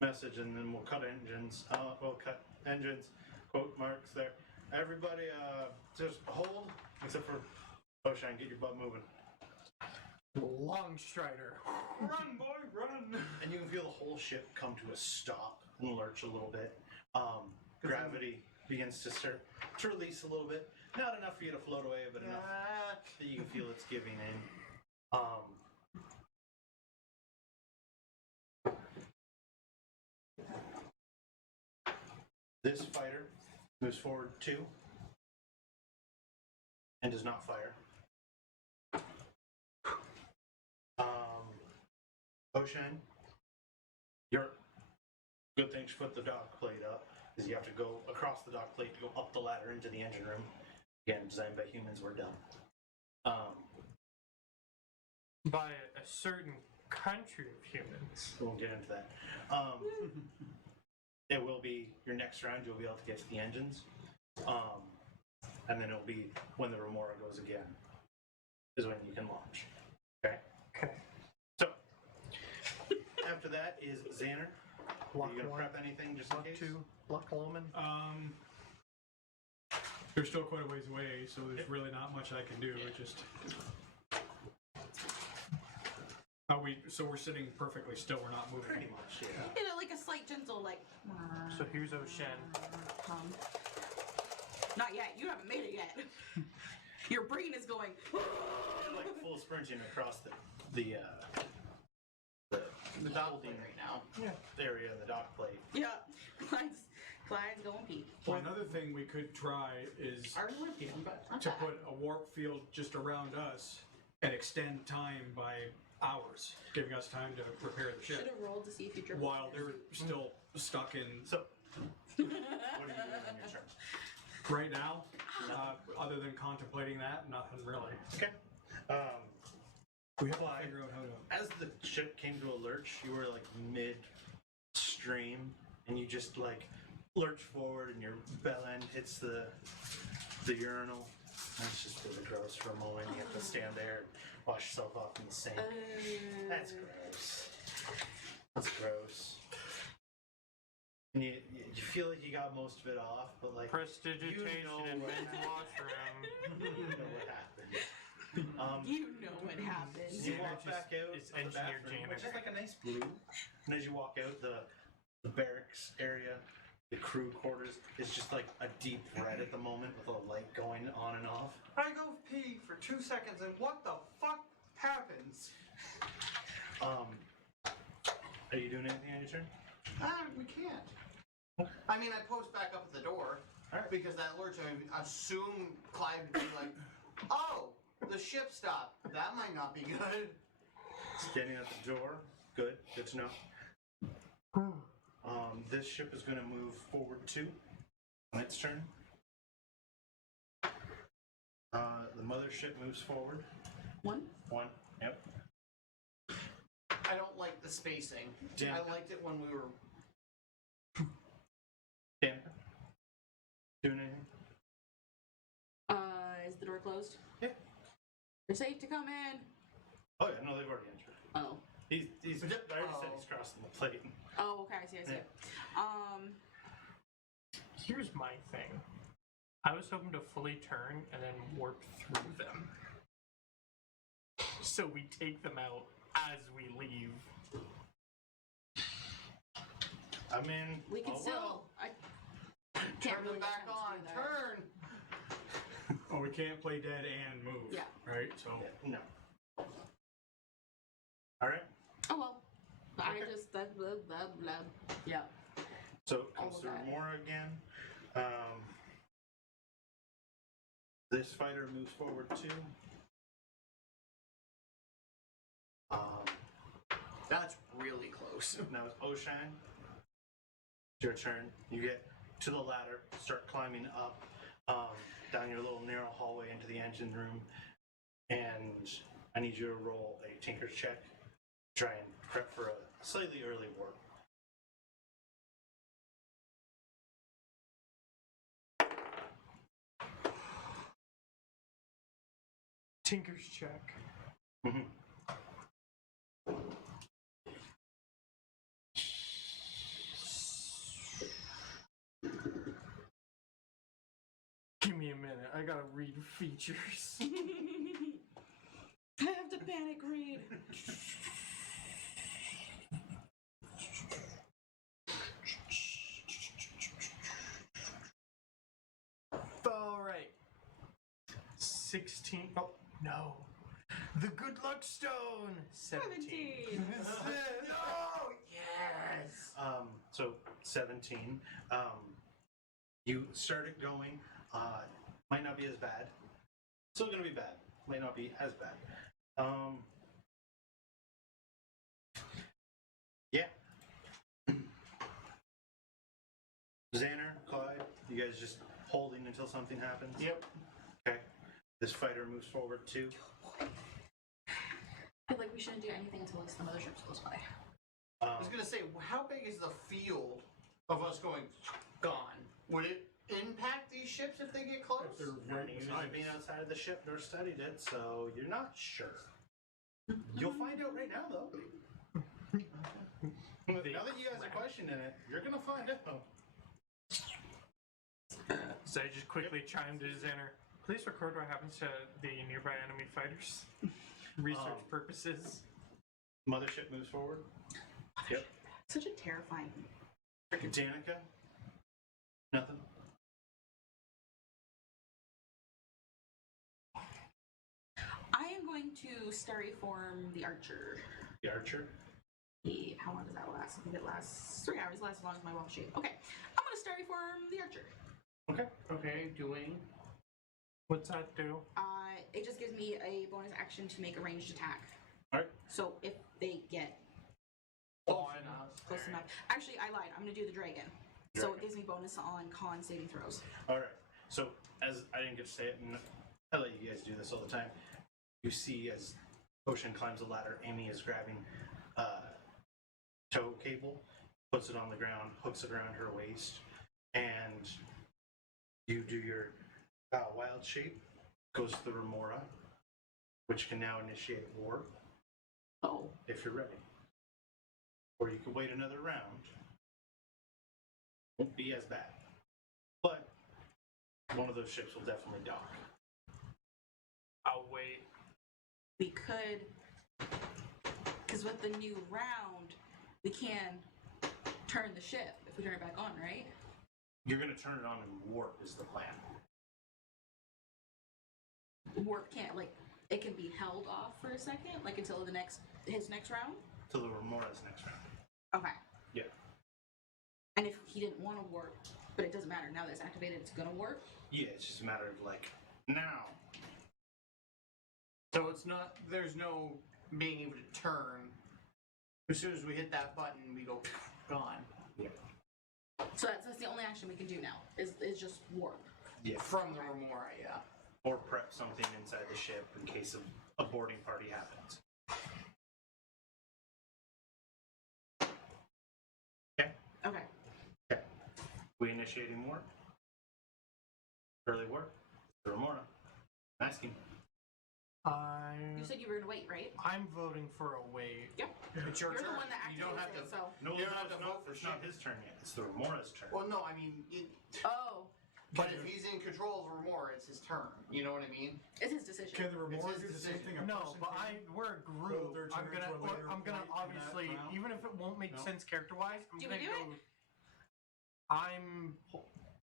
message, and then we'll cut engines. We'll cut engines. Quote marks there. Everybody, just hold, except for Ocean. Get your butt moving. Long strider. Run, boy, run! And you can feel the whole ship come to a stop and lurch a little bit. Gravity begins to start to release a little bit. Not enough for you to float away, but enough that you can feel it's giving in. This fighter moves forward 2 and does not fire. Ocean, your good thing to put the dock plate up is you have to go across the dock plate to go up the ladder into the engine room. Again, designed by humans, we're done. By a certain country of humans. We won't get into that. It will be your next round. You'll be able to get to the engines, and then it'll be when the Remora goes again, is when you can launch. Okay. Okay. So after that is Zanner. Block Are you gonna 1, prep anything just in block case? 2, block Loman. They're still quite a ways away, so there's really not much I can do. It just. So we're sitting perfectly still. We're not moving. Pretty much, yeah. You know, like a slight gentle, like. So here's Ocean. Not yet. You haven't made it yet. Your brain is going. Like full sprinting across the dock holding plate right now. area in the dock plate. Yeah. Clyde's going peak. Well, another thing we could try is I already went down, but not to bad. put a warp field just around us and extend time by hours, giving us time to repair the Should ship have rolled to see if you dribbled. while they're still stuck in. So, what are you doing on your turn? Right now, other than contemplating that, nothing really. Okay. We have to Clyde, figure out how to. as the ship came to a lurch, you were like mid-stream, and you just like lurch forward, and your bell end hits the urinal. That's just really gross for a moment. You have to stand there and wash yourself off in the sink. That's gross. That's gross. And you feel like you got most of it off, but like Prestidigitation in what men's happened. washroom. You know what happened. You know what happened. You walk Just- back out it's of the engineer bathroom, which is janitor. like a nice blue. And as you walk out, the barracks area, the crew quarters, is just like a deep red at the moment with a light going on and off. I go pee for 2 seconds, and what the fuck happens? Are you doing anything on your turn? We can't. I mean, I post back up at the door Alright. because that lurch. I assume Clyde would be like, "Oh, the ship stopped. That might not be good." Standing at the door. Good. Good to know. This ship is going to move forward 2 on its turn. The mothership moves forward. 1. 1. Yep. I don't like the spacing. Yeah. I liked it when we were. Danica? Doing anything? Is the door closed? Yeah. You're safe to come in. Oh yeah, no, they've already entered. Oh. He's I already said he's crossing the plate. Oh, okay, I see. Here's my thing. I was hoping to fully turn and then warp through them. So we take them out as we leave. I mean, We can still. I can't Turn really them back attempt on. to do that. Turn. Oh, we can't play dead and move. Yeah. Right. So. no. All right. Oh well. I Okay. just blah blah blah. Yeah. So it comes All of through that. more again. This fighter moves forward 2. That's really close. Now it's Oisin. It's your turn. You get to the ladder, start climbing up down your little narrow hallway into the engine room, and I need you to roll a Tinker's check. Try and prep for a slightly early warp. Tinker's check. Mhm. Give me a minute. I gotta read features. I have to panic read. All right. 16. Oh, no. The good luck stone. 17. Oh yes. So 17. You start it going. Might not be as bad. Still gonna be bad. Might not be as bad. Yeah. Zanner, Clyde, you guys just holding until something happens? Yep. Okay. This fighter moves forward 2. I feel like we shouldn't do anything until at least the mothership's close by. I was gonna say, how big is the field of us going gone? Would it impact these ships if they get close? If they're You're right not used beside to being us. outside of the ship nor studied it, so you're not sure. You'll find out right now, though. Now that you guys are questioning it, you're gonna find out. So I just quickly chimed to Zanner. Please record what happens to the nearby enemy fighters. Research purposes. Mothership moves forward. Yep. Such a terrifying. Danica. Nothing. I am going to Stariform the Archer. The archer. How long does that last? I think it lasts 3 hours. It lasts as long as my wolf shape. Okay. I'm going to Stariform the Archer. Okay. Okay, doing. What's that do? It just gives me a bonus action to make a ranged attack. All right. So if they get Close enough. close enough. Actually, I lied. I'm gonna do the dragon. So it gives me bonus on con saving throws. All right. So as I didn't get to say it, and I let you guys do this all the time. You see as Ocean climbs the ladder, Amy is grabbing tow cable, puts it on the ground, hooks it around her waist, and you do your wild shape. Goes to the remora, which can now initiate war Oh. if you're ready. Or you can wait another round. Won't be as bad. But one of those ships will definitely dock. I'll wait. We could, because with the new round, we can turn the ship if we turn it back on, right? You're going to turn it on and warp is the plan. Warp can't, like, it can be held off for a second, like until his next round? To the remora's next round. Okay. Yeah. And if he didn't want to warp, but it doesn't matter, now that it's activated, it's gonna warp? Yeah, it's just a matter of like, now. So it's not. There's no being able to turn. As soon as we hit that button, we go gone. Yeah. So that's the only action we can do now, is just warp. Yeah. From the remora, yeah. Or prep something inside the ship in case a boarding party happens. Okay. Okay. Okay. We initiating warp? Early warp? The remora. Asking. You said you were gonna wait, right? I'm voting for a wait. Yep. It's your You're turn. the one that You don't have activates to. it, so. No, You don't have to vote for it's not shit. his turn yet. It's the remora's turn. Well, no, I mean, Oh, but if he's in control of remora, it's his turn. You know what I mean? it's his decision. Can the remora It's do his the same decision. thing? No, but we're a group. their I'm turns gonna, were later I'm gonna point in that obviously, round? even if it won't make No. sense character-wise, I'm Do gonna we do go.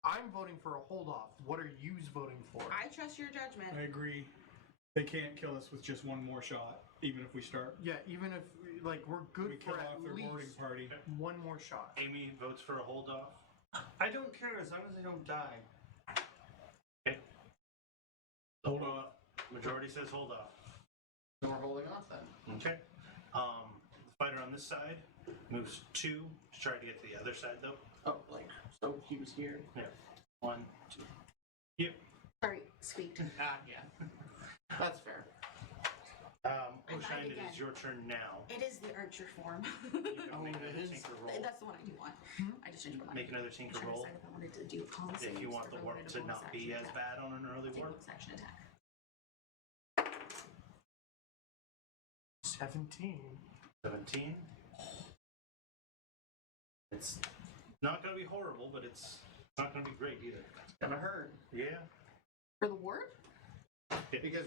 I'm voting for a hold off. What are you voting for? I trust your judgment. I agree. They can't kill us with just one more shot, even if we start. Yeah, even if like we're good We for kill at off their boarding least party. one more shot. Amy votes for a hold off. I don't care as long as I don't die. Okay. Hold off. Majority says hold off. So we're holding off then. Okay. The fighter on this side moves 2 to try to get to the other side though. Oh, like so he was here. Yeah. 1, 2. Yep. Sorry, squeaked. Yeah. That's fair. I'm Ocean, fine it again. is your turn now. It is the archer form. You can Oh, make it another is? tinker roll. That's the one I do want. I just changed my mind. Make another I'm tinker trying to roll. decide if I wanted to do con If you saves want or the if I warp wanted to a bonus not be action as attack. bad on an early Take warp. bonus action attack. 17. 17. It's not going to be horrible, but it's not going to be great either. Gonna hurt Yeah. For the warp? because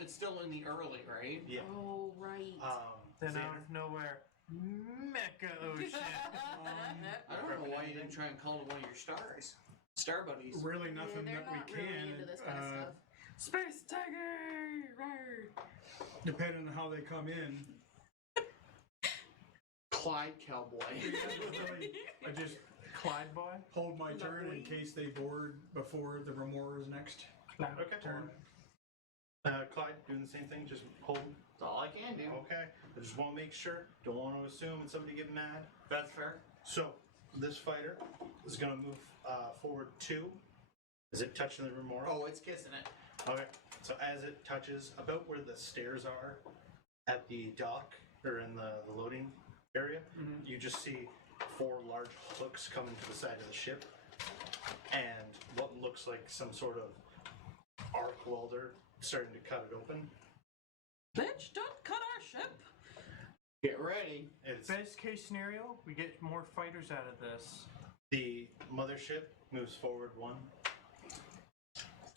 it's still in the early, right? Yeah. Oh, right. Then out Zanner, of nowhere, Mecha Ocean. I don't know why you didn't try and call to one of your stars. Star buddies. Really Yeah, nothing they're that we not can. really into this kind of stuff. Space Tiger! Rawr. Depending on how they come in. Clyde Cowboy. I just Clyde boy? hold my turn in case they board before the remora's next Okay. turn. Clyde, doing the same thing, just hold. That's all I can do. Okay. I just want to make sure. Don't want to assume it's somebody getting mad. That's fair. So, this fighter is going to move forward 2. Is it touching the remora? Oh, it's kissing it. Okay. So, as it touches about where the stairs are at the dock or in the loading area, you just see 4 large hooks coming to the side of the ship and what looks like some sort of arc welder starting to cut it open. Bitch, don't cut our ship! Get ready. It's Best case scenario, we get more fighters out of this. the mothership moves forward 1.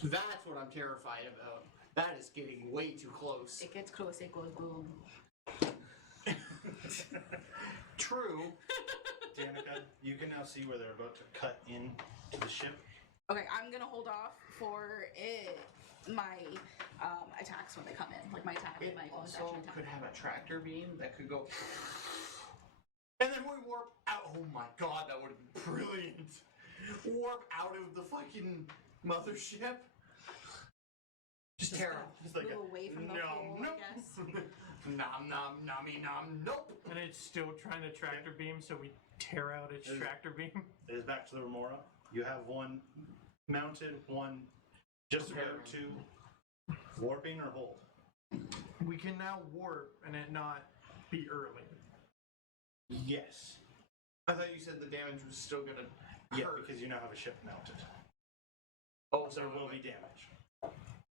That's what I'm terrified about. That is getting way too close. It gets close, it goes boom. True. Danica, you can now see where they're about to cut in to the ship. Okay, I'm gonna hold off for my attacks when they come in. Like my attack and It my bonus also action attack. could have a tractor beam that could go. And then we warp out. Oh my god, that would have been brilliant. Warp out of the fucking mothership. Just tear them. It's like move away from the hole, nope. I guess. Nom nom nommy nom. Nope. And it's still trying to tractor beam, so we tear out its Is- tractor beam. It is back to the remora. You have one mounted, one just about to warping or hold. We can now warp and it not be early. Yes. I thought you said the damage was still gonna Yeah, hurt. because you now have a ship mounted. Oh, So there will be damage.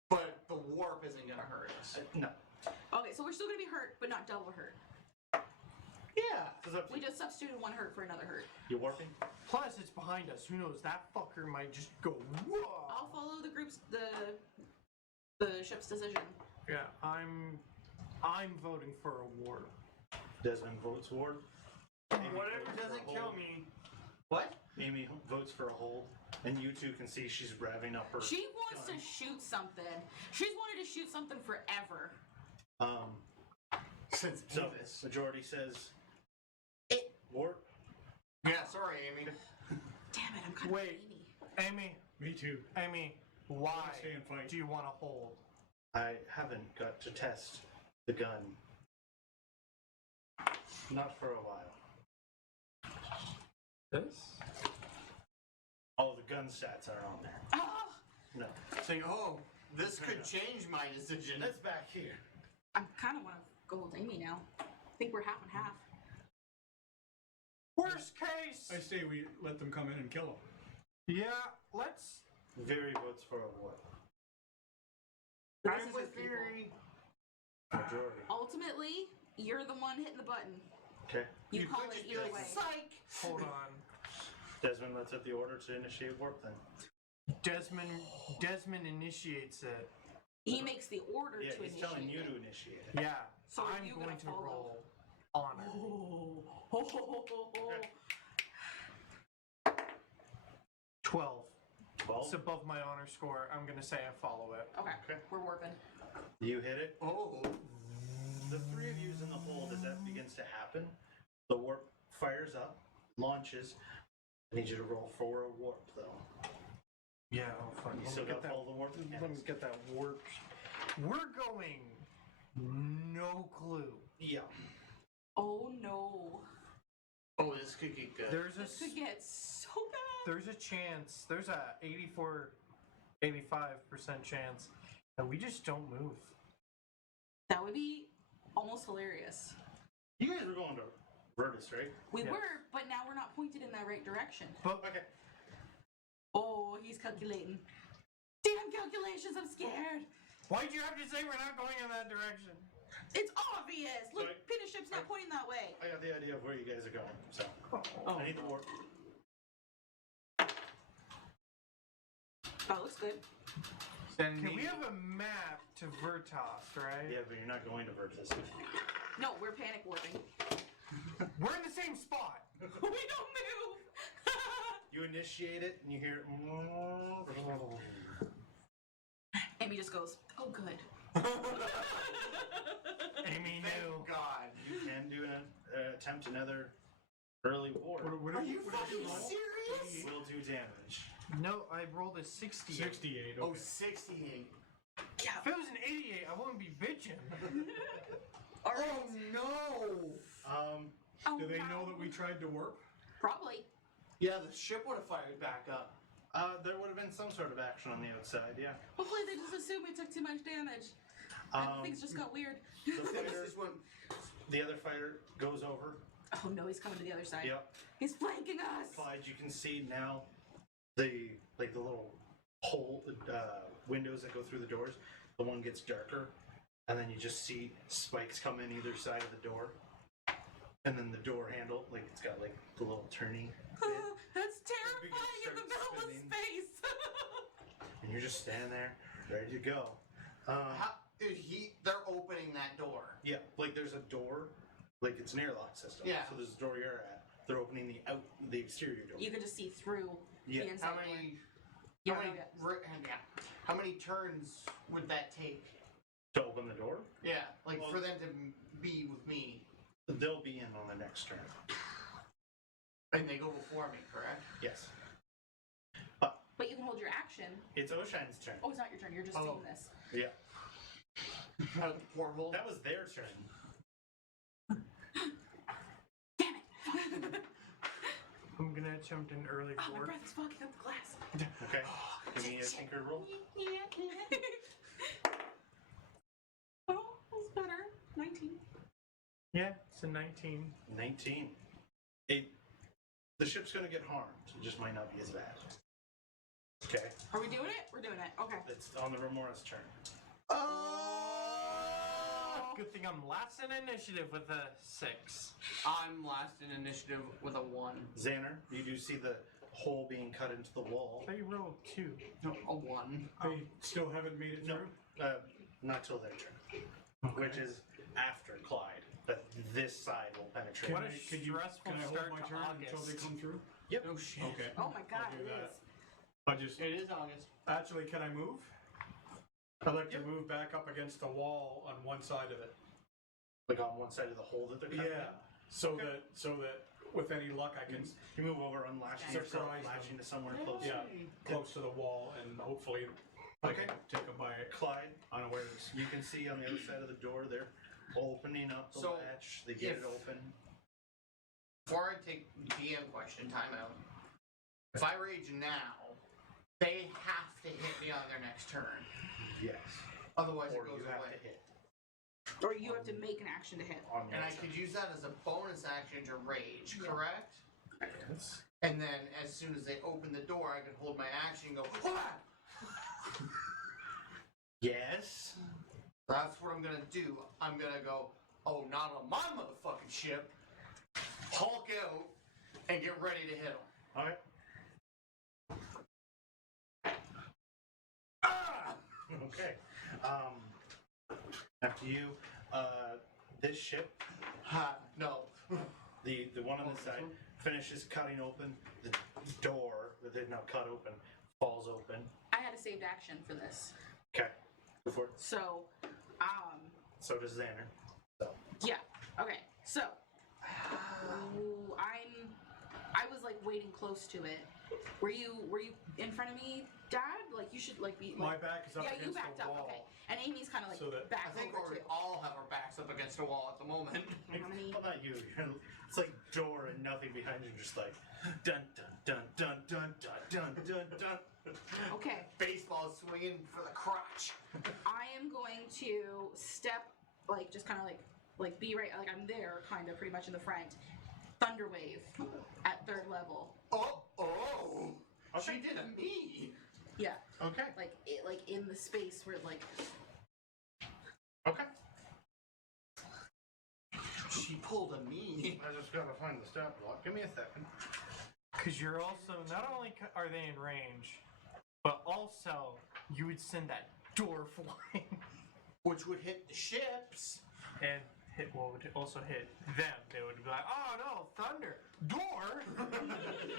But the warp isn't gonna hurt us. No. Okay, so we're still gonna be hurt, but not double hurt. Yeah. It's up to We you. just substituted one hurt for another hurt. You warping? Plus, it's behind us. Who knows? That fucker might just go. Whoa! I'll follow the group's the ship's decision. Yeah, I'm voting for a warp. Desmond votes ward. Amy Whatever votes for a doesn't kill hold. me. What? Amy votes for a hold, and you two can see she's revving up her. She wants to shoot something. She's wanted to shoot something forever. Since So Davis. majority says It. warp. Yeah, sorry, Amy. Damn it! I'm kind Wait. of Amy, Me too. Amy, why Stay and fight. do you want to hold? I haven't got to test the gun. Not for a while. This? Oh, the gun stats are on there. Oh, No. Saying, oh, this could change my decision. That's back here. I kind of want to go with Amy now. I think we're half and half. Worst case. I say we let them come in and kill them. Yeah, let's. Very votes for a warp. This I'm is with your people. Fury. Majority. Ultimately, you're the one hitting the button. Okay. You, call could it just be either like, way. Psych! Hold on. Desmond lets out the order to initiate warp then. Desmond initiates it. He makes the order Yeah, to he's initiate. telling you it. to initiate it. Yeah, So are I'm you going gonna to follow? roll honor. Oh, ho, ho, ho, ho, ho. Okay. 12. 12. It's above my honor score. I'm gonna say I follow it. Okay, Okay. we're warping. You hit it. Oh. The three of you's in the hold as that begins to happen. The warp fires up, launches. I need you to roll for a warp though. Yeah, oh fuck. You Let still me get got that. all the warp Let me mechanics. get that warp. We're going. No clue. Yeah. Oh no. Oh, this could get good. There's a This could get so bad. there's a chance. There's a 85% chance that we just don't move. That would be almost hilarious. You guys were going to Virtus, right? We Yes. were, but now we're not pointed in that right direction. But Okay. Oh, he's calculating. Damn calculations, I'm scared. why'd you have to say we're not going in that direction? It's obvious. Look, Sorry. Peter ship's not pointing that way. I got the idea of where you guys are going, so I need the warp. Oh, looks good. Send Okay, we have a map to Vertas, right? Yeah, but you're not going to Virtus. No, we're panic warping. We're in the same spot. We don't move. You initiate it and you hear Amy just goes, oh, good. Amy knew. Thank God. you can do an attempt another early warp. Are you fucking serious? Will do damage. No, I rolled a 68. 68. Oh, Okay. 68. If it was an 88, I wouldn't be bitching. Oh, no. Oh, Do they wow. know that we tried to warp? Probably. Yeah, the ship would have fired back up. There would have been some sort of action on the outside, yeah. Hopefully they just assume we took too much damage. And things just got weird. The This fighter, is when the other fighter goes over. Oh no, he's coming to the other side. Yep. He's flanking us. Clyde, you can see now the little hole windows that go through the doors. The one gets darker, and then you just see spikes come in either side of the door, and then the door handle, like it's got like the little turny, That's terrifying in the starts middle of spinning. space. and you're just standing there, ready to go. dude, they're opening that door. Yeah, like there's a door, like it's an airlock system. Yeah. So there's a door you're at. They're opening the exterior door. You can just see through Yeah. the inside. How door. many? You How don't many? know yet. How many turns would that take? To open the door, Yeah, like Well- for them to be with me, they'll be in on the next turn. and they go before me, correct? Yes. But you can hold your action. It's Oshine's turn. Oh, it's not your turn. You're just Oh. seeing this. Yeah. Out of the porthole. That was their turn. Damn it! I'm gonna attempt an early Oh, my board. breath is fogging up the glass. Okay. Give me a tinker roll. Oh, that's better. 19. Yeah, it's a 19. 19. The ship's gonna get harmed. It just might not be as bad. Okay. Are we doing it? We're doing it. Okay. It's on the Remora's turn. Good thing I'm last in initiative with a 6. I'm last in initiative with a 1. Xander, you do see the hole being cut into the wall. They rolled 2. No, a 1. They still haven't made it No, through? not till their turn. Which is after Clyde. That this side will penetrate. What a stressful can I hold start my to turn until they August. come through? Yep. No shit. Okay. Oh my god, I'll do it that. is. I just It is August. actually, can I move? I'd like Yep. to move back up against the wall on one side of it. Like on one side of the hole that they're cutting. Yeah. So that with any luck I can You move over, unlatching yourself, Surprise them. latching to somewhere close. yeah close to the wall and hopefully I Okay. can take them by Clyde, unawares. you can see on the other side of the door they're opening up the So, latch. They get if- it open. Before I take DM question, timeout. If I rage now, they have to hit me on their next turn. Yes. Otherwise, Or it goes you have away. to hit Or you have to make an action to hit. on the And I other could side. use that as a bonus action to rage, Yeah. correct? Yes. And then as soon as they open the door, I could hold my action and go, "Wah!" Yes. That's what I'm gonna do. I'm gonna go, oh, not on my motherfucking ship. Hulk out and get ready to hit them. All right. Ah! Okay. After you, this ship, No. the one on this side, finishes cutting open. The door that they've now cut open falls open. I had a saved action for this. Okay. Before. So, So does Xander. So. yeah. Okay. So, I was like waiting close to it. Were you in front of me, Dad? Like you should like be. My Like, back is up yeah, you against backed the up. wall. Okay. And Amy's kind of like So that- I back think over we too. all have our backs up against a wall at the moment. And how many? Well, not you. It's like door and nothing behind you, just like dun dun dun dun dun dun dun dun dun. Okay. Baseball swinging for the crotch. I am going to step, like, just kind of like be right, like I'm there, kind of pretty much in the front. Thunder wave at 3rd level. Oh. Okay. She did a me. Yeah, Okay. like it, like in the space where like. Okay. She pulled a me. I just gotta find the stat block. Give me a second. Because you're also, not only are they in range, but also you would send that door flying. Which would hit the ships. And would also hit them. They would be like, oh no, thunder, door.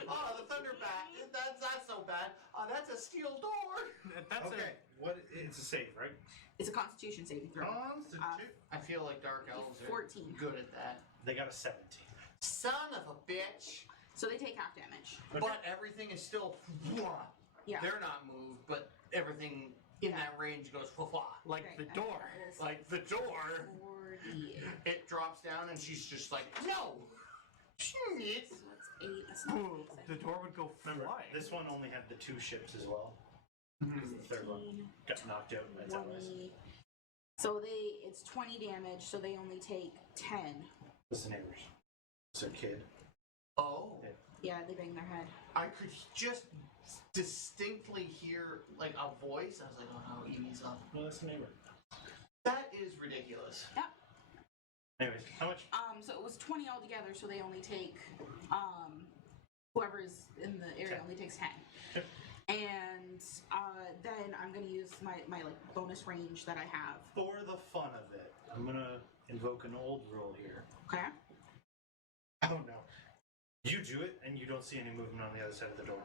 Oh, the thunder bat. That's not so bad. That's a steel door. That's Okay. What? It's a save, right? It's a Constitution saving throw. Constitution. I feel like dark elves are 14. good at that. They got a 17. Son of a bitch. So they take half damage. Okay. But everything is still. Yeah. They're not moved, but everything in that range goes. like Okay, the and door. that is Like the door. 40. It drops down and she's just like, no. Shit. So that's 8. That's not Ooh, the door would go Remember, flying. this one only had the 2 ships as well. The third one 15, got knocked out by Tavern. 20. So it's 20 damage, so they only take 10. What's the neighbors? It's a kid. Oh. Yeah, they bang their head. I could just distinctly hear like a voice. I was like, oh no, Evie's up. No, that's the neighbor. That is ridiculous. Yep. Anyways, how much? So it was 20 altogether, so they only take whoever's in the area 10. only takes 10. Yep. And then I'm gonna use my like bonus range that I have. For the fun of it, I'm gonna invoke an old rule here. Okay. I don't know. You do it, and you don't see any movement on the other side of the door.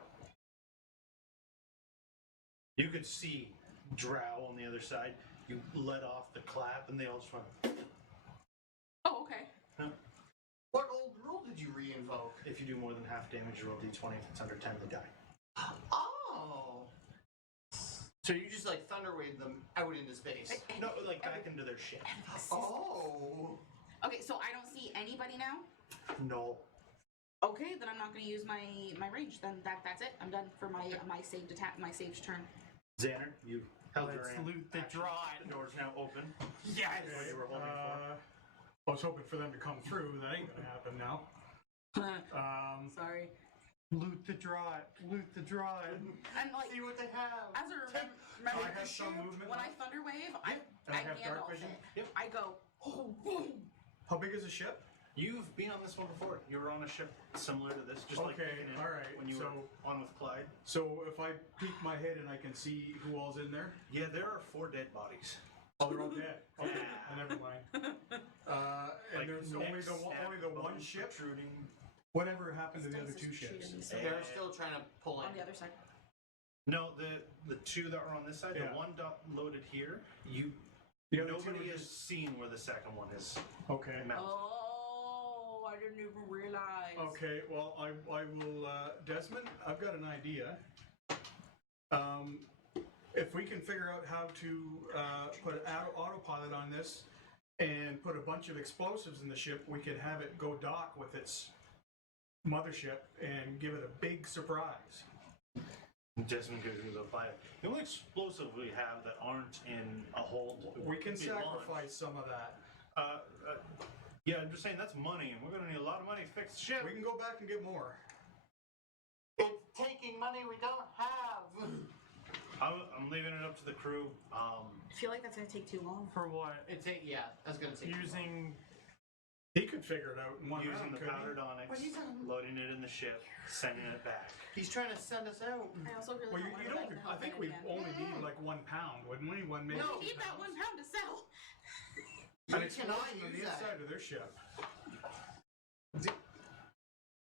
You could see Drow on the other side. You let off the clap, and they all just went. Oh, okay. What old rule did you re-invoke? If you do more than half damage, you roll d20. If it's under 10, they die. Oh. So you just like thunderwave them out into space. No, like back into their ship. Oh. Okay, so I don't see anybody now. No. Okay, then I'm not going to use my range. Then that's it. I'm done for my saved attack, my saved turn. Xander, you held your Let's hand. loot the Action. Druid. The door's now open. Yes. That's what you were holding for. I was hoping for them to come through. That ain't gonna happen now. Sorry. Loot the Druid. Loot the Druid. And like, See what they have. as a I remember, have some movement. when I thunder wave, I have dark Gandalf vision. it. Yep. I go, oh, boom. How big is the ship? You've been on this one before. You were on a ship similar to this, just like Okay, peeking in alright, when you so- were on with Clyde. So if I peek my head and I can see who all's in there? Yeah, there are 4 dead bodies. Oh, they're all dead. Okay, Yeah. never mind. And Like there's only necks, only the one bones ship. protruding. Whatever happened to the This other dice two is ships? cheating, so They're still trying to pull in. on the other side. No, the 2 that were on this side, Yeah. the one loaded here, The other two nobody are has just seen where the second one is okay. mounted. Oh, I didn't even realize. Okay, well, I will, Desmond, I've got an idea. If we can figure out how to put autopilot on this and put a bunch of explosives in the ship, we could have it go dock with its mothership and give it a big surprise. Desmond gives you the fire. The only explosive we have that aren't in a hold. We can be launched. sacrifice some of that. Yeah, I'm just saying that's money, and we're gonna need a lot of money to fix the ship. We can go back and get more. It's taking money we don't have. I'm leaving it up to the crew. I feel like that's gonna take too long. For what? That's gonna take Using. He could figure it out in one Using round, the couldn't he? powdered onyx, What are you talking- loading it in the ship, sending it back. He's trying to send us out. I also really Well, don't want you to don't. go back to I hell think again. we only need like 1 pound, wouldn't we? One maybe. No. We need that 1 pound to sell. An We explosion cannot on the use that. inside of their ship.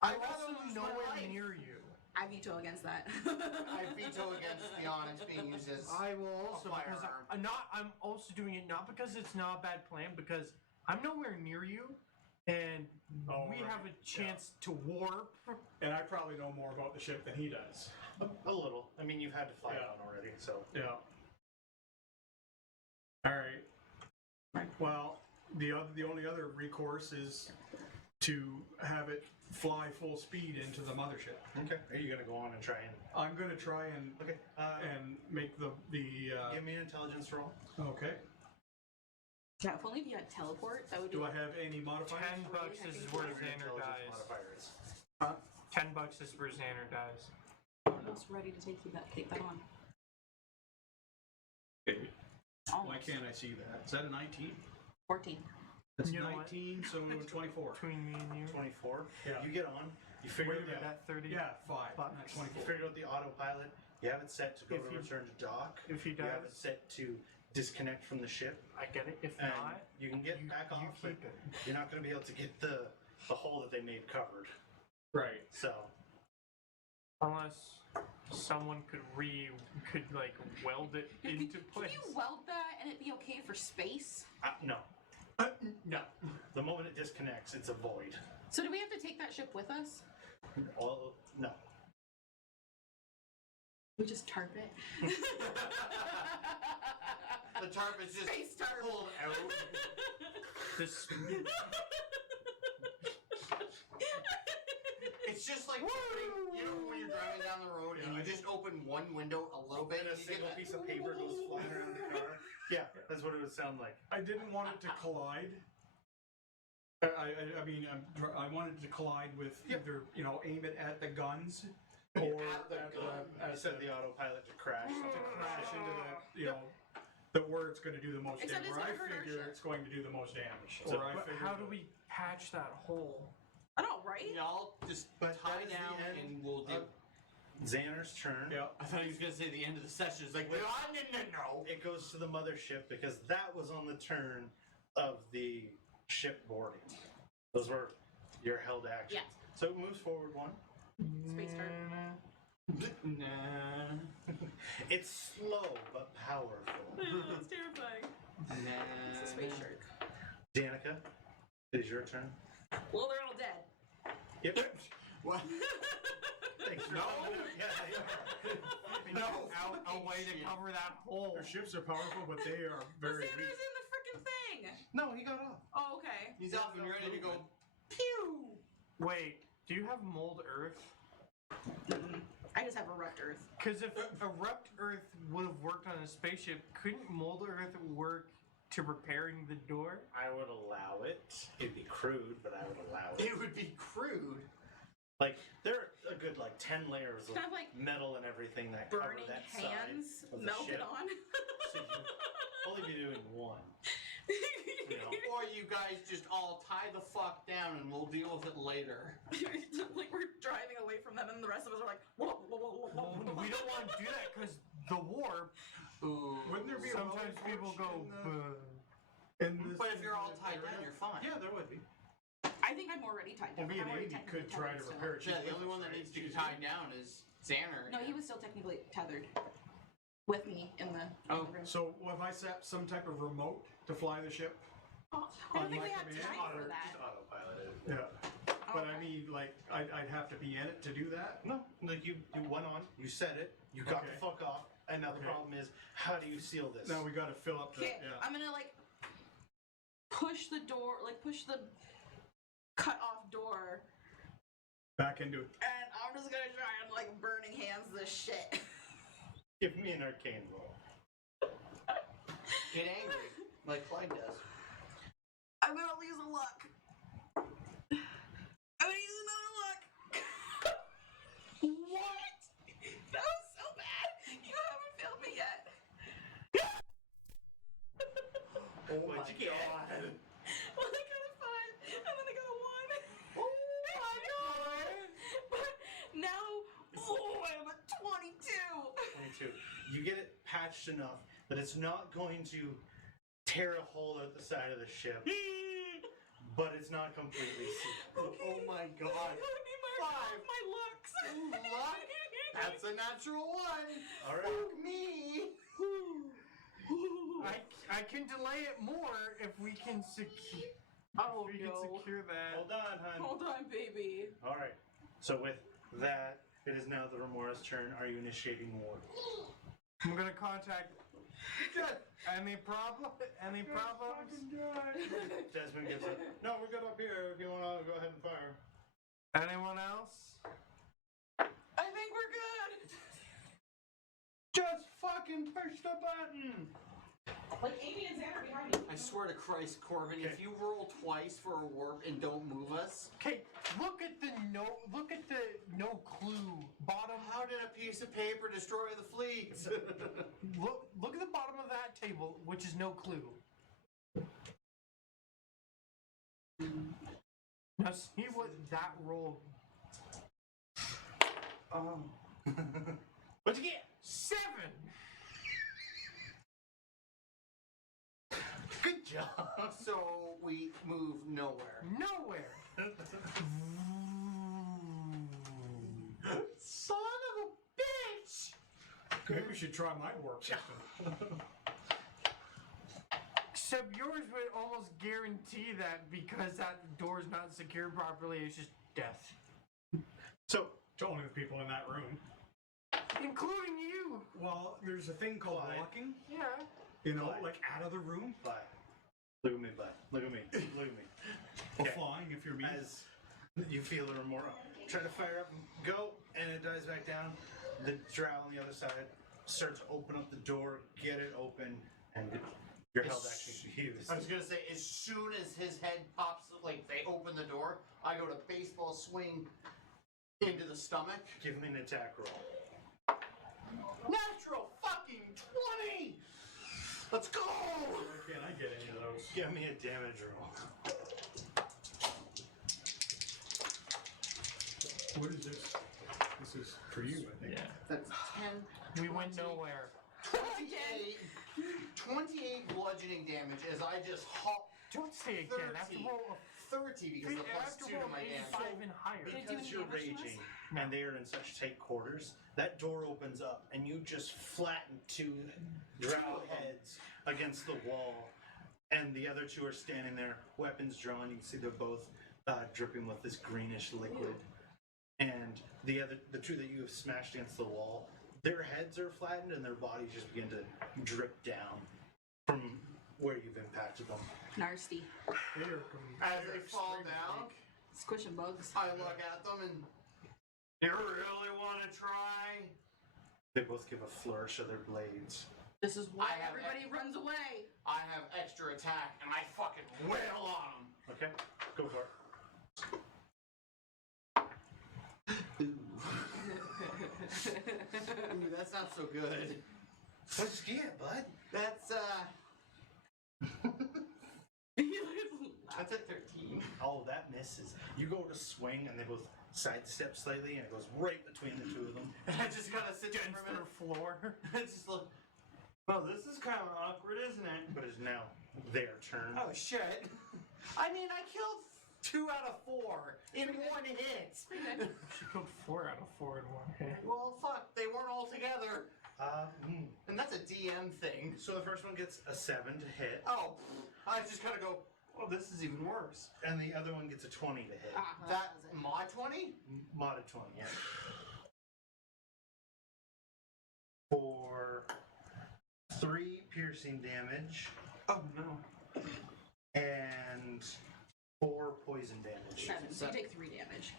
I Also also lose my nowhere life. near you. I veto against that. I veto against the onyx being used as. I will also A because firearm. I'm also doing it not because it's not a bad plan, because I'm nowhere near you, and Oh, we right. have a chance to warp. And I probably know more about the ship than he does. A little. I mean, you've had to fly Yeah. one already, so. Yeah. All right. Well, the only other recourse is to have it fly full speed into the mothership. Okay. Are you gonna go on and try and? I'm gonna try and Okay. make the Give me an intelligence roll. okay. Yeah, if only if you had teleport, that would be. Do I have any modifiers? $10 is where Xander Intelligence dies. modifier is. $10 is where Xander dies. almost ready to take that on. Why Almost. can't I see that? Is that a 19? 14. That's You know what? 19, so 24. Between me and you. 24. Yeah. You get on. You figure Wait, out the, that 30. Yeah, 5. Fuck. Not you 24. figured out the autopilot. You have it set to go If to he- return to dock. If he You have it dies, set to disconnect from the ship, I get it. If and not, you can get you, back you off. But keep it. you're not going to be able to get the hole that they made covered. Right. So Unless someone could like weld it into Can place. you weld that and it be okay for space? no. No. The moment it disconnects, it's a void. So do we have to take that ship with us? Well, no. We just tarp it. The tarp is just Space tarp. pulled out. This It's just like opening, you know, when you're driving down the road and you just open one window a little bit And a and you get single that. piece of paper goes flying around the car. Yeah, that's what it would sound like. I didn't want it to collide. I mean, I wanted to collide with either, aim it at the guns or At the gun. I said the autopilot to crash. crash into the where it's going to do the most Except damage. it's Where I gonna hurt our figure ship. it's going to do the most damage. So- Or I but figure how do we patch that hole? I know, right? Y'all just But tie that is the down end and we'll do. Xanner's turn. Yeah. I thought he was gonna say the end of the session. It's like, no. It goes to the mothership because that was on the turn of the ship boarding. Those were your held actions. Yeah. So it moves forward one. Space tarp. Nah. It's slow but powerful. That's terrifying. Nah. It's a space shark. Danica, it is your turn. Well, they're all dead. Yep. What? Thanks for No. coming out. Yeah, they are. a way to cover that hole. Their ships are powerful, but they are But very Xander's weak. in the freaking thing. No, he got off. Oh, okay. He's up and ready to go. Pew! Wait, do you have mold earth? I just have a rough earth. Because if erupt earth would have worked on a spaceship, couldn't mold earth work to repairing the door? I would allow it. It'd be crude, but I would allow it. It would be crude. Like, there are a good, like, 10 layers of Kind of like metal and everything that cover burning that hands side of the melted ship. on. So you'd only be doing one. You know? Or you guys just all tie the fuck down and we'll deal with it later. Like we're driving away from them, and the rest of us are like, Well, we don't want to do that because the warp. Ooh. Wouldn't there be a Sometimes welding people torch go. in this But if you're all tied area? down, you're fine. Yeah, there would be. I think I'm already tied Well, down. me and I'm already Amy technically could try to tethered still. repair it. Yeah, the only one that needs to be tied down is Zanner. No, he was still technically tethered with me in the, Oh. in the room. So if I set some type of remote to fly the ship, I don't think my we have command, time for Just that. autopilot it. yeah. But I Okay. mean, like, I'd have to be in it to do that. No, like you went on, you said it, you got Okay. the fuck off, and now the Okay. problem is, how do you seal this? Now we got to fill up the. Okay, Yeah. I'm gonna like push the door, like push the cut off door, Back into it. and I'm just gonna try and like burning hands this shit. Give me an arcane roll. Get angry, like Clyde does. I'm gonna lose a luck. I'm gonna use another luck. What? That was so bad. You haven't failed me yet. Oh What'd you get? Well, I got a 5, and then I got a 1. Oh my god! But now, I'm at 22. 22. You get it patched enough that it's not going to tear a hole out the side of the ship, but it's not completely sealed. Oh my god. I need my looks. Luck? That's a natural 1. All right. Fuck me. I can delay it more if we can secure. Oh We can no. secure that. Hold on, hon. Hold on, baby. All right. So with that, it is now the Remora's turn. Are you initiating war? I'm gonna contact. Any problem? Any problems? Desmond gives up. No, we're good up here. If you want to go ahead and fire. Anyone else? I think we're good. Just fucking push the button. Like Amy and Zanner behind me. I swear to Christ, Korben, if you roll twice for a warp and don't move us, Okay, look at the no clue bottom. how did a piece of paper destroy the fleet? Look at the bottom of that table, which is no clue. Now see what that roll. What'd you get? 7. Good job. So we move nowhere. Nowhere. Son of a bitch! Maybe we should try my warp system. Except yours would almost guarantee that because that door's not secured properly, it's just death. So, To only the people in that room. Including you. Well, there's a thing called Clyde. walking. Yeah. You know, Clyde. like out of the room. bye. Look at me, bud. Look at me. Look at me. Or Okay. flying if you're me. As you feel the Remora try to fire up and go, and it dies back down. The drow on the other side starts to open up the door, get it open, and you're held actually confused. I was gonna say, as soon as his head pops, like they open the door, I go to baseball swing into the stomach. Give me an attack roll. Natural fucking 20! Let's go! Why can't I get any of those? Give me a damage roll. What is this? This is for you, I think. That's 10. We went nowhere. 28 bludgeoning damage as I just hop Don't say again. I have to 30. roll 30 because the I plus have to 2 to roll my damage. 85 and higher. Did it do Because any you're damage to us? raging, and they are in such tight quarters, that door opens up, and you just flatten 2 drow heads against the wall, and the other 2 are standing there, weapons drawn. You can see they're both dripping with this greenish liquid. And the 2 that you have smashed against the wall their heads are flattened and their bodies just begin to drip down from where you've impacted them. Nasty. As they fall down, Squishing bugs. I look at them and you really want to try? They both give a flourish of their blades. This is why I have everybody runs away. I have extra attack and I fucking wail on them. Okay, go for it. Ooh, that's not so good. What'd you get, bud? That's that's a 13. Oh, that misses. You go to swing and they both sidestep slightly and it goes right between the two of them. And I just gotta sit there Against for a their minute. floor. I just look. Well, this is kind of awkward, isn't it? But it's now their turn. Oh shit! I mean, I killed 2 out of 4 in 1 hit. She killed 4 out of 4 in one hit. Well, fuck, they weren't all together, and that's a DM thing. So the first one gets a 7 to hit, Oh, I just gotta go. Oh, this is even worse. and the other one gets a 20 to hit. Ah, That was it. mod 20? Modded 20, yeah. For 3 piercing damage Oh no. and 4 poison damage. 7. So you take 3 damage.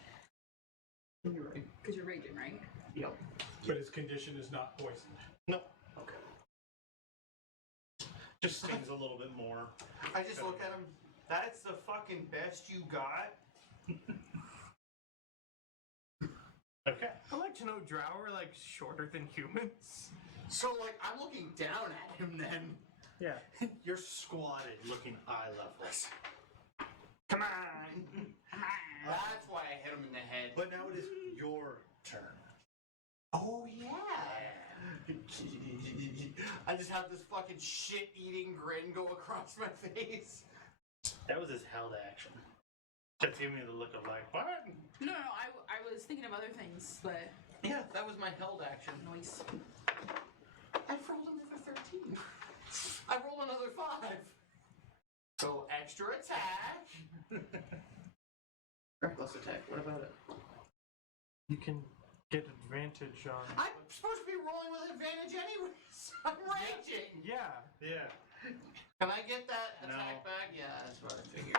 You're right. Because you're raging, right? Yep. But his condition is not poisoned. No, Okay. just stings a little bit more. I just look at him. That's the fucking best you got? Okay. I like to know Drow are like shorter than humans. So, like, I'm looking down at him then. Yeah. You're squatted looking eye levels. Come on. That's why I hit him in the head. But now it is your turn. Oh, yeah. I just have this fucking shit-eating grin go across my face. That was his held action. Just giving me the look of like, what? No, I was thinking of other things, but Yeah, that was my held action. noise. I rolled another 13. I rolled another 5. So, extra attack. Reckless attack, what about it? You can get advantage on. I'm supposed to be rolling with advantage anyways. I'm raging. Yeah. Yeah. Can I get that No. attack back? Yeah, that's what I figured.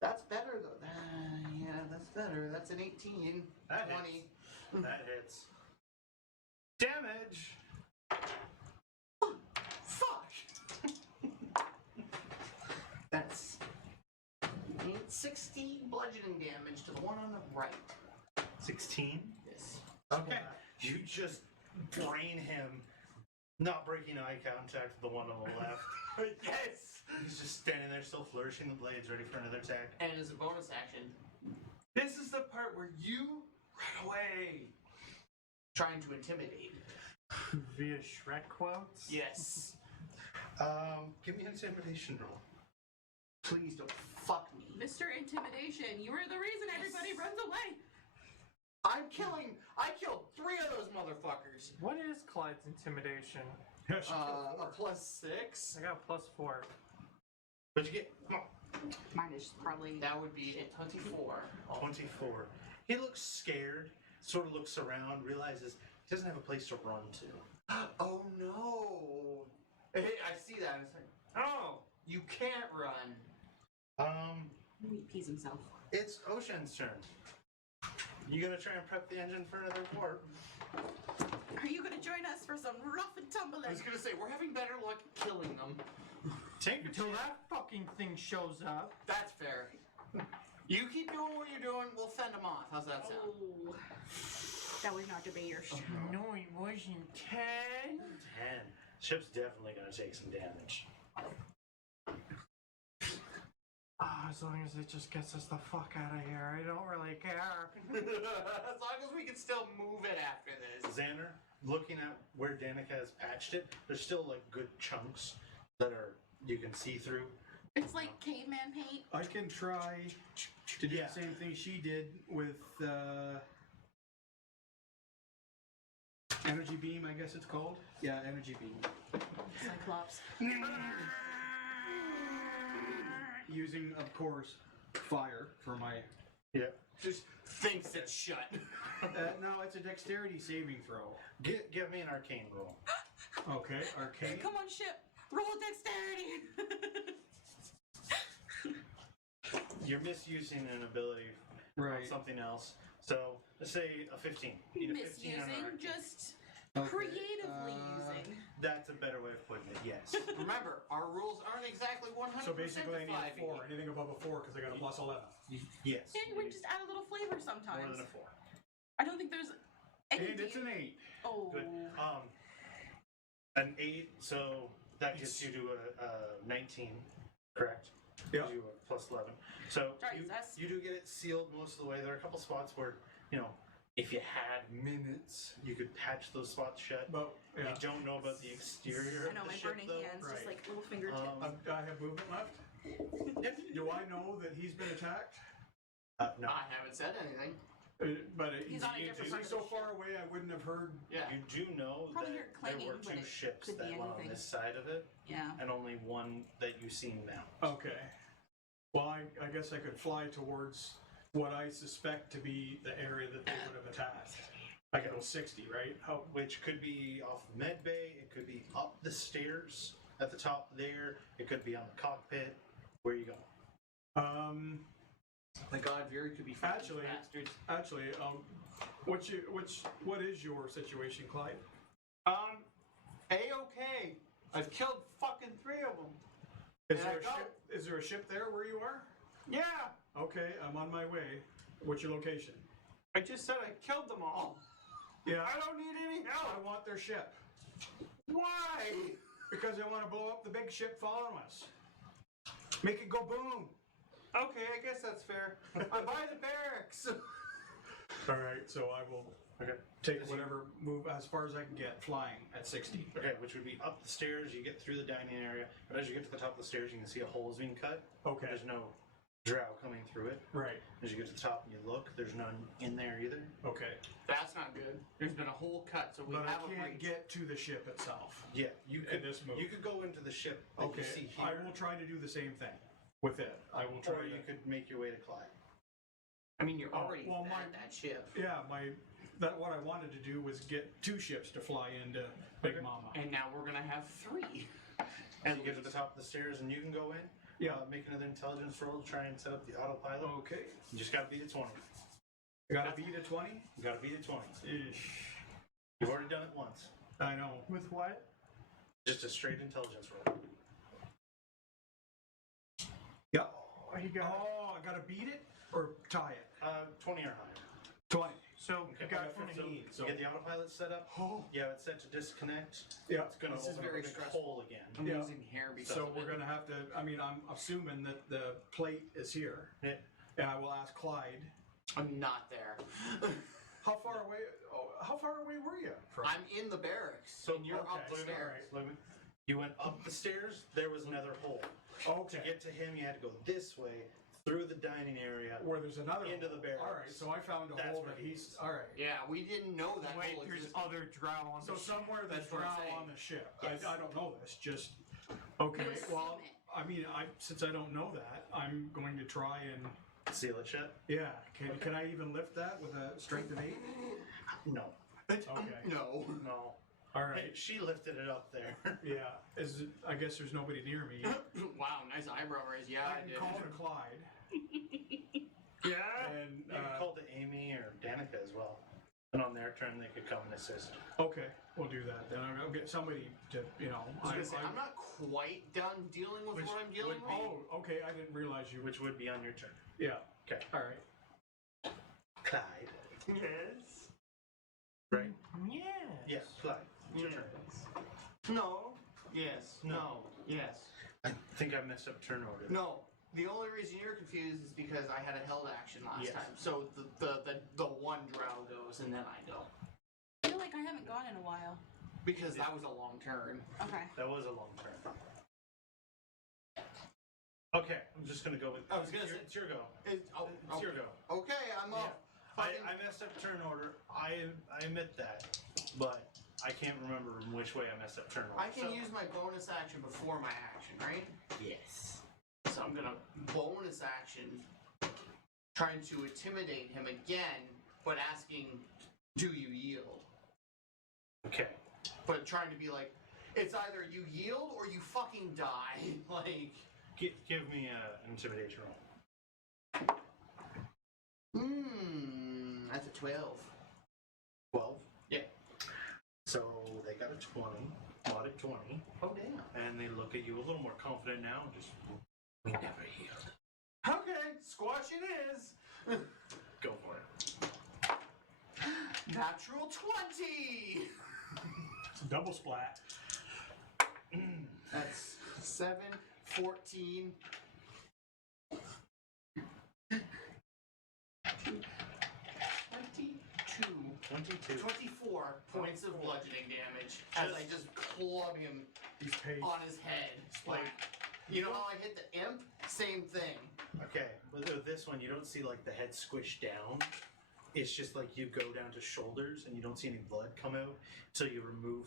That's better though. Yeah, that's better. That's an 18. That 20. hits. That hits. Damage! Fuck! That's 16 bludgeoning damage to the one on the right. 16. Yes. Okay. You just brain him, not breaking eye contact with the one on the left. Yes! He's just standing there still flourishing the blades ready for another attack. And as a bonus action, This is the part where you run away. trying to intimidate. Via Shrek quotes. Yes. Give me an intimidation roll. Please don't fuck me. Mr. Intimidation, you were the reason everybody runs away. I killed 3 of those motherfuckers. What is Clyde's intimidation? A +6. I got +4. What'd you get? Come on. Mine is probably. That would be a 24. 24. He looks scared, sort of looks around, realizes he doesn't have a place to run to. Oh no! Hey, I see that. And it's like, oh, you can't run. He pees himself. It's Ocean's turn. You gonna try and prep the engine for another warp? Are you going to join us for some rough and tumbling? I was gonna say we're having better luck killing them. Take your Until chance. that fucking thing shows up. That's fair. You keep doing what you're doing. We'll fend them off. How's that sound? Oh. That was not debaters. No, it wasn't 10. 10. Ship's definitely gonna take some damage. As long as it just gets us the fuck out of here, I don't really care. As long as we can still move it after this. Zanner, looking at where Danica has patched it, there's still like good chunks that are you can see through. It's like caveman paint. I can try to do Yeah. the same thing she did with energy beam, I guess it's called. Yeah, energy beam. Cyclops. Using, of course, fire for my Yeah. Just thinks it's shut. No, it's a dexterity saving throw. Give me an arcane roll. Okay, arcane. Come on, ship. Roll dexterity. You're misusing an ability on Right. something else. So let's say a 15. You need a 15 on an Misusing, arcane. just Okay, creatively using. That's a better way of putting it. Yes. Remember, our rules aren't exactly 100% So basically, I need a defining. 4. Anything above a 4 because I got a plus 11. Yes. And we just add a little flavor More sometimes. than a 4. I don't think there's any. And it's an 8. Oh. Good. An 8. So that gets you to a 19. Correct. Yeah. You a plus 11. So Sorry, that's- you do get it sealed most of the way. There are a couple spots where if you had minutes, you could patch those spots shut. But yeah, You don't know about the exterior I know of the my ship, burning though. hands, just Right. like little fingertips. I have movement left. Do I know that he's been attacked? No. I haven't said anything. But He's on a different is part he of so the far away I wouldn't have heard? Yeah. You do know Probably that hear clanging, there were but 2 it ships could be that went on anything. this side of it, Yeah. and only one that you've seen now. Okay. Well, I guess I could fly towards what I suspect to be the area that they would have attacked. I could go 60, right? How? Which could be off of Med Bay, it could be up the stairs at the top there, it could be on the cockpit. Where you going? My God, Fury could be fighting Actually- bastards. Actually, what is your situation, Clyde? A-okay. I've killed fucking 3 of them. Is And there I a got- ship? Is there a ship there where you are? Yeah. Okay, I'm on my way. What's your location? I just said I killed them all. Yeah, I don't need any I help. want their ship Why? because I want to blow up the big ship following us. Make it go boom. Okay, I guess that's fair. I buy the barracks. All right, so I will Okay. take whatever move as far as I can get flying at 60. Okay, which would be up the stairs, you get through the dining area, but as you get to the top of the stairs, you can see a hole is being cut. Okay. There's no drow coming through it. Right. As you get to the top and you look, there's none in there either. Okay. That's not good. There's been a hole cut, so we But I have a can't breach. get to the ship itself. Yeah, you could this move. You could go into the ship that Okay. you see here, I will try to do the same thing with it. I will try or to. you could make your way to Clyde. I mean, you're Oh, already well, at that ship. Yeah, what I wanted to do was get 2 ships to fly into Big Okay. Mama. And now we're going to have 3. And you get to the top of the stairs and you can go in. Yeah. Make another intelligence roll to try and set up the autopilot. Okay. You just gotta beat a 20. I got to beat a 20. You gotta beat a 20. Ish. You've already done it once. I know. With what? Just a straight intelligence roll. Yeah. Oh, he got. Oh, I got to beat it or tie it. 20 or higher. 20. So Okay. you got I got 15. So you get the autopilot set up. Oh. You have it set to disconnect. Yeah. It's gonna This is open very up a big stressful. hole again. I'm Yeah. losing hair because So of we're it. going to have to. I mean, I'm assuming that the plate is here. Yeah. And I will ask Clyde. I'm not there. How far away? Oh, how far away were you from? I'm in the barracks, and you're up the okay, stairs. alright. You went up the stairs. There was another hole. To Okay. get to him, you had to go this way through the dining area. Where there's another Into the barracks. All right. So I found a That's hole where that he he's. is. All right. Yeah, we didn't know that Wait, hole there's existed. other drow on So the somewhere there's That's what I'm drow saying. on the ship. Yes. I don't know this. Just okay. You assume Well, it. I mean, since I don't know that, I'm going to try and Seal it shut. yeah. Can I even lift that with a strength of 8? No. Okay. No. No. All Hey, right. she lifted it up there. Yeah. I guess there's nobody near me. Wow, nice eyebrow raise. Yeah, I I can did. call to Clyde. Yeah. And You could call to Amy or Danica as well. And on their turn, they could come and assist. okay, we'll do that. Then I'll get somebody to I was gonna say, I'm not quite done dealing with Which what I'm dealing would with. Oh, okay. I didn't realize you. Which would be on your turn. Yeah. Okay. All right. Clyde. Yes. Right? Yes. Yes, Clyde. It's your Yes. turn. No. Yes. No. Yes. I think I messed up turn order. No, the only reason you're confused is because I had a held action last Yes. time. So the one drow goes and then I go. I feel like I haven't gone in a while. Because that was a long turn. Okay. That was a long turn. Okay, I'm just gonna go with. I was gonna it's your, say- it's your go. It's It's your go. Okay, I'm off. I messed up turn order. I admit that, but I can't remember in which way I messed up turn order. I can So- use my bonus action before my action, right? Yes. So I'm gonna bonus action trying to intimidate him again, but asking, "Do you yield?" Okay. But trying to be like, it's either you yield or you fucking die. Like, Give me an intimidation roll. that's a 12. 12. Yeah. So they got a 20. Modded 20. Oh damn. And they look at you a little more confident now. Just, we never healed. Okay, squash it is. Go for it. Natural 20. It's a double splat. That's 7, 14. 22. 24 points of bludgeoning damage as I just club him He's paid. on his head. Like, you know how I hit the imp? Same thing. Okay, with this one, you don't see like the head squish down. It's just like you go down to shoulders and you don't see any blood come out. So you remove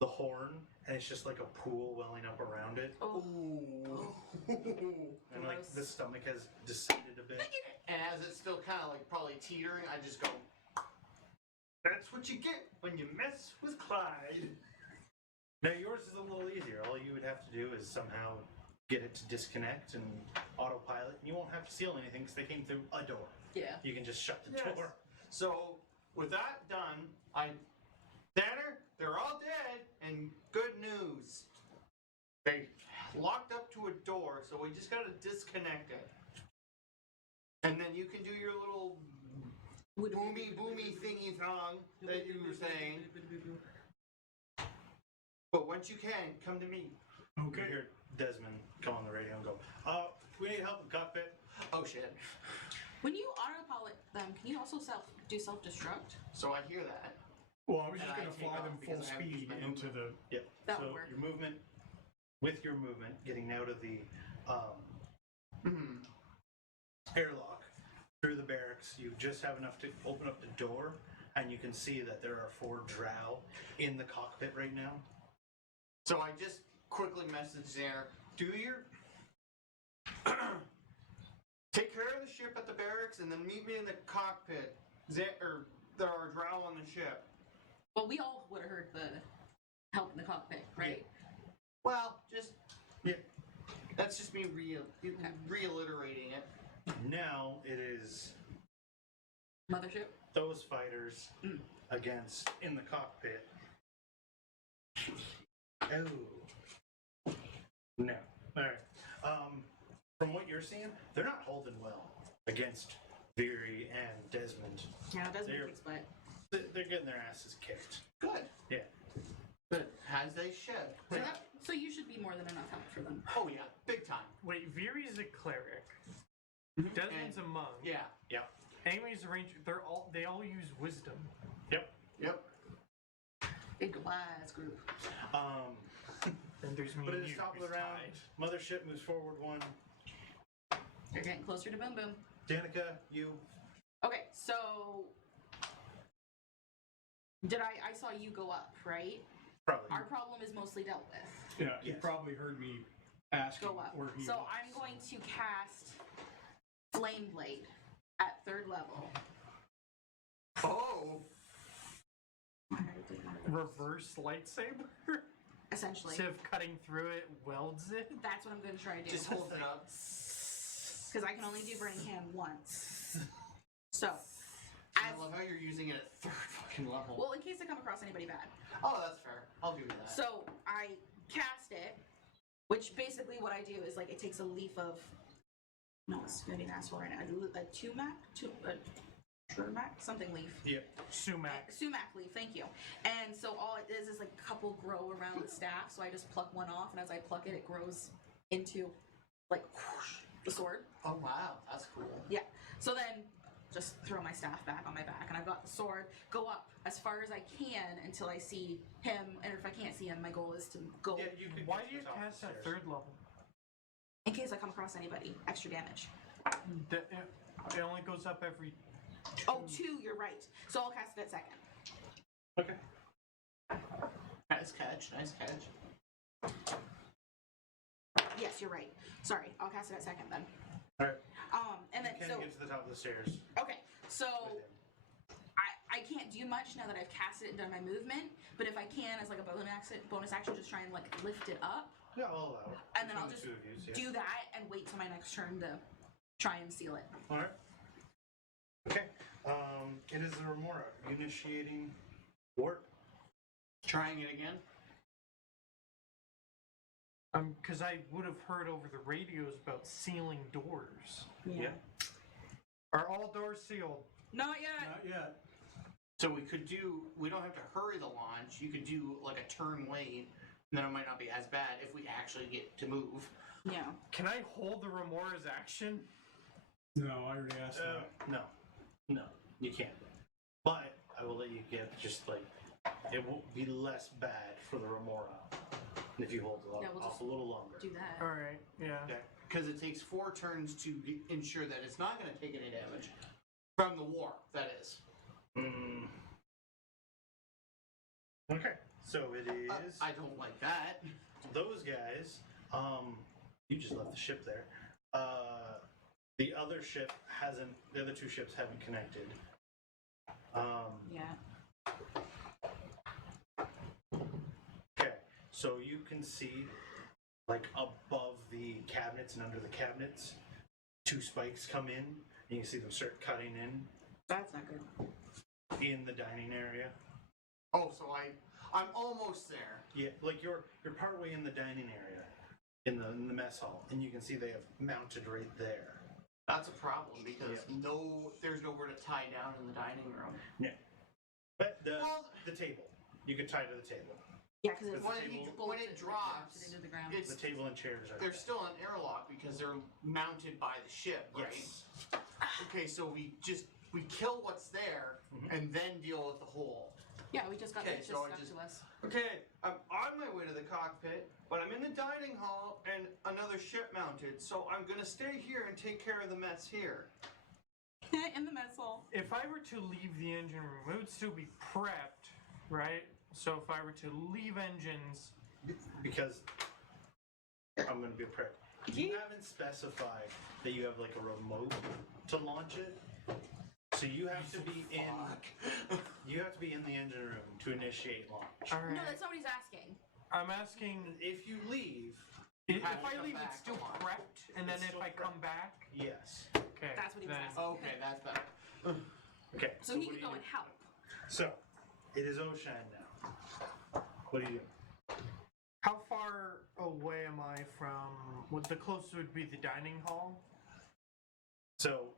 the horn and it's just like a pool welling up around it. Ooh. And like the stomach has descended a bit. And as it's still kind of like probably teetering, I just go, That's what you get when you mess with Clyde. Now yours is a little easier. All you would have to do is somehow get it to disconnect and autopilot. And you won't have to seal anything because they came through a door. Yeah. You can just shut the Yes. door. So, with that done, Zanner, they're all dead, and good news. They locked up to a door, so we just gotta disconnect it. And then you can do your little boomy thingy thong that you were saying. But once you can, come to me. You Okay. hear Desmond come on the radio and go, we need help in the cockpit. oh shit. When you autopilot them, can you also do self-destruct? So I hear that. Well, I was just And I going to take fly off them full because I haven't speed used my into the. Yep. That so would work. your movement, with your movement, getting out of the airlock through the barracks, you just have enough to open up the door, and you can see that there are 4 drow in the cockpit right now. So I just quickly message Zanner, do your... Take care of the ship at the barracks and then meet me in the cockpit. There are drow on the ship. Well, we all would have heard the help in the cockpit, right? Well, just... Yeah. That's just me reiterating it. Now it is Mothership. those fighters against in the cockpit. Oh. No. Alright. From what you're seeing, they're not holding well against Veery and Desmond. Yeah, Desmond They're- kicks butt. They're getting their asses kicked. Good. Yeah. But as they should. So you should be more than enough help for them. Oh yeah, big time. Wait, Veery's a cleric. Desmond's a monk. Yeah. Yep. Amy's a ranger. They all use wisdom. Yep. Yep. Big wise group. And there's me But and at the you. top of the who's round, tied. Mothership moves forward 1. You're getting closer to Boom Boom. Danica, you. Okay, so I saw you go up, right? Probably. Our problem is mostly dealt with. Yeah, you Yes. probably heard me asking Go up. where he So was. I'm going to cast Flame Blade at 3rd level. Oh. Reverse lightsaber? Essentially. Instead of cutting through it, welds it? That's what I'm going to try to do. Just hold it up. Because I can only do Burning Hand once. So, I love how you're using it at 3rd fucking level. well, in case I come across anybody bad. Oh, that's fair. I'll do that. So I cast it, which basically what I do is like it takes a leaf of. No, it's gonna be an asshole right now. A turmac, something leaf. Yep. Sumac. Sumac leaf, thank you. And so all it is like a couple grow around the staff. So I just pluck one off, and as I pluck it, it grows into like whoosh, the sword. Oh wow, that's cool. Yeah. So then just throw my staff back on my back, and I've got the sword. Go up as far as I can until I see him, and if I can't see him, my goal is to go. Yeah, you could Why get do you to the top of cast the at stairs. 3rd level? In case I come across anybody, extra damage. It only goes up every. Oh, 2, you're right. So I'll cast it at 2nd. Okay. Nice catch. Nice catch. Yes, you're right. Sorry, I'll cast it at 2nd then. All right. And then You can get to the top of the stairs. okay, so with him. I can't do much now that I've cast it and done my movement. But if I can, as like a bonus action, just try and like lift it up, Yeah, I'll allow it. and then I'll Between just the two of you, do that and wait till my next turn to try and seal it. All right. Okay. It is the Remora initiating warp. Trying it again. Because I would have heard over the radios about sealing doors. Yeah. Are all doors sealed? Not yet. Not yet. So we don't have to hurry the launch. You could do like a turn late, and then it might not be as bad if we actually get to move. Yeah. Can I hold the Remora's action? No, I already asked that. No, you can't. But I will let you get just like it will be less bad for the Remora if you hold it Yeah, we'll off just a little longer. Do that. All right. Yeah. Okay. Because it takes 4 turns to ensure that it's not going to take any damage from the war. That is. Okay. So it is I don't like that. those guys. You just left the ship there. The other ship hasn't. The other two ships haven't connected. Yeah. Okay, so you can see, like above the cabinets and under the cabinets, 2 spikes come in, and you can see them start cutting That's not good. in the dining area. Oh, so I'm almost there. Yeah, like you're partway in the dining area, in the mess hall, and you can see they have mounted right there. That's a problem because Yeah. there's nowhere to tie down in the dining room. Yeah, but Well- the table, you could tie to the table. Yeah, because Because it's When, table- when it drops, into the ground. The it's table and chairs are. they're still on airlock because they're mounted by the ship, right? Yes. Okay, so we kill what's there and then deal with the hole. Yeah, we just got Okay, it just so I stuck just- to us. Okay, I'm on my way to the cockpit, but I'm in the dining hall and another ship mounted, so I'm gonna stay here and take care of the mess here. In the mess hall. If I were to leave the engine room, it would still be prepped, right? So if I were to leave engines, Because I'm going to be a prick. You haven't specified that you have like a remote to launch it, so you have to be in. You have to be in the engine room to initiate launch. all right. No, that's not what he's asking. I'm asking If you leave, if have to I come leave, back it's still to launch. prepped, and then It's if still I come prepped. back, yes. okay. That's what he was then- asking. Okay, that's better. Okay. So he what can do go you and do? help. So it is Oshan now. What do you do? How far away am I from? What the closest would be the dining hall? So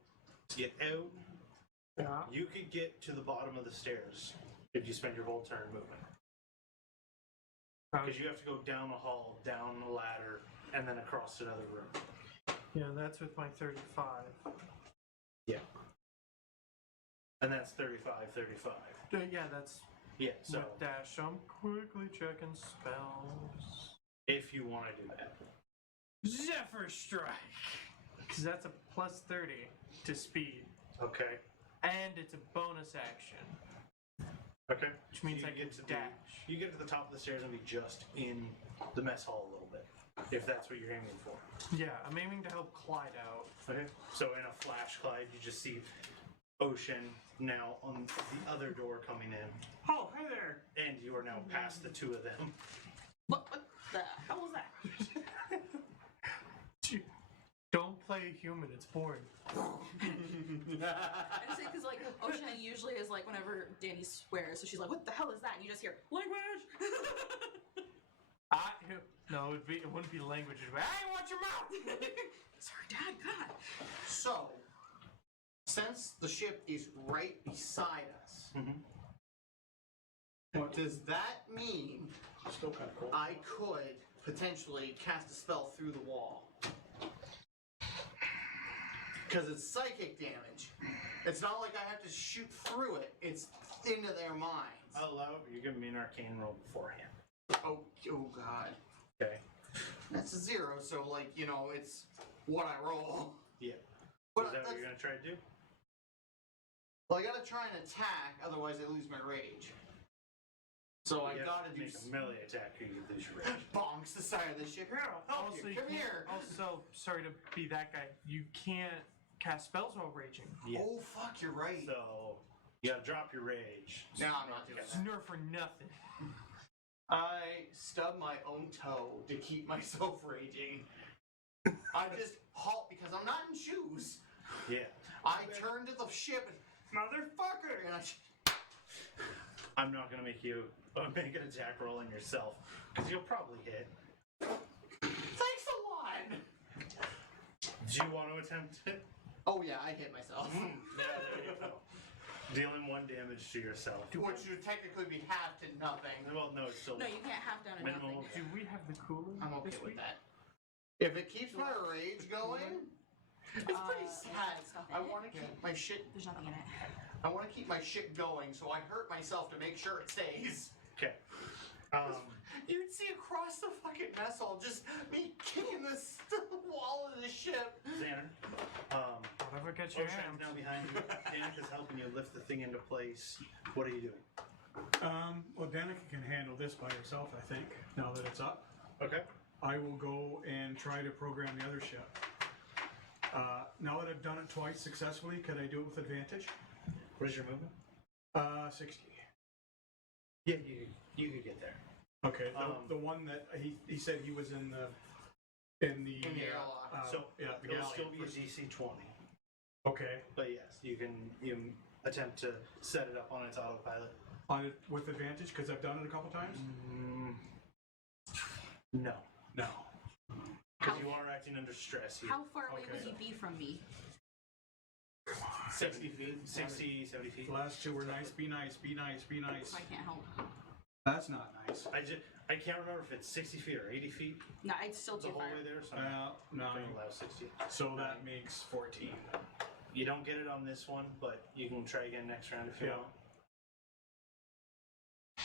to get out, Yeah. you could get to the bottom of the stairs if you spend your whole turn moving. Because you have to go down a hall, down a ladder, and then across another room. Yeah, that's with my 35. Yeah. And that's 35, 35. Yeah, that's Yeah, so with dash. I'm quickly checking spells. if you want to do that. Zephyr Strike! Because that's a plus 30 to speed. Okay. And it's a bonus action. Okay. Which means So I you can get to dash. You get to the top of the stairs and be just in the mess hall a little bit, if that's what you're aiming for. Yeah, I'm aiming to help Clyde out. Okay. So in a flash, Clyde, you just see Ocean now on the other door coming in, Oh, hey there! and you are now past the two of them. What the hell was that? Don't play a human, it's boring. I just say because like Ocean usually is like whenever Danny swears, so she's like, "What the hell is that?" And you just hear language. No, it wouldn't be language. It'd be, hey, watch your mouth! Sorry, Dad. God. So, since the ship is right beside us, Mm-hmm. does that mean Still kind of cool. I could potentially cast a spell through the wall? Because it's psychic damage. It's not like I have to shoot through it. It's into their minds. I'll allow it, but you're giving me an arcane roll beforehand. Oh God. Okay. That's a 0, so like, it's what I roll. Yeah. But Is that what that's- you're gonna try to do? Well, I gotta try and attack, otherwise I lose my rage. So I You have gotta to do make a melee attack or you lose your rage. bonks the side of the ship. Here, I'll help Also, you. you Come can't- here. Also, sorry to be that guy. You can't cast spells while raging. Yeah. Oh fuck, you're right. So you gotta drop your rage. No, I'm not doing It's that. nerf for nothing. I stub my own toe to keep myself raging. I just halt because I'm not in shoes. Yeah. I turn to the ship and motherfucker, and I'm not gonna make you make an attack roll on yourself because you'll probably hit. thanks a lot. Do you want to attempt it? Oh yeah, I hit myself. Yeah, there you go. Dealing 1 damage to yourself. Which would technically be half to nothing. Well, no, it's still No, you can't half down a Minimal. nothing. Do we have the cooler? I'm okay this with week? that. If it keeps my rage going, it's pretty sad. Stuff in I it? want to keep my shit. There's nothing in it. I want to keep my shit going, so I hurt myself to make sure it stays. okay. You'd see across the fucking mess hall just me kicking this wall of the ship. Xander. Whatever gets your Ocean's hands. now behind you. Danica's helping you lift the thing into place. What are you doing? Well, Danica can handle this by herself, I think, now that it's up. Okay. I will go and try to program the other ship. Now that I've done it twice successfully, could I do it with advantage? What is your movement? 60. Yeah, you could get there. Okay, the one that he said he was in the airlock. So yeah, the it'll still galleon. be a DC 20. Okay, But yes, you can attempt to set it up on its autopilot. on it with advantage because I've done it a couple times. No. No. Because you are acting under stress here. How far away Okay. would you be from me? 60 feet? 60, 70 feet? The last two were nice. Be nice. Be nice. Be nice. I can't help. That's not nice. I can't remember if it's 60 feet or 80 feet No, it's still the too whole far. way there, so I'm No. going to allow 60. So that makes 14. You don't get it on this one, but you can try again next round if you Yeah. want.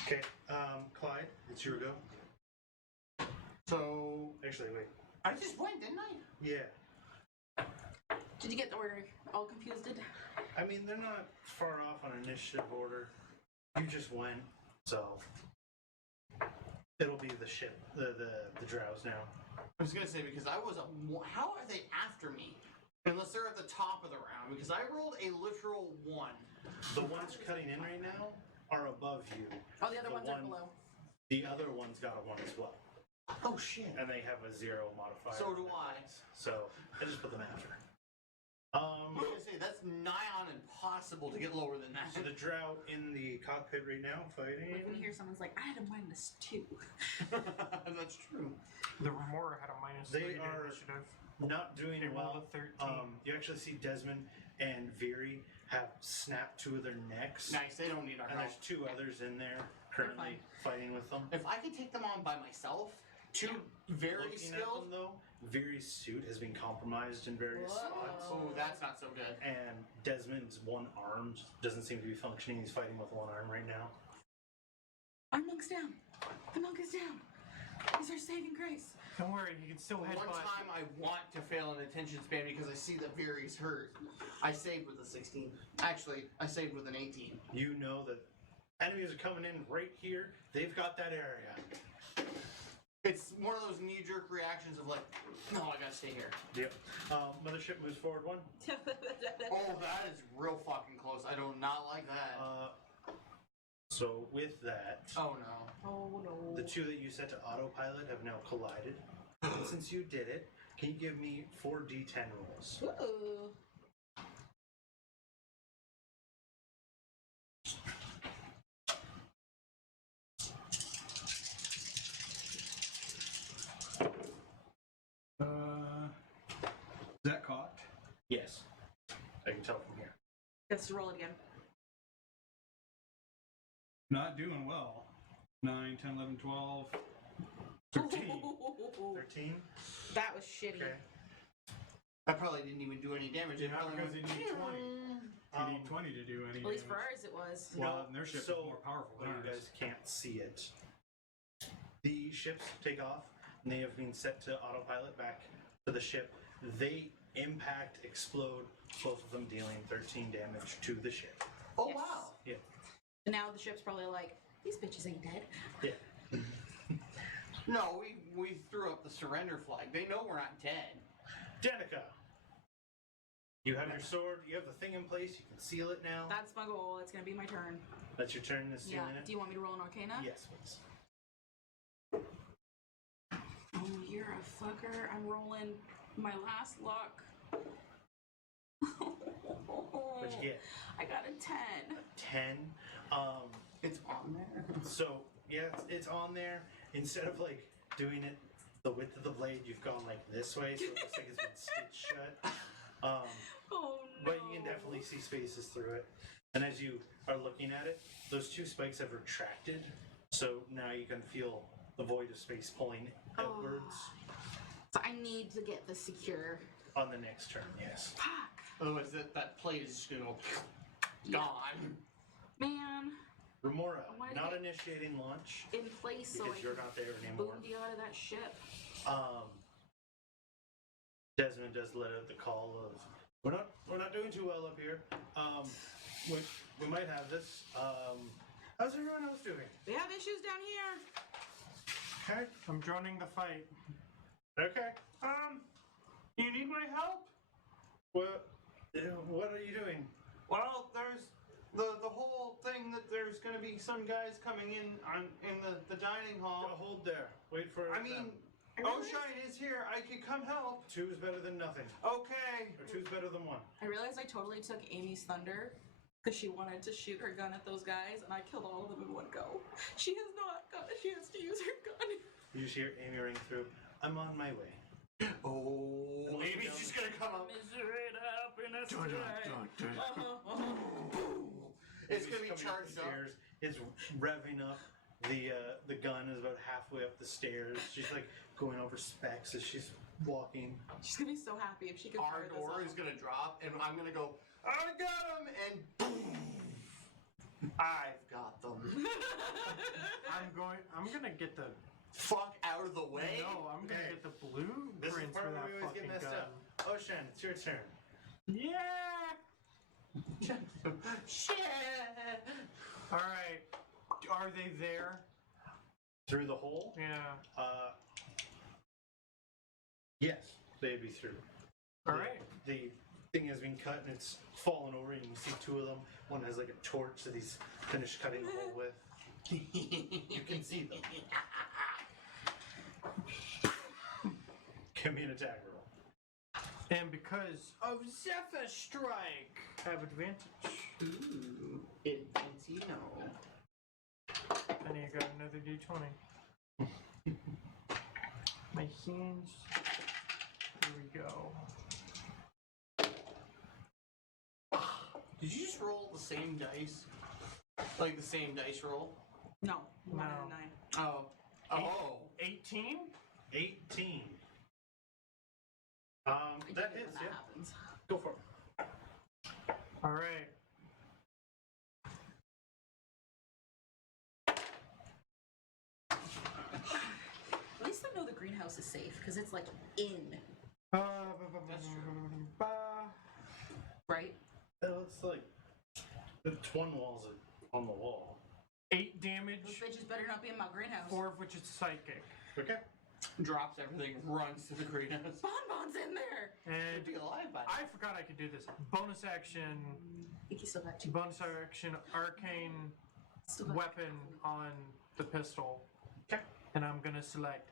Okay, Clyde, it's your go. So Actually, wait. I just went, didn't I? Yeah. Did you get the order all confused? I mean, they're not far off on initiative order. You just went, so it'll be the ship, the drows now. I was gonna say because I was how are they after me? Unless they're at the top of the round, because I rolled a literal 1. The ones cutting in right now are above you. Oh, the other The ones are one- below. The other one's got a 1 as well, Oh shit. and they have a 0 modifier. So on do their I. dice. So I just put them after. I was gonna say that's nigh on impossible to get lower than that. So the drow in the cockpit right now fighting. Like when you hear someone's like, I had a -2. That's true. The Remora had a -3 They to are initiative. Not doing They rolled well. a 13. You actually see Desmond and Veery have snapped 2 of their necks, Nice, they don't need our and help. there's 2 others in there currently fighting with them. If I could take them on by myself, 2 very Looking at skilled. them though, Veery's suit has been compromised in various Whoa. spots, Oh, that's not so good. and Desmond's one arm doesn't seem to be functioning. He's fighting with one arm right now. Our monk's down. The monk is down. He's our saving grace. Don't worry, you can still One headbutt. time I want to fail an attention span because I see that Veery's hurt. I saved with a 16. Actually, I saved with an 18. You know that enemies are coming in right here. They've got that area. It's one of those knee-jerk reactions of like, no, I gotta stay here. Yep. Mothership moves forward 1. Oh, that is real fucking close. I do not like that. So with that, Oh no. Oh no. the 2 that you set to autopilot have now collided. And since you did it, can you give me 4 D10 rolls? Ooh. Is that cocked? Yes. I can tell from here. Let's roll it again. Not doing well. 9, 10, 11, 12, 13. 13? That was shitty. Okay. I probably didn't even do any damage. Yeah, It probably because went, you need 20. You need 20 to do any At least for damage. ours it was. Well, and their ship so is more powerful well, than you ours. guys can't see it. The ships take off, and they have been set to autopilot back to the ship. They impact, explode, both of them dealing 13 damage to the ship. oh Yes. wow. Yeah. And now the ship's probably like, these bitches ain't dead. Yeah. No, we threw up the surrender flag. They know we're not dead. Danica, you have your sword. You have the thing in place. You can seal it now. That's my goal. It's gonna be my turn. That's your turn to seal Yeah. it. Do you want me to roll an Arcana? Yes, please. Oh, you're a fucker. I'm rolling my last luck. What'd you get? I got a 10. 10. It's on there. So yeah, it's on there. Instead of like doing it the width of the blade, you've gone like this way, so it looks like it's been stitched shut. Oh no. But you can definitely see spaces through it. And as you are looking at it, those two spikes have retracted, so now you can feel the void of space pulling outwards So I need to get this secure. on the next turn. Yes. Fuck. Otherwise, that plate is just gonna go gone. Man. Remora, Why did not it- initiating launch In place so because I you're can not there anymore. boom you out of that ship. Desmond does let out the call of we're not doing too well up here. We might have this. How's everyone else doing? We have issues down here. Okay. I'm joining the fight. Okay. You need my help? What are you doing? Well, there's the whole thing that there's going to be some guys coming in the dining hall. Hold there. Wait for. I mean, Oisin is here. I could come help. 2 is better than nothing. Okay. Or 2 is better than 1. I realized I totally took Amy's thunder because she wanted to shoot her gun at those guys, and I killed all of them in one go. She has not got a chance to use her gun. You just hear Amy ring through. I'm on my way. Oh, Amy's just gonna come up. Misery and happiness. It's gonna He's be coming up charged the up. stairs. It's revving up. The gun is about halfway up the stairs. She's like going over specs as she's walking. She's gonna be so happy if she can Our fire this door off. is gonna drop, and I'm gonna go, I got him, and boom! I've got them. I'm gonna get the. Fuck out of the way. No, I'm gonna Okay. get the This is blueprints part for where that we always get fucking messed gun. up. Oisin, it's your turn. Yeah. Shit. All right. Are they there? Through the hole? Yeah. Yes, they'd be through. All right. The thing has been cut and it's fallen over, and you can see 2 of them. One has like a torch that he's finished cutting the hole with. You can see them. Give me an attack roll. And because of Zephyr Strike, I have advantage. Ooh, Infantino. I need to got another d20. My hands. Here we go. Did you just roll the same dice? Like the same dice roll? No, 1 No. and 9. Oh. Oh. 18? 18. I That hate when hits, that yeah. happens. Go for it. All right. At least I know the greenhouse is safe because it's like in, That's true. right? It looks like it's one wall's on the wall. 8 Those damage, bitches better not be in my greenhouse. 4 of which is psychic. Okay. Drops everything, runs to the greenhouse. Bonbon's in there. And Be alive by now. I forgot I could do this. Bonus action, I think you still got 2. bonus action, arcane Still got weapon on the pistol. Okay. And I'm gonna select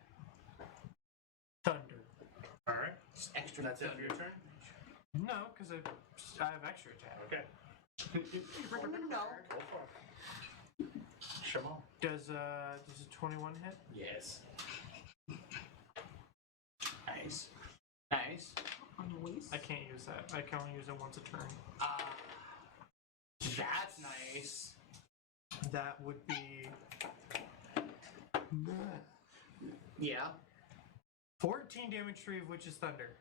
thunder. All right. Just extra. That's it for your turn? No, because I have extra attack. Okay. No. Go for it. Shimon. Does a 21 hit? Yes. Nice. Nice. on your waist. I can't use that. I can only use it once a turn. That's nice. That would be Yeah. 14 damage, 3 of which is thunder.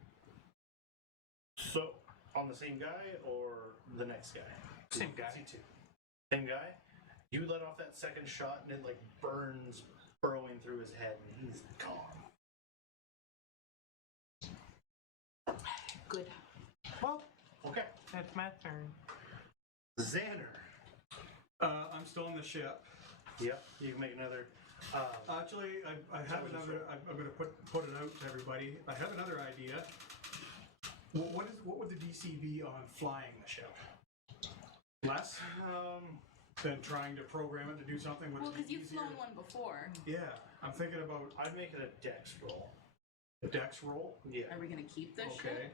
So, on the same guy or the next guy? Same guy. See two. Same guy? You let off that second shot and it like burns, burrowing through his head, and he's gone. Good. Well, Okay. it's my turn. Zanner. I'm still on the ship. Yep. You can make another. Actually, I have another. I'm going to put it out to everybody. I have another idea. What would the DC be on flying the ship? Less than trying to program it to do something. Well, because you've flown one before. Yeah, I'm thinking about I'd make it a dex roll. a dex roll. Yeah. Are we gonna keep this Okay.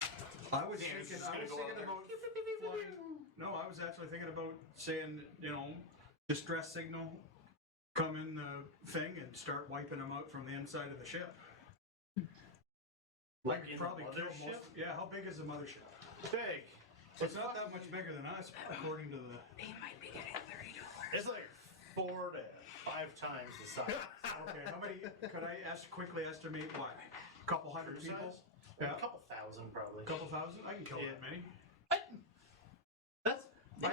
shit? I was Yeah, it's thinking. just I gonna was go thinking out about flying. No, I was actually thinking about saying, distress signal, come in the thing and start wiping them out from the inside of the ship. I Like could in probably the kill mothership? most. Yeah, how big is the mothership? Big. It's not that much bigger than us, according to the. They might be getting $30. It's like 4 to 5 times the size. Okay, how many? Could I quickly estimate what? A couple hundred Crew people? size? Yeah, A couple thousand probably. a couple thousand. I can kill Yeah. that many. That's I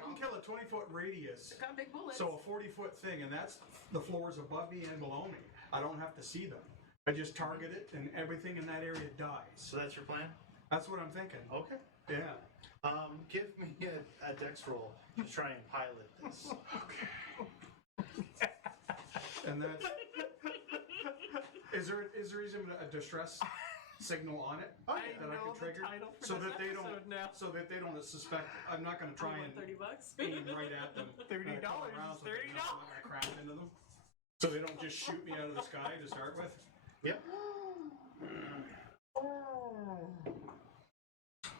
can kill a 20-foot radius. Got big bullets. So a 40-foot thing, and that's the floors above me and below me. I don't have to see them. I just target it, and everything in that area dies. so. That's your plan. That's what I'm thinking. Okay. Yeah. Give me a dex roll to try and pilot this. And that's. Is there even a distress signal on it that I can trigger so that they don't suspect? I'm not going to try and $30. aim right at them. $30 around is so they don't let my crap into them. So they don't just shoot me out of the sky to start with. Yep.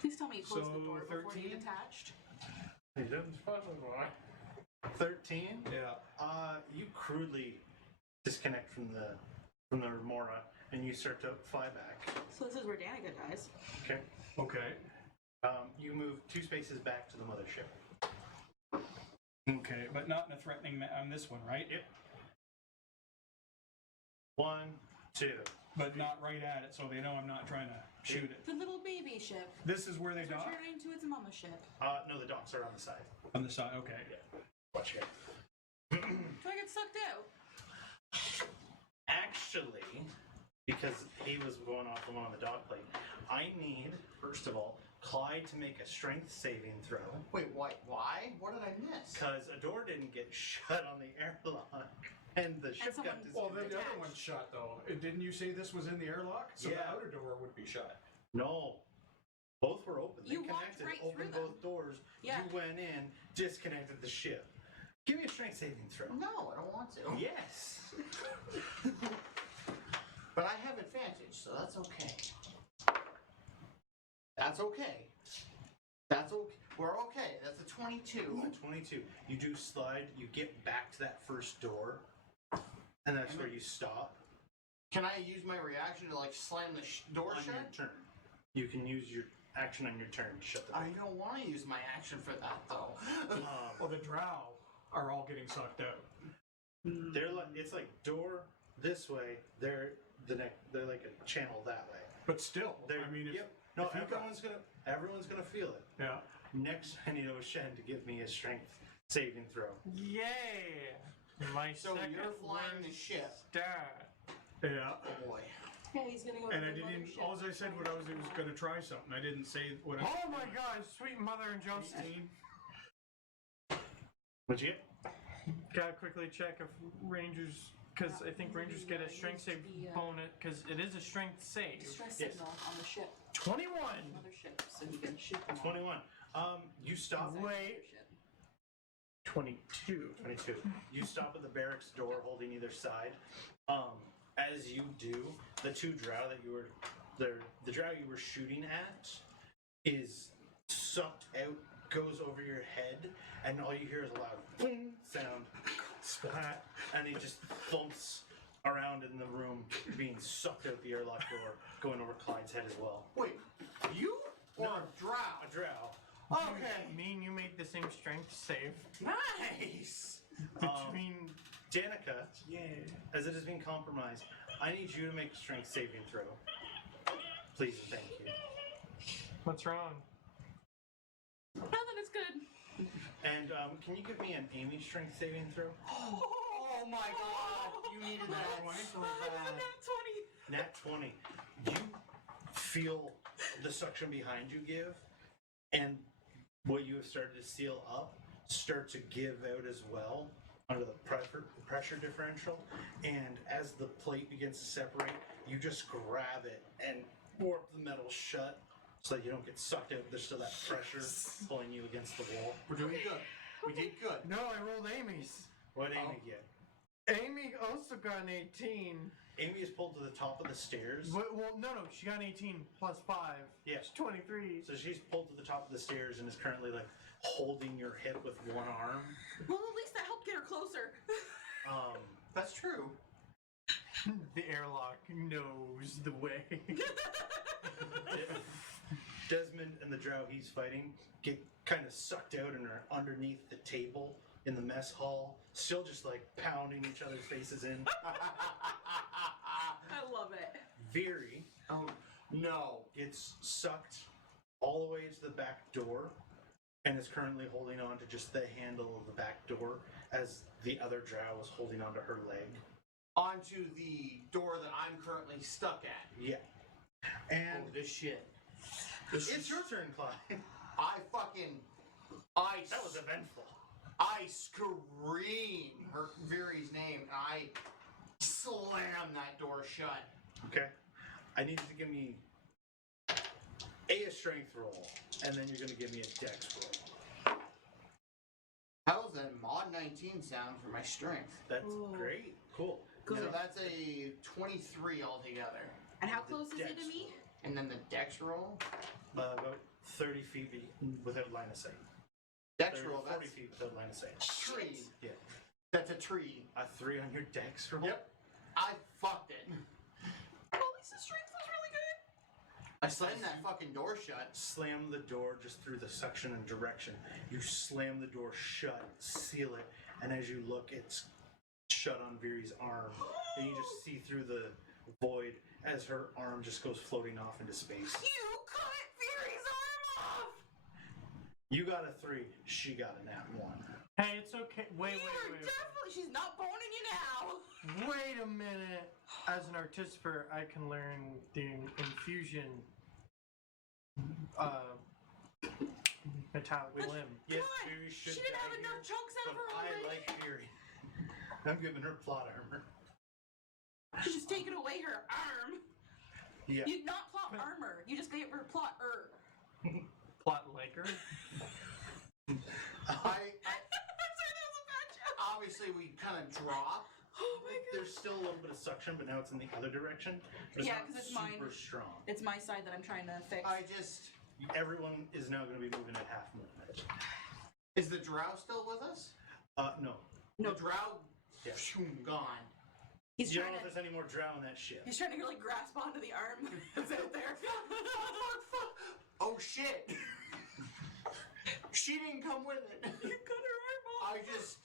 Please tell me you closed So, the door before you 13? detached. 13. Yeah. You crudely disconnect from the remora, and you start to fly back. So this is where Danica dies. Okay. Okay. You move 2 spaces back to the mothership. Okay, but not in a threatening on this one, right? Yep. 1, 2. But not right at it, so they know I'm not trying to shoot it. The little baby ship This is where they is dock returning to its mama ship. No, the docks are on the side. on the side. Okay. Watch it. Do I get sucked out? Actually, because he was going off the one on the dock plate, I need, first of all, Clyde to make a strength saving throw. Wait, why? What did I miss? Because a door didn't get shut on the airlock, and the ship got someone- Well, disconnected. the other one's shut though. Didn't you say this was in the airlock? So the Yeah. outer door would be shut. No. Both were open. They You walked connected, right opened through them. both doors. Yeah. You went in, disconnected the ship. Give me a strength saving throw. No, I don't want to. Yes. But I have advantage, so that's okay. That's okay. That's okay. We're okay. That's a 22. 22. You do slide. You get back to that first door, and that's where you stop. Can I use my reaction to slam the door On shut? your turn, you can use your action on your turn to shut the door. I don't want to use my action for that though. Well, the drow are all getting sucked out. They're like it's like door this way. They're like a channel that way. But still, They're, I mean, if, yep. No, if you everyone's gonna feel it. yeah. Next, I need Oisin to give me a strength saving throw. Yeah. My So second you're flying the worst ship. stat. Yeah. Oh boy. Yeah, he's gonna go. And to I the didn't. mothership. All I said was I was going to try something. I didn't say what. I Oh my God, sweet mother and Joseph. 18. What'd you get? Gotta quickly check if Rangers, because I think Rangers get a strength save bonus, because it is a strength save. Distress Yes. signal on the ship. 21. Mothership, so he can shoot them. 21. You stop. Wait. 22. 22. You stop at the barracks door, holding either side. As you do, the 2 drow that you were, the drow you were shooting at, is sucked out, goes over your head, and all you hear is a loud boom sound, splat, and he just thumps around in the room, being sucked out the airlock door, going over Clyde's head as well. Wait, you or No. a drow? A drow. Okay. Me and you made the same strength save. Nice. Between. Danica, Yeah. as it has been compromised, I need you to make a strength saving throw. Please and thank you. What's wrong? Nothing is good. And can you give me an Amy strength saving throw? Oh my god. You needed that one so bad. Nat 20. You feel the suction behind you give, and what you have started to seal up start to give out as well under the pressure differential. And as the plate begins to separate, you just grab it and warp the metal shut so that you don't get sucked out. There's still that pressure pulling you against the wall. We're doing good. We did good. No, I rolled Amy's. What Amy get? Amy also got an 18. Amy is pulled to the top of the stairs. Well, no, she got an 18 plus 5. Yeah. It's 23. So she's pulled to the top of the stairs and is currently like holding your hip with one arm. Well, at least that helped get her closer. That's true. The airlock knows the way. Desmond and the drow he's fighting get kind of sucked out and are underneath the table in the mess hall, still just like pounding each other's faces in. I love it. Veery Oh, no. gets sucked all the way to the back door and is currently holding on to just the handle of the back door as the other drow is holding onto her leg. Onto the door that I'm currently stuck at. Yeah. And Oh, this shit. it's your turn, Clyde. That was eventful. I scream Veery's name and I slam that door shut. Okay. I need you to give me a strength roll, and then you're going to give me a dex roll. How's that mod 19 sound for my strength? That's Ooh. great. Cool. Good. So that's a 23 altogether. And how close is he dex to me? And then the dex roll? About 30 feet without line of sight. Dex 30, roll, 40 that's feet without line of sight. tree. Yeah. That's a tree. A 3 on your dex roll? Yep. I fucked it. At least the strength was really good. I slammed that fucking door shut. Slam the door just through the suction and direction. You slam the door shut, seal it, and as you look, it's shut on Veery's arm. And you just see through the void as her arm just goes floating off into space. You cut Fury's arm off! You got a 3, she got a nat 1. Hey, it's okay. Wait. Definitely, she's not boning you now. Wait a minute. As an artificer, I can learn the infusion metallic limb. Yes, God, Fury should she didn't have die enough here, chunks out of but her I already. like Fury. I'm giving her plot armor. You just taken away her arm. Yeah. You not plot armor. You just gave her plot Plot liker. I'm sorry, that was a bad joke. Obviously, we kind of drop. Oh my god. There's still a little bit of suction, but now it's in the other direction. But it's Yeah, not 'cause it's super mine. strong. It's my side that I'm trying to fix. Everyone is now going to be moving at half movement. Is the drow still with us? No. No. The drow, Yeah. gone. He's You don't trying know if to. there's any more drow in that ship. He's trying to like grasp onto the arm that's out there. Fuck. Oh shit. She didn't come with it. You cut her arm off. I just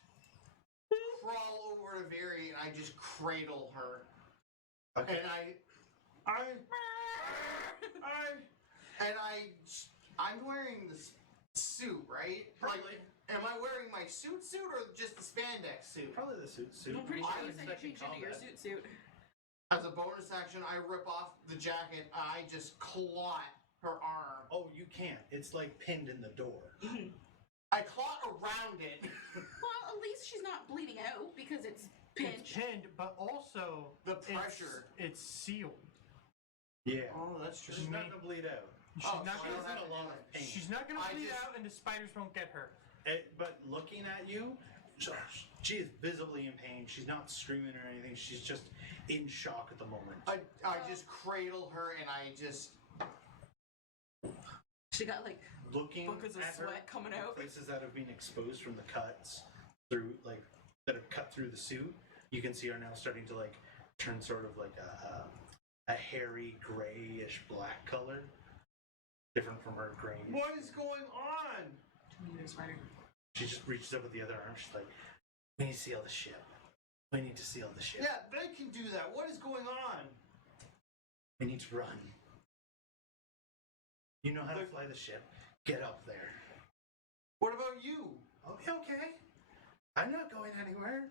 crawl over to Veery and I just cradle her. Okay. And I'm wearing this suit, right? Probably. Like, am I wearing my suit or just the spandex suit? Probably the suit. I'm pretty sure I you said you changed into your suit. As a bonus action, I rip off the jacket. I just clot her arm. Oh, you can't. It's like pinned in the door. I clot around it. Well, at least she's not bleeding out because it's pinched. It's pinned, but also The pressure. It's sealed. Yeah. Oh, that's true. She's not going to bleed out. She's Oh, not so I gonna. don't have in a to lot do of it. pain. She's not gonna I bleed just- out, and the spiders won't get her. But looking at you, she is visibly in pain. She's not screaming or anything. She's just in shock at the moment. I just cradle her and I just. She got like Looking buckets of at her, sweat coming out. places that have been exposed from the cuts through, like that have cut through the suit, you can see are now starting to like turn sort of like a hairy grayish black color, different from her gray. What is going on? She just reaches up with the other arm. She's like, "We need to seal the ship. We need to seal the ship. Yeah, they can do that. What is going on? We need to run. You know how to fly the ship. Get up there. What about you? I'll be okay. I'm not going anywhere."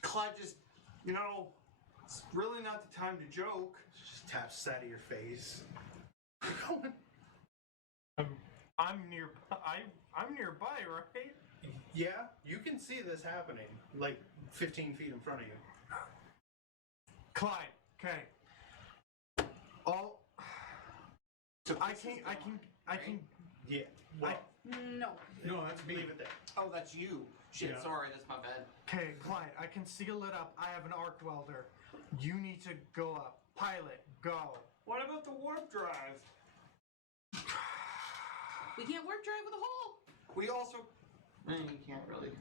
Clyde just, it's really not the time to joke. Just taps that to your face. We're going. I'm nearby, right? Yeah, you can see this happening, like 15 feet in front of you. Clyde, okay. I can. Yeah. Well, No. No, that's me. leave it there. Oh, that's you. Shit, Yeah. sorry, that's my bad. Okay, Clyde, I can seal it up. I have an arc welder. You need to go up. Pilot, go. What about the warp drive? We can't warp drive with a hole. We also. You can't really.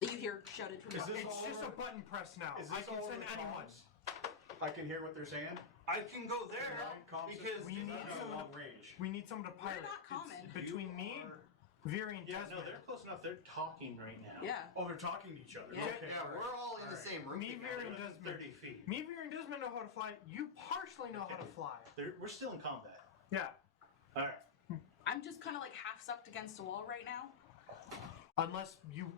You hear shouted from Is above. this It's all just over- a button press now. Is I this can all send over anyone. comms? I can hear what they're saying. I can go there Comms because We need at a someone long to- range. We need someone to We're pilot. not common. It's between me, are- Veery, and Yeah, Desmond. no, they're close enough. They're talking right now. Yeah. Oh, they're talking to each other. Yeah. Okay. Yeah, we're all in the same room. Me, together. Veery, and They're Desmond. 30 feet. Me, Veery, and Desmond know how to fly. You partially know how to fly. We're still in combat. Yeah. All right. I'm just kind of like half sucked against a wall right now. Unless you,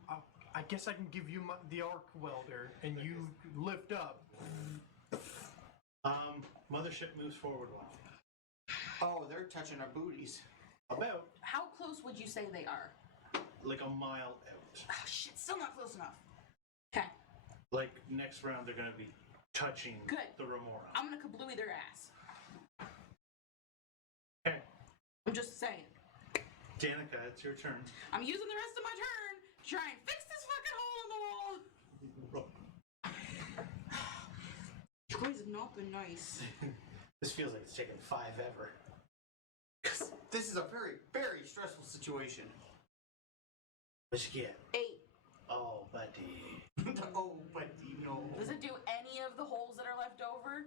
I guess I can give you the arc welder and you lift up. Mothership moves forward one. Oh, they're touching our booties. About How close would you say they are? like a mile out. Oh, shit, still not close enough. Okay, Like next round, they're gonna be touching Good. the Remora. I'm gonna kablooey their ass. Okay, I'm just saying. Danica, it's your turn. I'm using the rest of my turn to try and fix this fucking hole in the wall. You guys have not been nice. This feels like it's taken 5 ever. This is a very, very stressful situation. What'd you get? 8. Oh, buddy. Oh, but you know. Does it do any of the holes that are left over?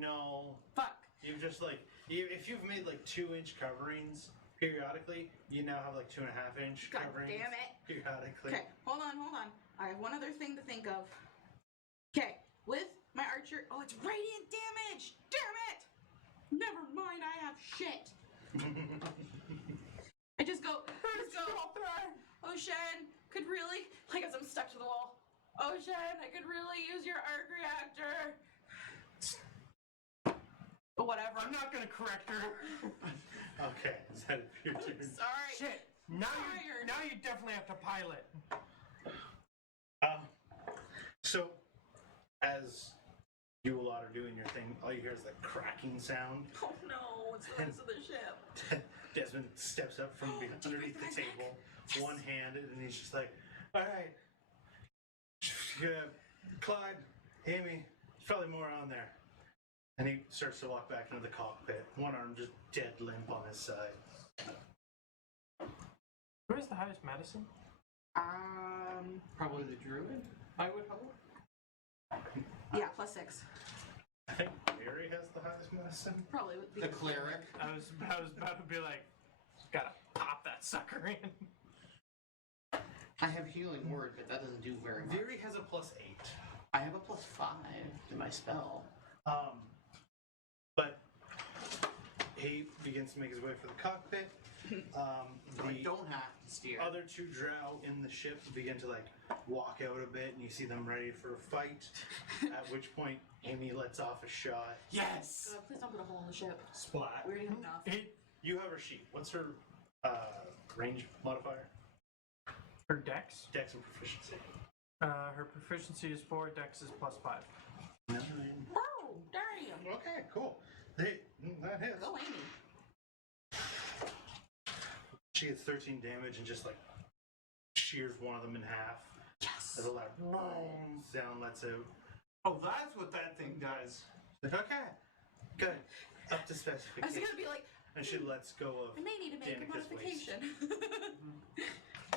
No. Fuck. You've just like, if you've made like 2-inch coverings periodically, you now have like 2.5-inch God coverings. damn it. Periodically. Okay, hold on. I have one other thing to think of. Okay, with my archer. Oh, it's radiant damage! Damn it! Never mind, I have shit. I just go. Ocean, could really, like as I'm stuck to the wall. Ocean, I could really use your arc reactor. But whatever. I'm not gonna correct her. Okay, is that your turn? Sorry. Shit. Now Tired. you definitely have to pilot. So, as you lot are doing your thing, all you hear is the cracking sound. Oh no, it's the rest of the ship. Desmond steps up from underneath the table, one-handed, and he's just like, all right, Clyde, Amy, there's probably more on there. And he starts to walk back into the cockpit, one arm just dead limp on his side. Who has the highest medicine? Probably the Druid, I would hope. Yeah, +6. I think Mary has the highest medicine. Probably would be. The Cleric. I was about to be like, gotta pop that sucker in. I have Healing Word, but that doesn't do very much. Veery has a +8. I have a +5 to my spell. But he begins to make his way for the cockpit. I The don't have to steer. other 2 drow in the ship begin to like walk out a bit, and you see them ready for a fight. At which point, Amy lets off a shot. Yes! God, please don't put a hole in the ship. Splat. We already have enough. You have her sheet. What's her range modifier? Her dex? Dex and proficiency. Her proficiency is 4, dex is +5. 9. Oh, damn. Okay, cool. That hits. Go Amy. She gets 13 damage and just like shears one of them in half. Yes. As a loud boom sound lets out. Oh, that's what that thing does. Like, okay, good. Up to I was specification. gonna be like, And she lets go I may need to make a Danica's waist. modification.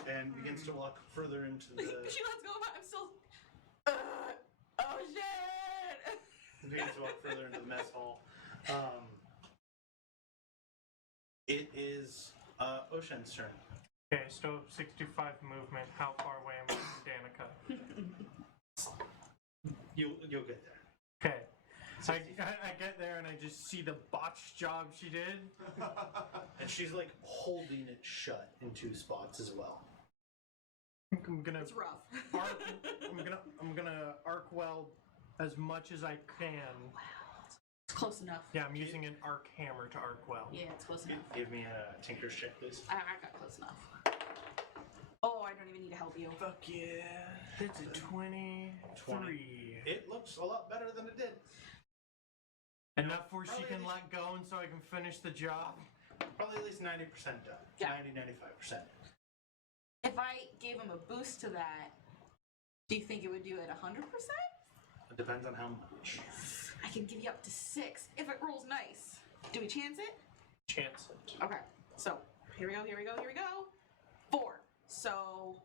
And begins to walk further into the. She lets go, but I'm still. Oh shit! Begins to walk further into the mess hall. It is Ocean's turn. Okay, still have 65 movement. How far away am I from Danica? You'll get there. Okay. So I get there and I just see the botched job she did. And she's like holding it shut in 2 spots as well. I'm gonna It's rough. I'm gonna arc weld as much as I can It's close enough. Yeah, I'm using an arc hammer to arc well. Yeah, it's close enough. Give me a Tinker's check, please. I got close enough. Oh, I don't even need to help you. Fuck yeah. It's a 23. It looks a lot better than it did. Enough where she Probably can at let go and so I can finish the job. Probably at least 90% done. Yeah. 95%. If I gave him a boost to that, do you think it would do it 100%? It depends on how much. I can give you up to 6 if it rolls nice. Do we chance it? Chance it. Okay. So here we go. 4. So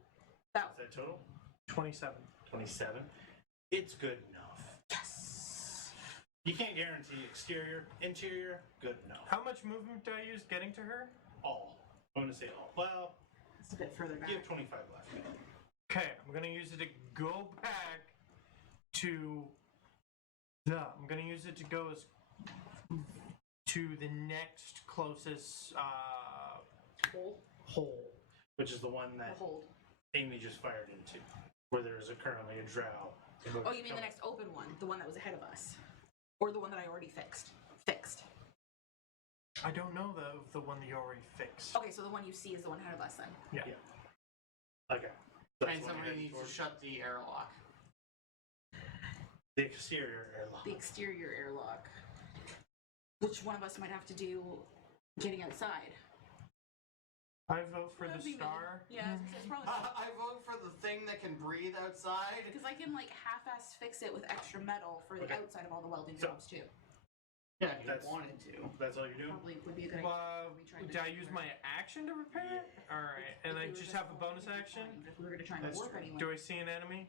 that Is that total? 27. 27. It's good enough. yes. You can't guarantee exterior, interior, good enough. How much movement do I use getting to her? All. I'm going to say all. Well, It's a bit further back. you have 25 left. Okay, I'm gonna use it to go back to I'm gonna use it to go as to the next closest hole. Which is the one The that hold. Amy just fired into, where there is currently a drow. Oh, you mean the next open one, the one that was ahead of us, or the one that I already fixed? I don't know the one that you already fixed. Okay, so the one you see is the one ahead of us then. Yeah. Okay. That's And what I'm somebody heading needs to towards. shut the airlock. The exterior airlock. The exterior airlock. Which one of us might have to do getting outside? I vote for the That'd be me. star. Yeah, it's probably I vote for the thing that can breathe outside. because I can like half-ass fix it with extra metal for the Okay. outside of all the welding So- jobs too. Yeah, if you That's- wanted to. That's all you're doing? Probably would be a good idea. We tried to Did I do use it. my action to repair it? Alright, and If I we were just have a going, bonus it'd be action? fine, but if we were going to try and That's warp true. anyway. Do I see an enemy?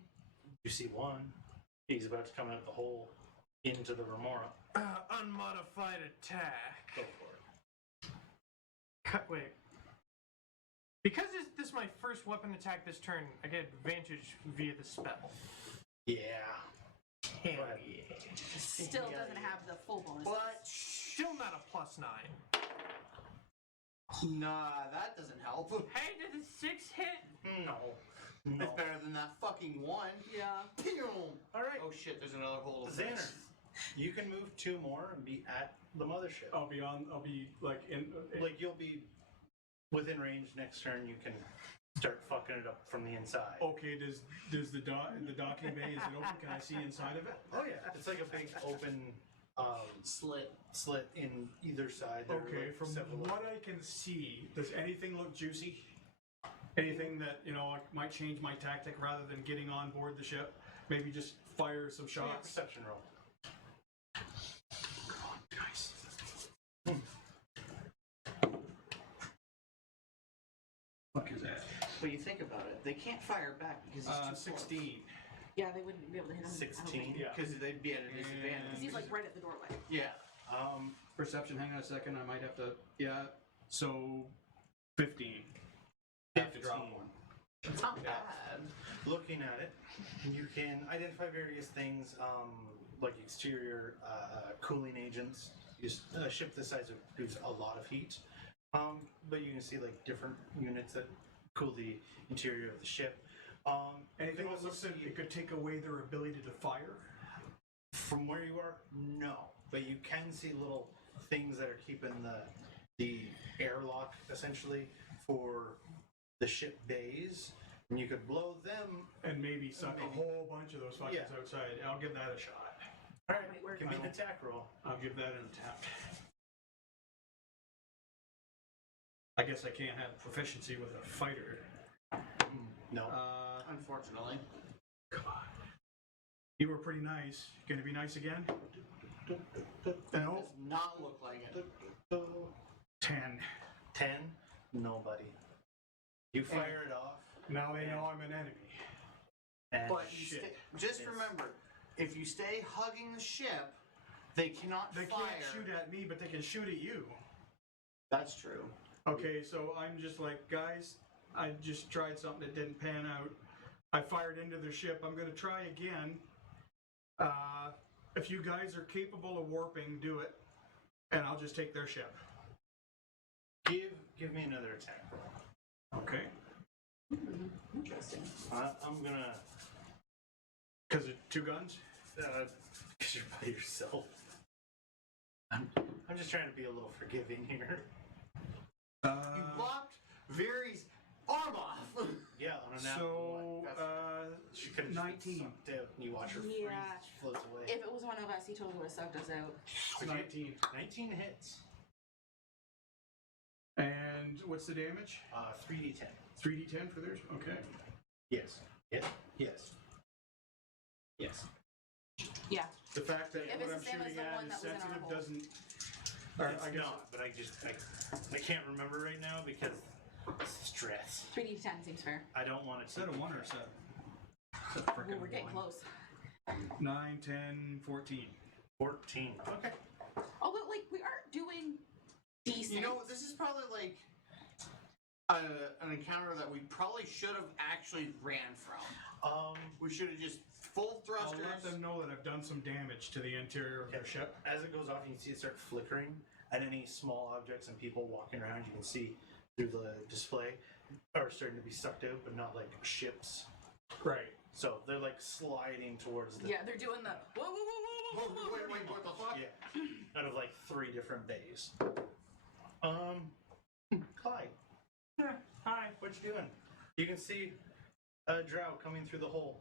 You see one. He's about to come out the hole into the remora. Unmodified attack. Go for it. Wait. Because this is my first weapon attack this turn, I get advantage via the spell. Yeah. Hell But- yeah. Still doesn't have the full bonus. But still not a +9. Nah, that doesn't help. Hey, did the 6 hit? No. It's better than that fucking one. Yeah. Pew! All right. Oh shit, there's another hole of Zanner, this. you can move 2 more and be at the mothership. I'll be like in. Like you'll be within range next turn. You can start fucking it up from the inside. Okay, does the docking bay, is it open? Can I see inside of it? Oh yeah, it's like a big open slit in either side. There are, Okay, like, from several- what I can see, does anything look juicy? Anything that, might change my tactic rather than getting on board the ship? Maybe just fire some Give me a shots. perception roll. Nice. Fuck is that? But you think about it, they can't fire back because he's too close. 16. Yeah, they wouldn't be able to hit him. 16. Yeah. Because they'd be at a Because disadvantage. he's like right at the doorway. Yeah. Perception, hang on a second, I might have to, yeah, so 15. Have to drop 15. one. It's not Yeah. bad. Looking at it, you can identify various things like exterior cooling agents. A ship this size would produce a lot of heat, but you can see like different units that cool the interior of the ship. Anything you that also looks like see- it could take away their ability to fire? From where you are, no, but you can see little things that are keeping the airlock essentially for the ship bays, and you could blow them. And maybe suck Maybe. a whole bunch of those fuckers Yeah. outside. I'll give that a shot. All right, Might work. give me an attack roll. I'll give that an attempt. I guess I can't have proficiency with a fighter. No. Unfortunately. Come on. You were pretty nice. Gonna be nice again? That No. does not look like it. 10. 10. Nobody. You fire it off. Now they know I'm an enemy. And But you Shit. just Yes. remember, if you stay hugging the ship, they cannot They fire. can't shoot at me, but they can shoot at you. That's true. Okay, so I'm just like, guys, I just tried something that didn't pan out. I fired into their ship. I'm going to try again. If you guys are capable of warping, do it. And I'll just take their ship. give me another attack roll. Okay. Interesting. I'm gonna. Because of 2 guns? Because you're by yourself. I'm just trying to be a little forgiving here. You blocked Very's arm off. Yeah, on a nap. So, she could have 19. sucked out and you watch her freeze. Yeah. She floats away. If it was one of us, he totally would have sucked us out. 19. 19 hits. And what's the damage? 3d10. 3d10 for theirs? Okay. Yes. Yes. Yes. Yes. Yeah. The fact that If what it's I'm the same as shooting the at one is that was in our sensitive hole. doesn't... Or, It's I guess not, but I can't remember right now because stress. 3d10 seems fair. I don't want to. Is that a 1 or a 7? It's a Ooh, frickin' we're getting one. close. 9, 10, 14. 14. Okay. Although, like, we aren't doing decent. You know, this is probably like an encounter that we probably should have actually ran from. We should have just full I'll thrusters. let them know that I've done some damage to the interior of their ship. As it goes off, you can see it start flickering, and any small objects and people walking around, you can see through the display are starting to be sucked out, but not like ships. Right. So they're like sliding towards the Yeah, they're doing the whoa, whoa, whoa, whoa, whoa, whoa. Wait, what the fuck? yeah, out of like 3 different bays. Clyde. Yeah, hi. What you doing? You can see a drow coming through the hole.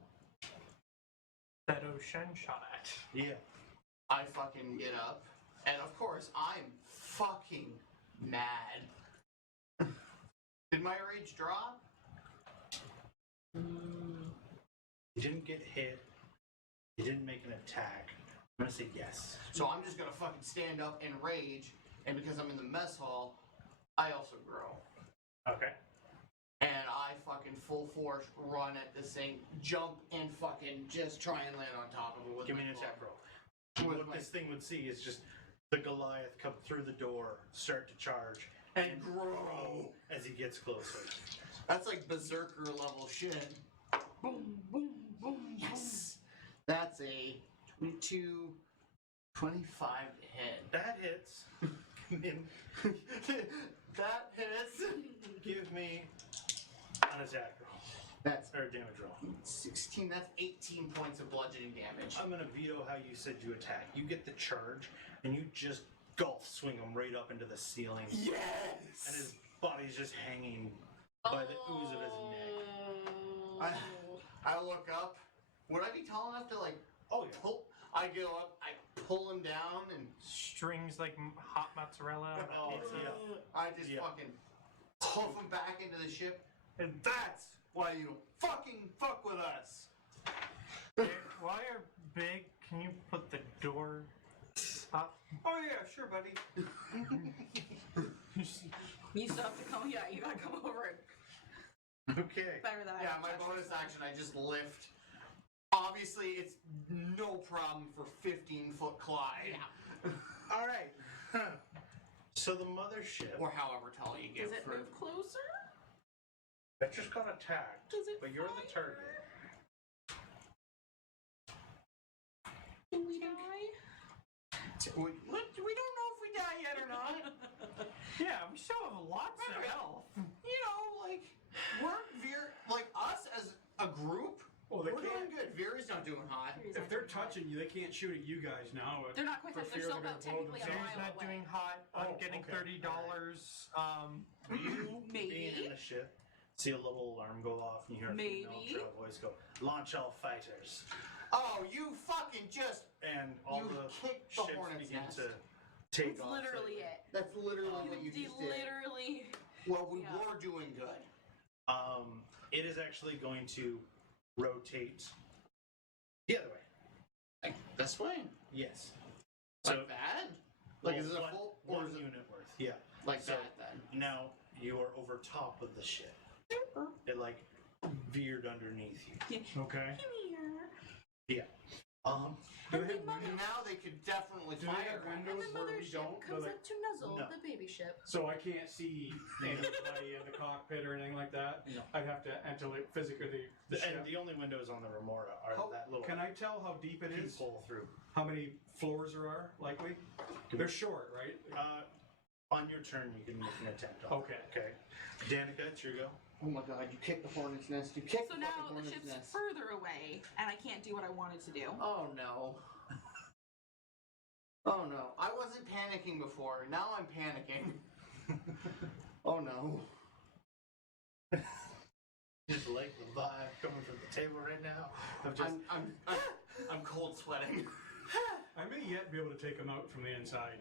That Oisin shot at. Yeah. I fucking get up, and of course, I'm fucking mad. Did my rage drop? You didn't get hit. You didn't make an attack. I'm gonna say yes. So I'm just gonna fucking stand up and rage, and because I'm in the mess hall, I also grow. Okay. And I fucking full force run at this thing, jump and fucking just try and land on top of it with Give my me an attack club. roll. With What my- this thing would see is just the Goliath come through the door, start to charge, And grow. as he gets closer. That's like berserker level shit. Boom, boom, boom. Yes. That's a 22, 25 to hit. That hits. That hits. Give me an attack roll. That's Or damage roll. 16. That's 18 points of bludgeoning damage. I'm gonna veto how you said you attack. You get the charge, and you just golf swing him right up into the ceiling. And Yes. his body's just hanging by the ooze of his neck. I look up. Would I be tall enough to like Oh yeah. pull? I go up. I pull him down, and Strings like hot mozzarella. Oh, Pizza. yeah. I just Yeah. fucking puff him back into the ship. And that's why you don't fucking fuck with us. While you're big, can you put the door up? Oh yeah, sure, buddy. You still have to come. Yeah, you gotta come over and Okay. better that. I Yeah, don't my touch bonus this. action, I just lift. Obviously, it's no problem for 15-foot Clyde. Yeah. All right. So the mothership. Or however tall you get Does it for move closer? That just got attacked. Does it But you're the fire? target. Do we die? We don't know if we die yet or not. Yeah, we still have lots of Remember- health. You know, like, like us as a group, Well, they we're doing can't. good. Veery's not doing hot. If they're touching you, they can't shoot at you guys now. They're not quite for touching. They're fear still they're about gonna blow technically a themselves. Jerry's mile not away. doing hot. I'm Oh, getting okay. $30. You Maybe. being in the ship, see a little alarm go off, and you hear a female Maybe. drow voice go, "Launch all fighters," Oh, you fucking just. and all You the kicked the ships hornet's begin nest. to take That's off. literally it. That's literally what you You just did. literally. Well, we Yeah. were doing good. It is actually going to rotate the other way. Like this way? Yes. Like that? Like, well, is it a one- full. Or one is it unit worth? Yeah. like So- that then? Now you are over top of the ship. It like veered underneath you. Okay. Yeah. Do they have And the windows? Now they could definitely Do they have fire. And windows the where we mothership don't? comes No, up to nuzzle No. the baby ship. So I can't see anybody in the cockpit or anything like that? No. I'd have to enter physically the And ship. the only windows on the Remora are How- that little can I tell how deep it is? peephole through. How many floors there are, likely? They're short, right? On your turn, you can make an attempt. On Okay. it. Okay. Danica, it's your go. Oh my god, you kicked the hornet's nest. You kicked So the now fucking the hornet's ship's nest. further away, and I can't do what I wanted to do. Oh no. Oh no, I wasn't panicking before. Now I'm panicking. Oh no. Just like the vibe coming from the table right now. Of just, I'm cold sweating. I may yet be able to take him out from the inside.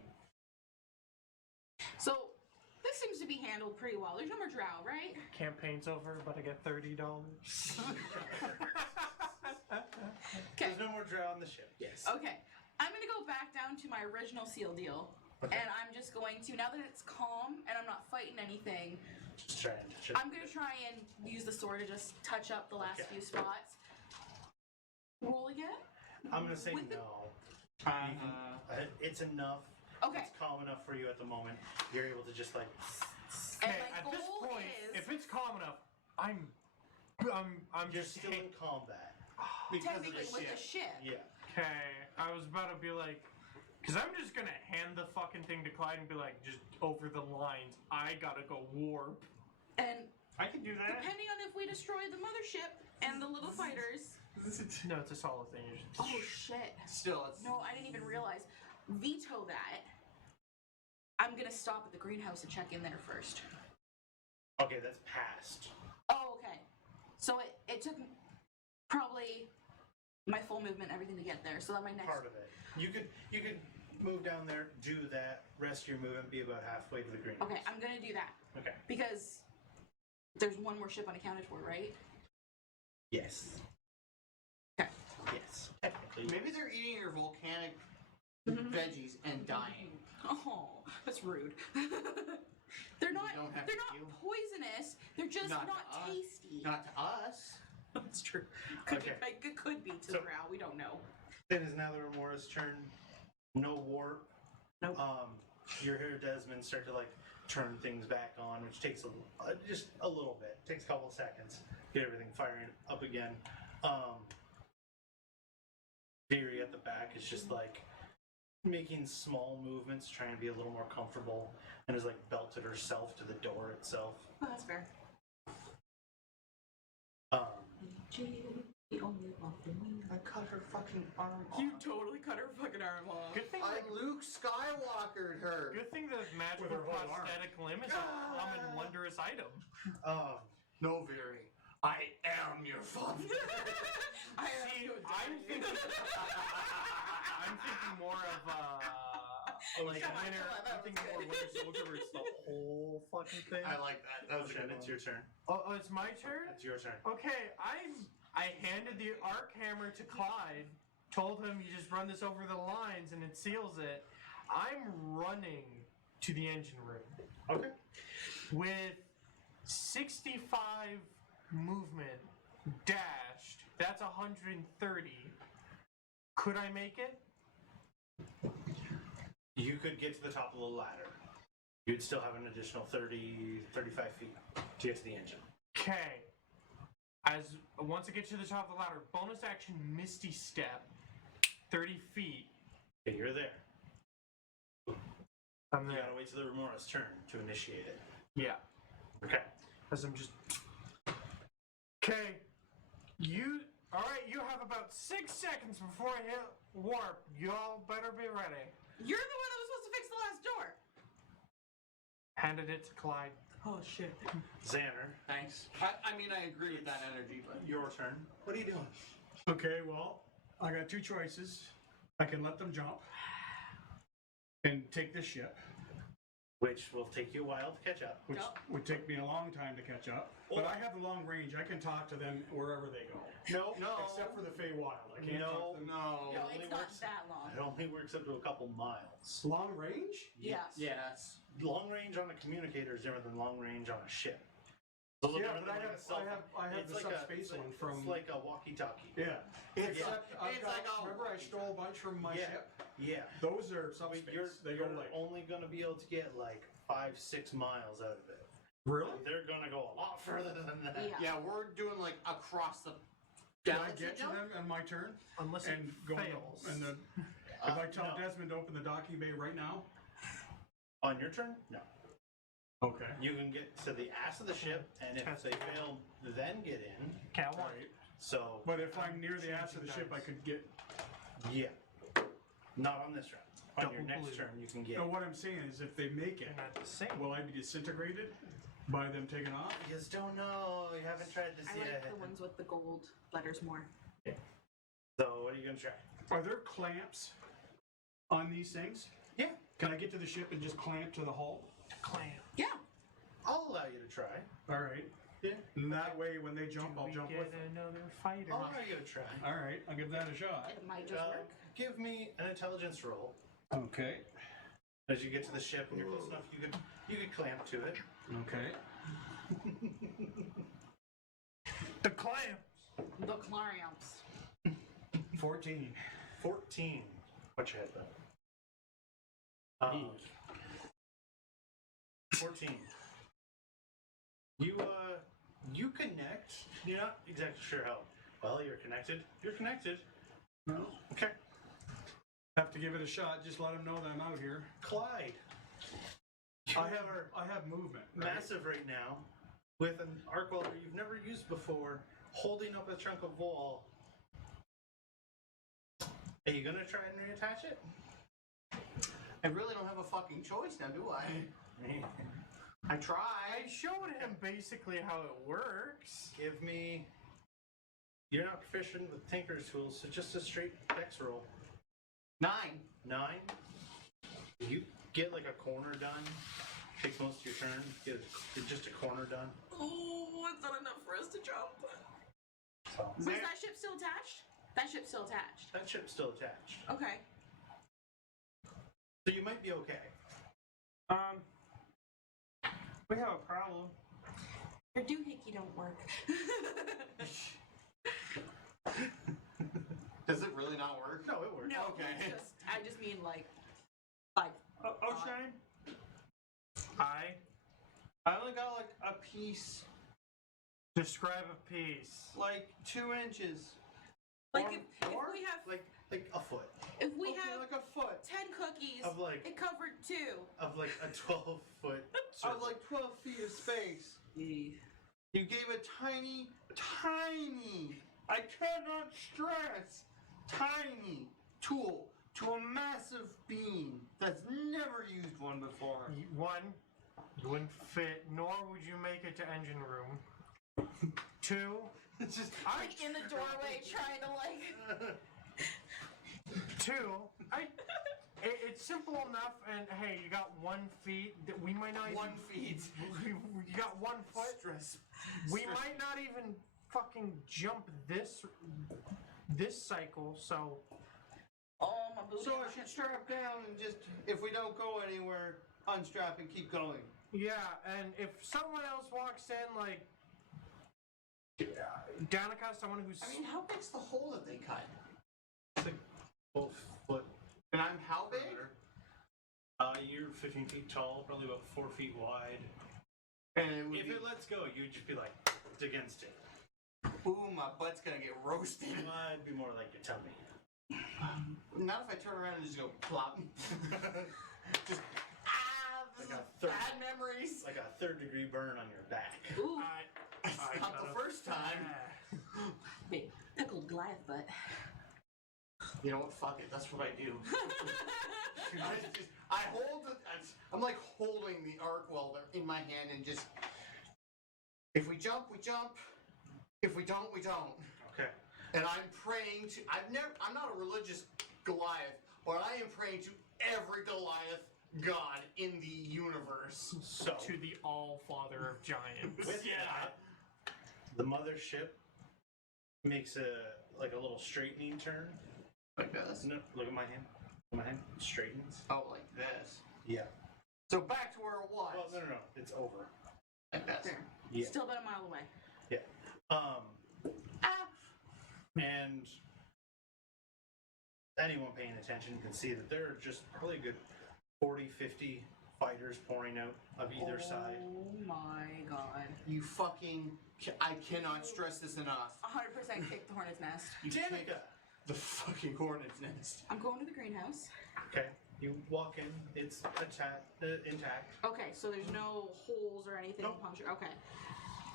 So this seems to be handled pretty well. There's no more drow, right? Campaign's over, but I get $30. Okay. there's no more drow on the ship. Yes. Okay. I'm gonna go back down to my original seal deal. Okay. And I'm just going to, now that it's calm and I'm not fighting anything, Just trying to I'm gonna try and use the sword to just touch up the last Okay. few spots. Roll again? I'm gonna say With the- no. You can, it's enough. Okay. It's calm enough for you at the moment. You're able to just like. And Okay, my at this goal point, is if it's calm enough, I'm You're just still in combat. Because of technically the with ship. the ship. Yeah. Okay, I was about to be like, because I'm just gonna hand the fucking thing to Clyde and be like, just over the lines, I gotta go warp. And I can do that. depending on if we destroy the mothership and the little fighters. No, it's a solid thing. You're just, Oh shit. Still, it's No, I didn't even realize. Veto that. I'm gonna stop at the greenhouse and check in there first. Okay, that's past. Oh, okay. So it took probably my full movement, everything to get there. So that my next. Part of it. You could move down there, do that, rest your movement, be about halfway to the green. Okay, I'm gonna do that Okay. because there's one more ship unaccounted for, right? Yes. Okay. Yes. Technically. maybe they're eating your volcanic Mhm. veggies and dying. Oh, that's rude. they're not. don't have They're to not deal. poisonous. They're just Not not, to us. tasty. Not to us. That's true. Could Okay. be. It could be to So- the drow. We don't know. Then is now the Remora's turn. No warp. Nope. You hear Desmond start to like turn things back on, which takes just a little bit. Takes a couple seconds. Get everything firing up again. Theory at the back is just like making small movements, trying to be a little more comfortable, and has like belted herself to the door itself. Oh, that's fair. I cut her fucking arm off. You totally cut her fucking arm off. good thing. I Luke Skywalkered her. Good thing the magical With her whole arm. prosthetic limb is a common wondrous item. No, Very. I am your father. I See, I'm thinking more of like Come on, winter. come on, that I'm thinking was more good. Winter Soldier, where it's the whole fucking thing. I like that. That was a Okay, good it's one. your turn. Oh, it's my turn. It's your turn. Okay, I handed the arc hammer to Clyde. Told him you just run this over the lines and it seals it. I'm running to the engine room Okay. with 65 movement dashed. That's 130. Could I make it? You could get to the top of the ladder. You'd still have an additional 30, 35 feet to get to the engine. Okay. Once I get to the top of the ladder, bonus action Misty Step, 30 feet. Okay, you're there. I'm You there. gotta wait till the Remora's turn to initiate it. Yeah. Okay. As I'm just. Okay. Alright, you have about 6 seconds before I hit warp. Y'all better be ready. You're the one that was supposed to fix the last door. Handed it to Clyde. Oh shit. Zanner, Thanks. I mean, I agree with that energy, but your turn. What are you doing? Okay, well, I got two choices. I can let them jump and take this ship, Which will take you a while to catch up. which Yep. would take me a long time to catch up. But I have the long range. I can talk to them wherever they go. no. Except for the Feywild. I can't talk to them. No. No, only it's not works- that long. It only works up to a couple miles. Long range? Yes. Yes. Long range on a communicator is different than long range on a ship. It's a little Yeah, different but than like a cell phone. I have It's the like a- subspace one It's from. like a walkie-talkie. Yeah. Except Yeah. I've It's got, like a- remember I stole a bunch from my Yeah. ship? Yeah. Those are But subspace. you're They go like. only going to be able to get like 5-6 miles out of it. Really? They're going to go a lot further than that. Yeah. Yeah, we're doing like across the Can I galaxy get to jump? them on my turn? Unless And it go fails. and if I tell no. Desmond to open the docking bay right now? On your turn? No. Okay. You can get to the ass of the ship, and if they fail, then get in. Okay, I want Right. So, But if I'm near the ass of the Changing ship, I dice. could get. yeah. Not on this round. On your Double next blue. turn, you can get. No, what I'm saying is, if they make it, They're not the same. will I be disintegrated by them taking off? You just don't know. You haven't tried this I yet. like the ones with the gold letters more. So what are you gonna try? Are there clamps on these things? Yeah, Can I get to the ship and just clamp to the hull? Clam. Yeah. I'll allow you to try. All right. Yeah, And that way, when they jump, I'll we jump get with them. another fighter. I'll allow you to try. All right, I'll give that a shot. It might just work. Give me an intelligence roll. Okay. As you get to the ship and you're close enough, you could clamp to it. Okay. The clam. The Clariamps. 14. 14. What you had though? 14. You connect. You're not exactly sure how well you're connected. You're connected. No. Okay. Have to give it a shot. Just let them know that I'm out here. Clyde. I have movement. Right? Massive right now with an arc welder you've never used before, holding up a chunk of wall. Are you gonna try and reattach it? I really don't have a fucking choice now, do I? I tried. I showed him basically how it works. Give me. You're not proficient with Tinker's tools, so just a straight dex roll. 9. 9. You get like a corner done. Takes most of your turn. Get just a corner done. Oh, it's not enough for us to jump. So Was that ship still attached? That ship's still attached. that ship's still attached. Okay. So you might be okay. We have a problem. Your doohickey don't work. Does it really not work? No, it works. No, Okay. I just mean like Oisin, I I only got like a piece, describe a piece. like 2 inches. like Or- if or we have like a foot if we Okay, have like a foot. 10 cookies, of like it covered 2. of like a 12-foot. Of like 12 feet of space. You gave a tiny, I cannot stress, tiny tool to a massive being that's never used one before. One, you wouldn't fit, nor would you make it to engine room. 2, It's just Like in the doorway trying to like 2, it's simple enough. And hey, you got 1 feet. That we might not 1 even. feet. You got 1 foot. Stress. We might not even fucking jump this cycle. So oh my booty. So I should strap down and just, if we don't go anywhere, unstrap and keep going. yeah, and if someone else walks in, like Danica, someone who's I mean, how big's the hole that they cut? It's like 12-foot. And I'm how big? You're 15 feet tall, probably about 4 feet wide. And it would If be, it lets go, you'd just be like, it's against it. ooh, my butt's gonna get roasted. It'd be more like your tummy. Not if I turn around and just go plop. Just this Like is a third- bad memories. Like a 3rd-degree burn on your back. Ooh, It's not got the a- first time. wait, pickled Goliath butt. You know what? Fuck it. That's what I do. I hold it. I'm like holding the arc welder in my hand and just. If we jump, we jump. If we don't, we don't. Okay. And I'm praying to. I'm not a religious Goliath, but I am praying to every Goliath god in the universe. So, to the All Father of Giants. with that, the mothership makes a little straightening turn. Like this. No, look at my hand. My hand straightens. Oh, like this. Yeah. So back to where it was. Well, no. It's over. Like this. There. Yeah. Still about a mile away. Yeah. And anyone paying attention can see that there are just probably a good 40, 50 fighters pouring out of either side. Oh my god. You fucking. I cannot stress this enough. 100% kick the hornet's nest. You Danica! kick the fucking hornet's nest. I'm going to the greenhouse. Okay. You walk in, it's intact. Okay, so there's no holes or anything Nope. punctured. Okay.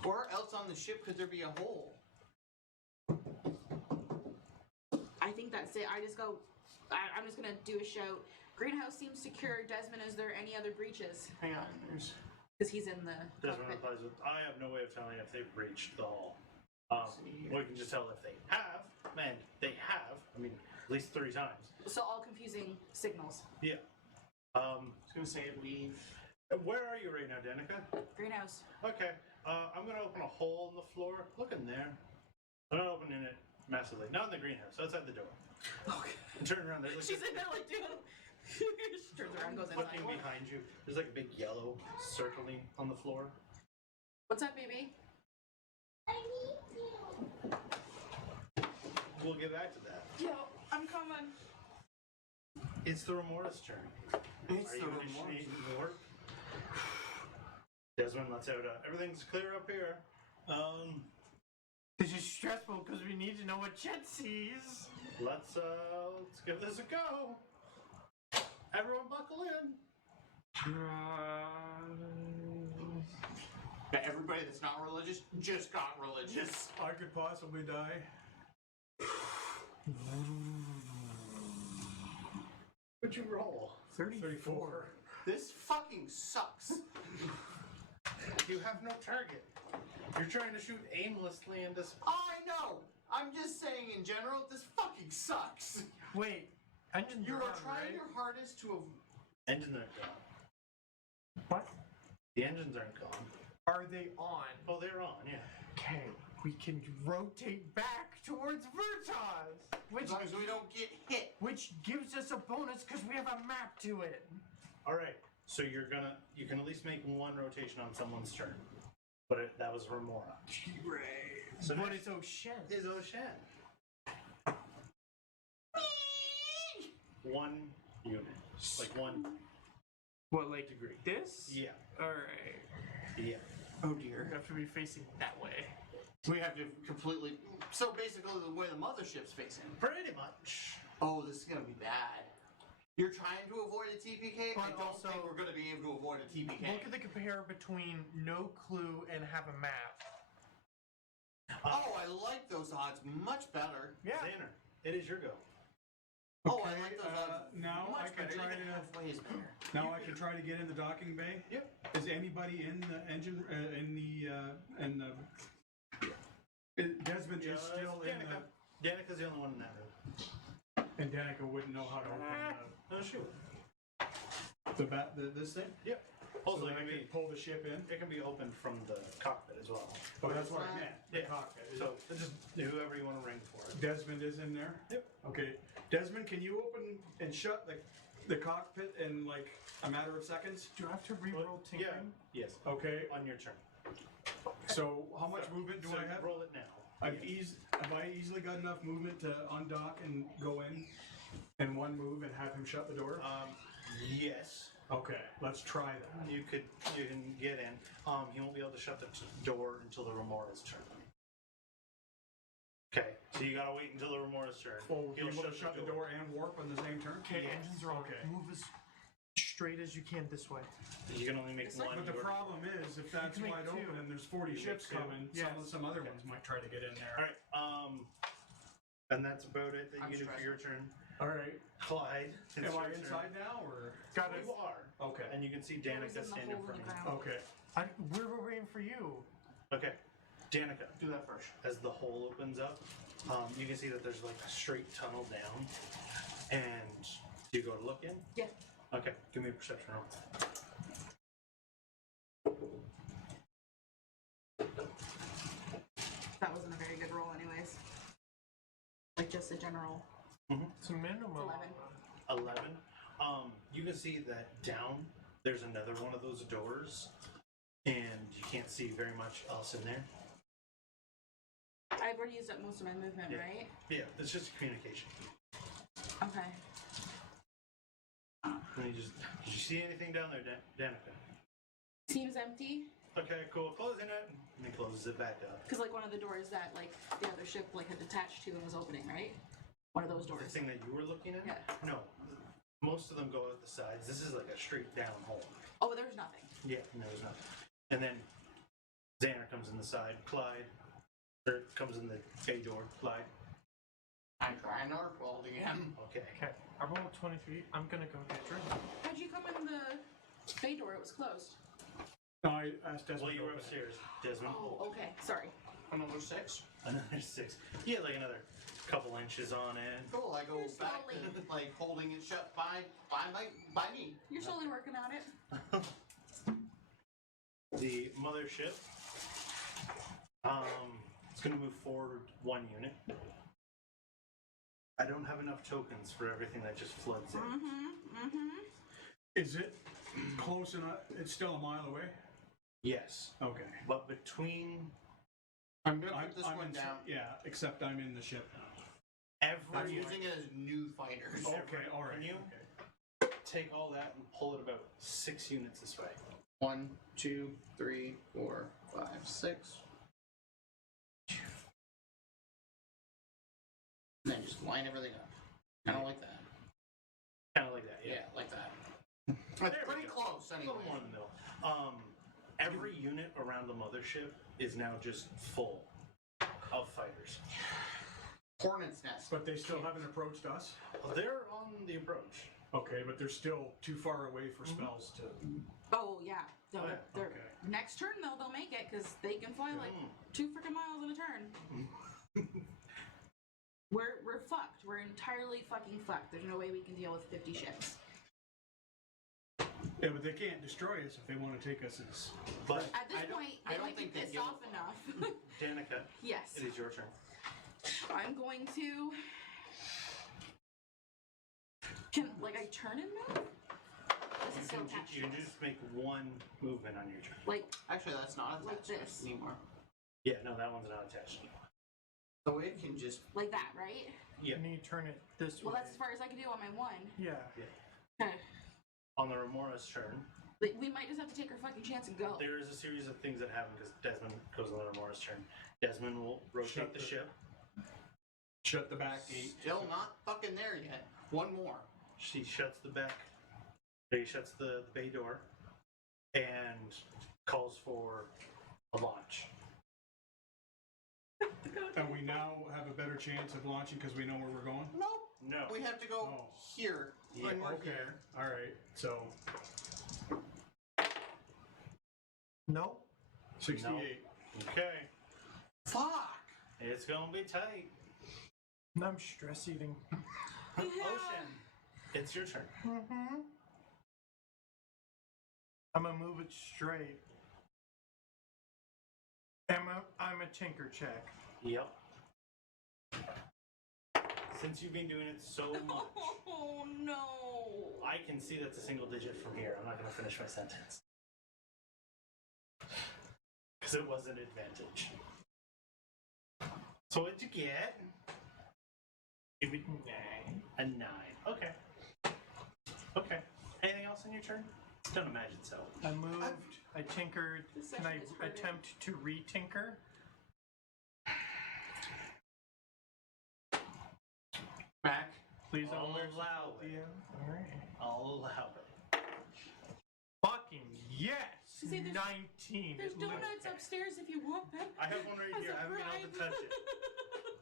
Where else on the ship could there be a hole? I think that's it. I just go. I'm just gonna do a shout. Greenhouse seems secure. Desmond, is there any other breaches? Hang on, there's. Because he's in the Desmond cockpit. replies with, I have no way of telling if they've breached the hall. We can just tell if they have, and they have, I mean, at least 3 times. So all confusing signals. Yeah. I was gonna say leave. Where are you right now, Danica? Greenhouse. Okay, I'm gonna open a hole in the floor. Look in there. I'm not opening it massively. Not in the greenhouse, outside the door. Okay. And turn around, there's like She's in there like, dude. She turns around, goes looking inside. behind you. There's like a big yellow circling on the floor. What's up, baby? We'll get back to that. Yo, I'm coming. It's the Remora's turn. It's Are you initiating more? Desmond lets out everything's clear up here. This is stressful because we need to know what Chet sees. Let's give this a go. Everyone buckle in. Yeah, everybody that's not religious just got religious. I could possibly die. What'd you roll? 34. This fucking sucks. You have no target. You're trying to shoot aimlessly into I know. I'm just saying in general, this fucking sucks. Wait, engines You are are on, trying right? your hardest to. engines aren't gone. What? The engines aren't gone. Are they on? Oh, they're on, yeah. Okay, we can rotate back towards Vertas, As long as we don't get hit. which gives us a bonus because we have a map to it. All right. So you can at least make 1 rotation on someone's turn. But that was Remora. So But next it's Ocean. is Ocean. 1 unit. Like 1 What, like degree. this? Yeah. Alright. Yeah. Oh We dear. have to be facing that way. We have to completely. So basically, the way the mothership's facing. Pretty much. Oh, this is gonna be bad. You're trying to avoid a TPK. I But don't also- think we're gonna be able to avoid a TPK. Look at the compare between no clue and have a map. Oh, I like those odds much better. Yeah. Zanner, it is your go. Oh, I like those odds now I much can better. try Even to. halfway is better. Now I can try to get in the docking bay. Yep. Is anybody in the engine? Desmond is still in Danica. Danica's the only one in that room. the. And Danica wouldn't know how to open No, shoot. this thing. Yep. So Also, I it can can pull the ship in. be opened from the cockpit as well. Oh, that's what I meant. The Yeah. cockpit. So just whoever you want to ring for. Desmond is in there. Yep. Okay, Desmond, can you open and shut the cockpit in like a matter of seconds? Do I have to reroll Yeah. tinkering? Yes. Okay. On your turn. So how much movement do So I have? roll it now. Have I easily got enough movement to undock and go in one move and have him shut the door? Yes. Okay, let's try that. You can get in. He won't be able to shut the door until the Remora's turn. Okay, so you gotta wait until the Remora's turn. Oh, He'll be able to shut the door and warp on the same turn? Okay, Yes. engines are on. Okay. Move as straight as you can this way. You can only make It's like- one. But the door. problem is, if that's can make wide two. open and there's 40 You ships make two. coming, Yes. some other ones might try to get in there. All right. And that's about it that I'm you do for stressed. your turn. All right. Clyde. it's Am your I turn. inside now, or? Got it. You are. Okay. And you can see What Danica was in the standing in hole front in of the you. ground? Okay. We're waiting for you. Okay. Danica, Do that first. as the hole opens up, you can see that there's like a straight tunnel down. And do you go to look in? Yeah. Okay, give me a perception roll. That wasn't a very good roll, anyways. Like just a general. It's a minimum. 11. 11. You can see that down there's another one of those doors, and you can't see very much else in there. I've already used up most of my movement, Yeah. right? Yeah, it's just communication. Okay. And you just, did you see anything down there, Danica? Seems empty. Okay, cool. Closing it, and he closes it back up. Because like one of the doors that like the other ship like had attached to and was opening, right? One of those The doors. thing that you were looking at? Yeah. No. Most of them go out the sides. This is like a straight down hole. Oh, there's nothing. Yeah, and there was nothing. And then Zanner comes in the side. Clyde, or comes in the bay door. Clyde. I'm trying Northwold again. Okay. Okay, I rolled 23. I'm gonna go get Druid. How'd you come in the bay door? It was closed. No, I asked Desmond. Well, you were to open it. upstairs, Desmond. Oh, okay. Sorry. Another 6. Another 6. You had like another couple inches on it. Cool, I go You're back slowly. to like holding it shut by me. You're slowly working on it. The mothership. It's going to move forward 1 unit. I don't have enough tokens for everything that just floods in. Is it close enough? It's still a mile away? Yes, Okay. but between I'm gonna put this one in, down. Yeah, except I'm in the ship. I'm every using it as new fighters. Okay, alright. Can you? Okay. take all that and pull it about 6 units this way. 1, 2, 3, 4, 5, 6. And then just line everything up. Kind of like that. Kind of like that, Yeah, like that. That's There we pretty go. close, A anyway. little more in the middle. Every unit around the mothership is now just full of fighters. Hornet's nest. But they still haven't approached us? They're on the approach. Okay, but they're still too far away for spells to... Oh yeah. Oh, yeah. They're, Okay. Next turn though, they'll make it because they can fly like 2 freaking miles in a turn. We're fucked. We're entirely fucking fucked. There's no way we can deal with 50 ships. Yeah, but they can't destroy us if they want to take us as... But At this I don't- point, I they don't might be think they pissed give a off fuck. enough. Danica, Yes. it is your turn. I'm going to. I turn and move? This is so attached. You can just make 1 movement on your turn. Like, Actually, that's not Like attached this. anymore. Yeah, no, that one's not attached anymore. So it can just... like that, right? Yeah. And you turn it this Well, way. that's as far as I can do on my 1. Yeah. Okay. On the Remora's turn, Like, we might just have to take our fucking chance and go. there is a series of things that happen because Desmond goes on the Remora's turn. Desmond will rotate Shut the the- ship. Shut the back gate. Still not fucking there yet. 1 more. She shuts the back. He shuts the bay door and calls for a launch. And we now have a better chance of launching because we know where we're going? Nope. No. We have to go Oh. here when we're Okay, here. alright. So, Nope. 68. Okay. Fuck! It's gonna be tight. I'm stress eating. Ocean, it's your turn. I'm gonna move it straight. I'm a tinker check. Yep. Since you've been doing it so much, Oh no. I can see that's a single digit from here. I'm not gonna finish my sentence. Because it was an advantage. So what'd you get? Give me 9. A 9. Okay. Okay. Anything else in your turn? Don't imagine so. I moved. I tinkered. This Can I session is hurting. attempt to re-tinker? Back. Please I'll don't allow it. Alright. I'll allow it. Fucking yes! You see, there's- 19. There's It lit- donuts upstairs if you want them. I have one right As here. a I haven't been able to bribe. touch it.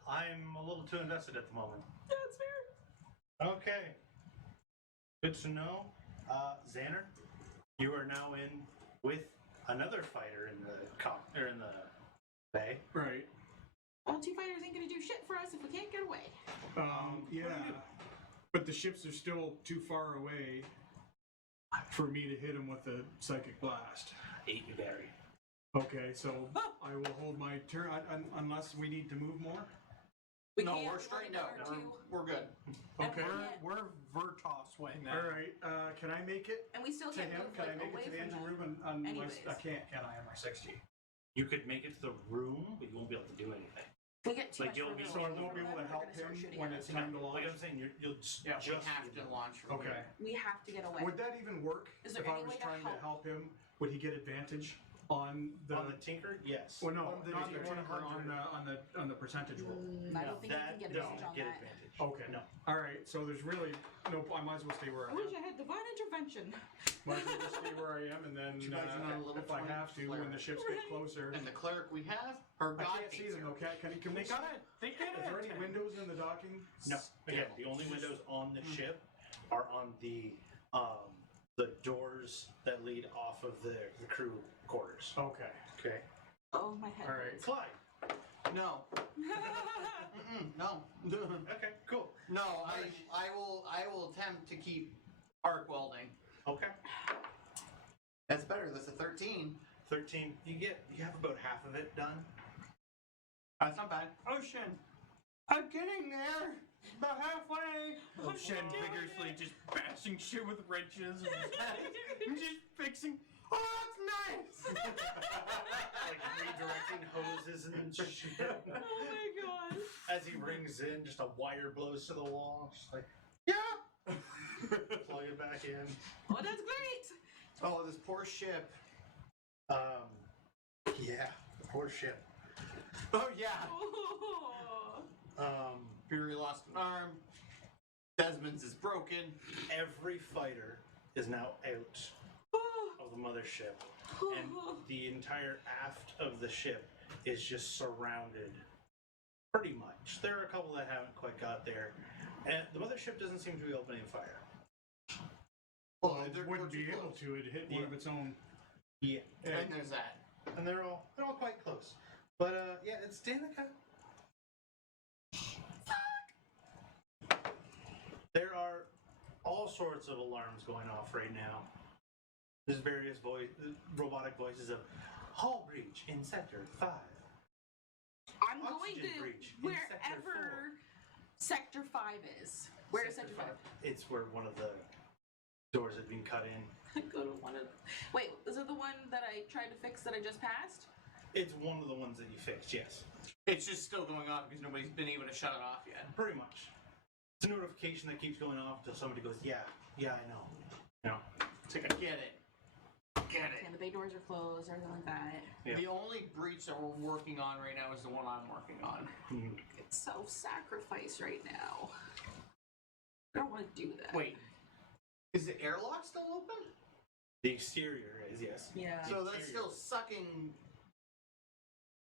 I'm a little too invested at the moment. That's fair. Okay. Good to know. Zanner, you are now in with another fighter in the in the bay. Right. Well, 2 fighters ain't gonna do shit for us if we can't get away. Yeah. But the ships are still too far away for me to hit them with a psychic blast. 8 you bury. Okay, so I will hold my turn unless we need to move more. We No, can't, we're only straightened done out. our 2. We're good. Okay. We're Vertos way now. All right. Can I make it And we still to can't him? move Can I like make away it to the from engine them. room? On my, Anyways. I can't. Can I? On my 60. You could make it to the room, but you won't be able to do anything. We get too Like, much you'll further be- So I away won't be from able to them, help they're gonna start him shooting when at it's us. time to Like launch. I'm saying, you'll just Yeah, we just have to launch from Okay. here. We have to get away. Would that even work Is there if I any was way to trying to help him? Would he get advantage? On the. On the tinker, yes. Well, no, On the not the tinker. tinker, on the percentage roll. I don't think you That can get no, advantage on get that. advantage. Okay. No. All right. So there's really no. I might as well stay where I I wish am. I had divine intervention. Might as well just stay where I am, and then Too bad you're not a little if I have to, when the cleric. ships get closer. And the cleric we have, her I god can't see hates them her. though. Can we? They get Is there any windows in the docking? No. Again, the only windows on the ship are on the doors that lead off of the crew quarters. Okay. Okay. Oh, my head. All right. Clyde. No. No. Okay. Cool. No, I will attempt to keep arc welding. Okay. That's better. That's a 13. 13. You have about half of it done. That's not bad. Ocean, I'm getting there. About halfway. Shen vigorously just bashing shit with wrenches and just fixing. Oh, that's nice! Like redirecting hoses and shit. Oh my god. As he rings in, just a wire blows to the wall. Just like, yeah. Plug it back in. Oh, that's great. Oh, this poor ship. Yeah. Poor ship. Oh yeah. Oh. Fury lost an arm. Desmond's is broken. Every fighter is now out of the mothership, and the entire aft of the ship is just surrounded. Pretty much. There are a couple that haven't quite got there, and the mothership doesn't seem to be opening fire. Well, It wouldn't be able to. It hit one of its own. Yeah. And there's that. And they're all quite close. But yeah, it's Danica. There are all sorts of alarms going off right now. There's various robotic voices of hull breach in sector 5. I'm going Oxygen to breach in wherever sector 5 is. Where is sector 5? It's where one of the doors had been cut in. Go to one of. Wait, is it the one that I tried to fix that I just passed? It's one of the ones that you fixed, yes. It's just still going on because nobody's been able to shut it off yet. Pretty much. It's a notification that keeps going off until somebody goes, yeah, I know. You know? It's like, I get it. Get it. Yeah, the bay doors are closed, everything like that. Yeah. The only breach that we're working on right now is the one I'm working on. It's self-sacrifice right now. I don't want to do that. Wait. Is the airlock still open? The exterior is, yes. Yeah. So that's still sucking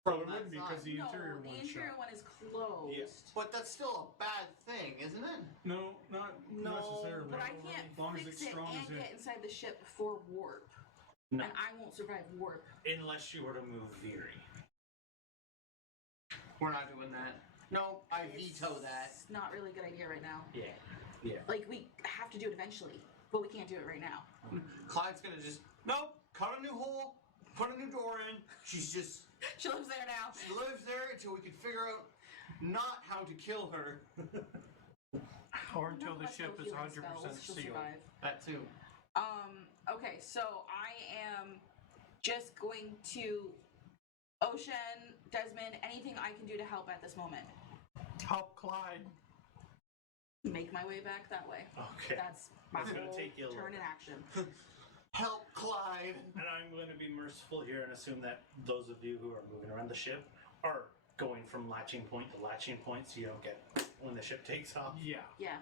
Well, from it that wouldn't because side. the interior the one's interior shut. one is closed. Yes. But that's still a bad thing, isn't it? No, not necessarily. But I can't As long as fix it's it strong and as get it. inside the ship before warp. No. And I won't survive warp. Unless you were to move Veery. We're not doing that. No, I veto that. It's not really a good idea right now. Yeah. Yeah. Like, we have to do it eventually, but we can't do it right now. Clyde's gonna just Nope. Cut a new hole. Put a new door in. she's just She lives there now. She lives there until we can figure out not how to kill her. Or until None of the us ship know is healing 100% spells, she'll sealed. survive. that too. Okay, so I am just going to Ocean, Desmond, anything I can do to help at this moment. Help Clyde. Make my way back that way. Okay. That's my It's gonna whole take you a turn little in action. Help Clyde. And I'm going to be merciful here and assume that those of you who are moving around the ship are going from latching point to latching point so you don't get when the ship takes off. Yeah. Yeah,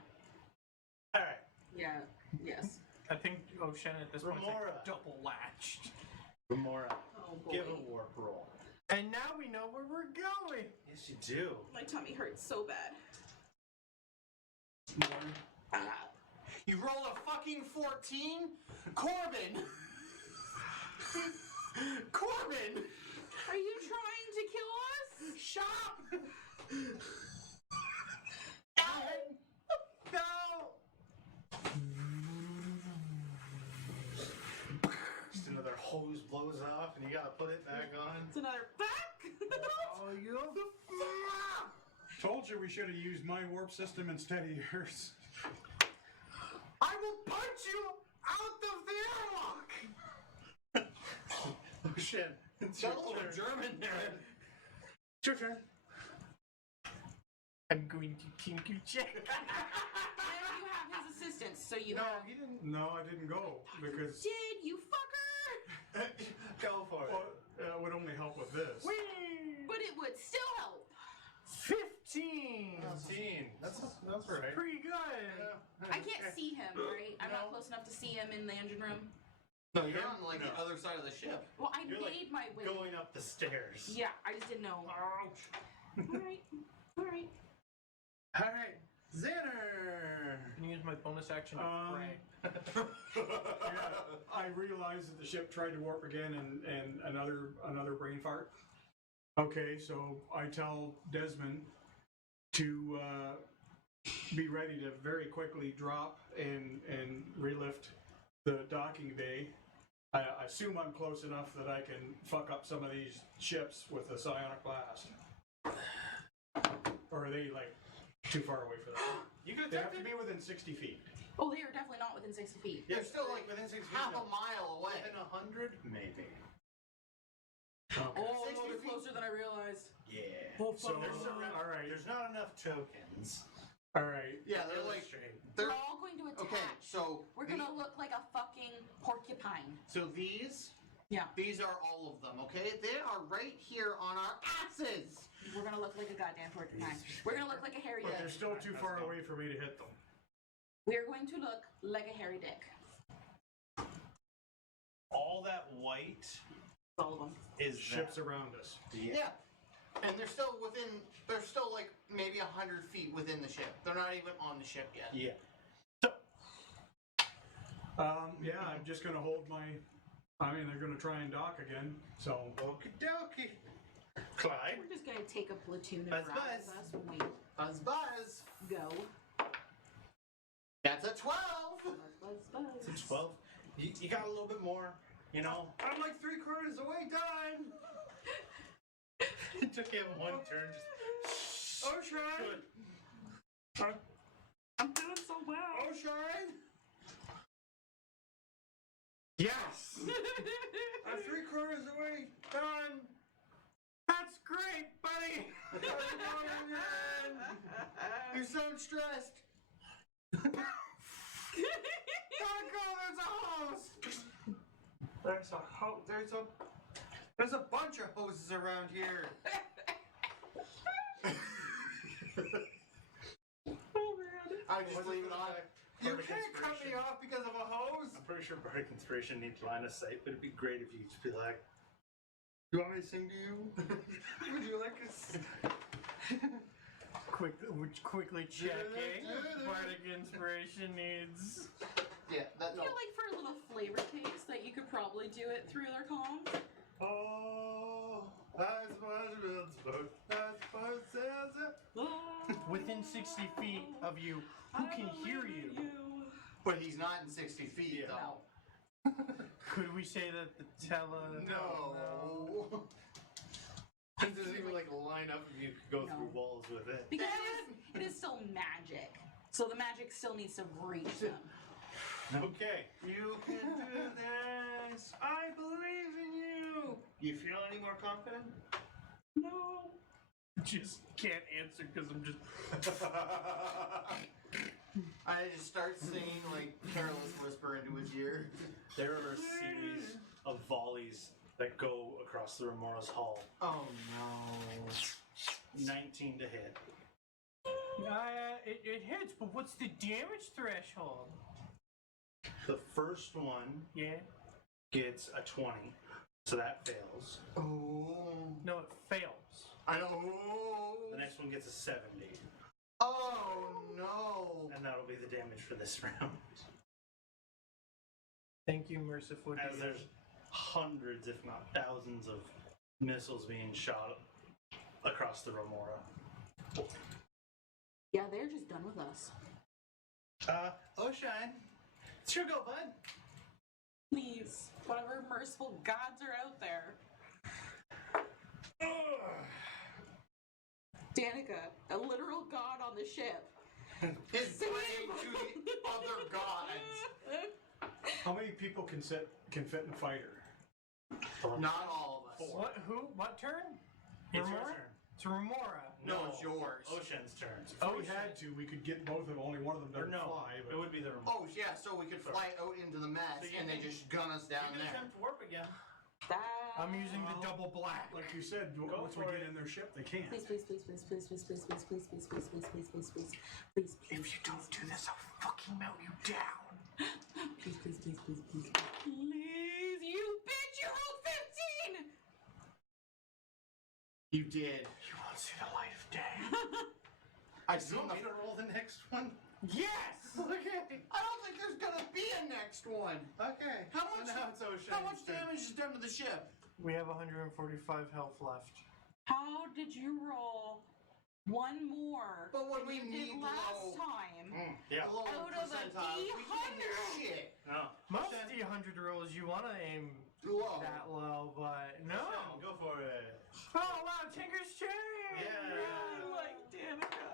Alright. yeah, yes. I think Ocean at this point is Remora. like double latched. Remora, Oh boy. give a warp roll. And now we know where we're going. Yes, you do. My tummy hurts so bad. You rolled a fucking 14? Korben! Korben! Are you trying to kill us? Shop! No! Just another hose blows off and you gotta put it back on. It's another back. Oh, you Told you we should have used my warp system instead of yours. I will punch you out of the airlock! Oh shit. It's Got your a little turn. German there. It's your turn. I'm going to kink you check. And you have his assistance, so you No, have. he didn't. No, I didn't go because Did you fucker? Go for Well, it. it would only help with this. But it would still help. 15. 15. That's right. Pretty good. I can't see him, right? I'm not close enough to see him in the engine room. No, you're on like the other side of the ship. Well, I You're, made my way. Going up the stairs. Yeah, I just didn't know. Ouch. Alright. Alright. All right, Zanner. Can you use my bonus action to pray? Yeah, I realized that the ship tried to warp again, and another brain fart. Okay, so I tell Desmond to be ready to very quickly drop and relift the docking bay. I assume I'm close enough that I can fuck up some of these ships with a psionic blast. Or are they like too far away for that? You could They have to be within 60 feet. Oh, they are definitely not within 60 feet. They're still like within 6 feet. half a mile away. Within 100, maybe. Okay. Oh, 60 they're feet. closer than I realized. Yeah. Oh, So, all right. There's not enough tokens. all right. Yeah, they're like We're they're all going to attach. okay. So We're gonna look like a fucking porcupine. So these Yeah. These are all of them, okay? They are right here on our asses! We're gonna look like a goddamn porcupine. We're gonna look like a hairy But they're dick. still too far away for me to hit them. We're going to look like a hairy dick. All that white All of them. is Ships around us. Yeah. And they're still like maybe 100 feet within the ship. They're not even on the ship yet. Yeah. Yeah, I'm just gonna hold my. I mean, they're gonna try and dock again. So. Okie dokie. Clyde. We're just gonna take a platoon of Buzz, rounds buzz. us when we Buzz buzz! go. That's a 12! Buzz, buzz, buzz. It's 12. You got a little bit more, you know? I'm like 3/4 away, done! It took him one turn. Oh, Shine! Good. I'm doing so well. Oh, Shine! Yes. I'm 3/4 away, done! That's great, buddy. How's it going, man? You sound stressed. Gotta go. There's a hose. There's a bunch of hoses around here. I just leave it on. You Bardic can't cut me inspiration. off because of a hose. I'm pretty sure Bardic Inspiration needs line of sight, but it'd be great if you could just be like, You want me to sing to you? Would you like us? Quickly checking. Bardic inspiration needs. Yeah, I that no. feel like for a little flavor taste that you could probably do it through their comms. Oh, that's what it's about. That's what says it. Within 60 feet of you, who can hear you? But he's not in 60 feet, Yeah. though. Could we say that the No. it doesn't even like line up if you could go No. through walls with it. Because it is still magic. So the magic still needs to reach them. Okay. You can do this. I believe in you. You feel any more confident? No. Just can't answer because I'm just. I just start singing like careless whisper into his ear. There are a series of volleys that go across the Remora's hull. Oh no. 19 to hit. It hits, but what's the damage threshold? The first one Yeah. gets a 20, so that fails. Oh. No, it fails. I know. The next one gets a 70, Oh no. and that'll be the damage for this round. Thank you, merciful As DM. there's hundreds, if not thousands, of missiles being shot across the Remora. Yeah, they're just done with us. Oisin, it's your go, bud. Please, whatever merciful gods are out there. Danica, a literal god on the ship. Is praying to the other gods. How many people can fit in a fighter? Not all of us. What? Who? What turn? It's your Remora? turn. It's Remora. No, it's yours. Ocean's turn. If we had to, we could get both of them. Only one of them Or doesn't no, fly. But it would be the remote. Oh, yeah, so we could fly out into the mess So you and they can- just gun us down You can there. attempt warp again. I'm using the double black. like you said, Go once we for get it. in their ship, they can't. Please, please, please, please, please, please, please, please, please, please, please, please, please, please, please, please. If you don't do this, I'll fucking melt you down. Please, please, please, please, please. Please, you bitch! You rolled 15! You did. You won't see the light of day. I Do you want me to roll the next one? Yes! Okay. I don't think there's gonna be a next one. Okay. How So much? now it's Ocean's How much turn. damage is done to the ship? We have 145 health left. How did you roll one more But when than we you need did last low- time? Yeah. Lower Out of a percentiles, we can't do D100. shit. No. Most Ocean, D100 rolls you want to aim Low. that low, but no. Ocean, go for it. Oh wow, Tinker's Chain! Yeah. I like Danica.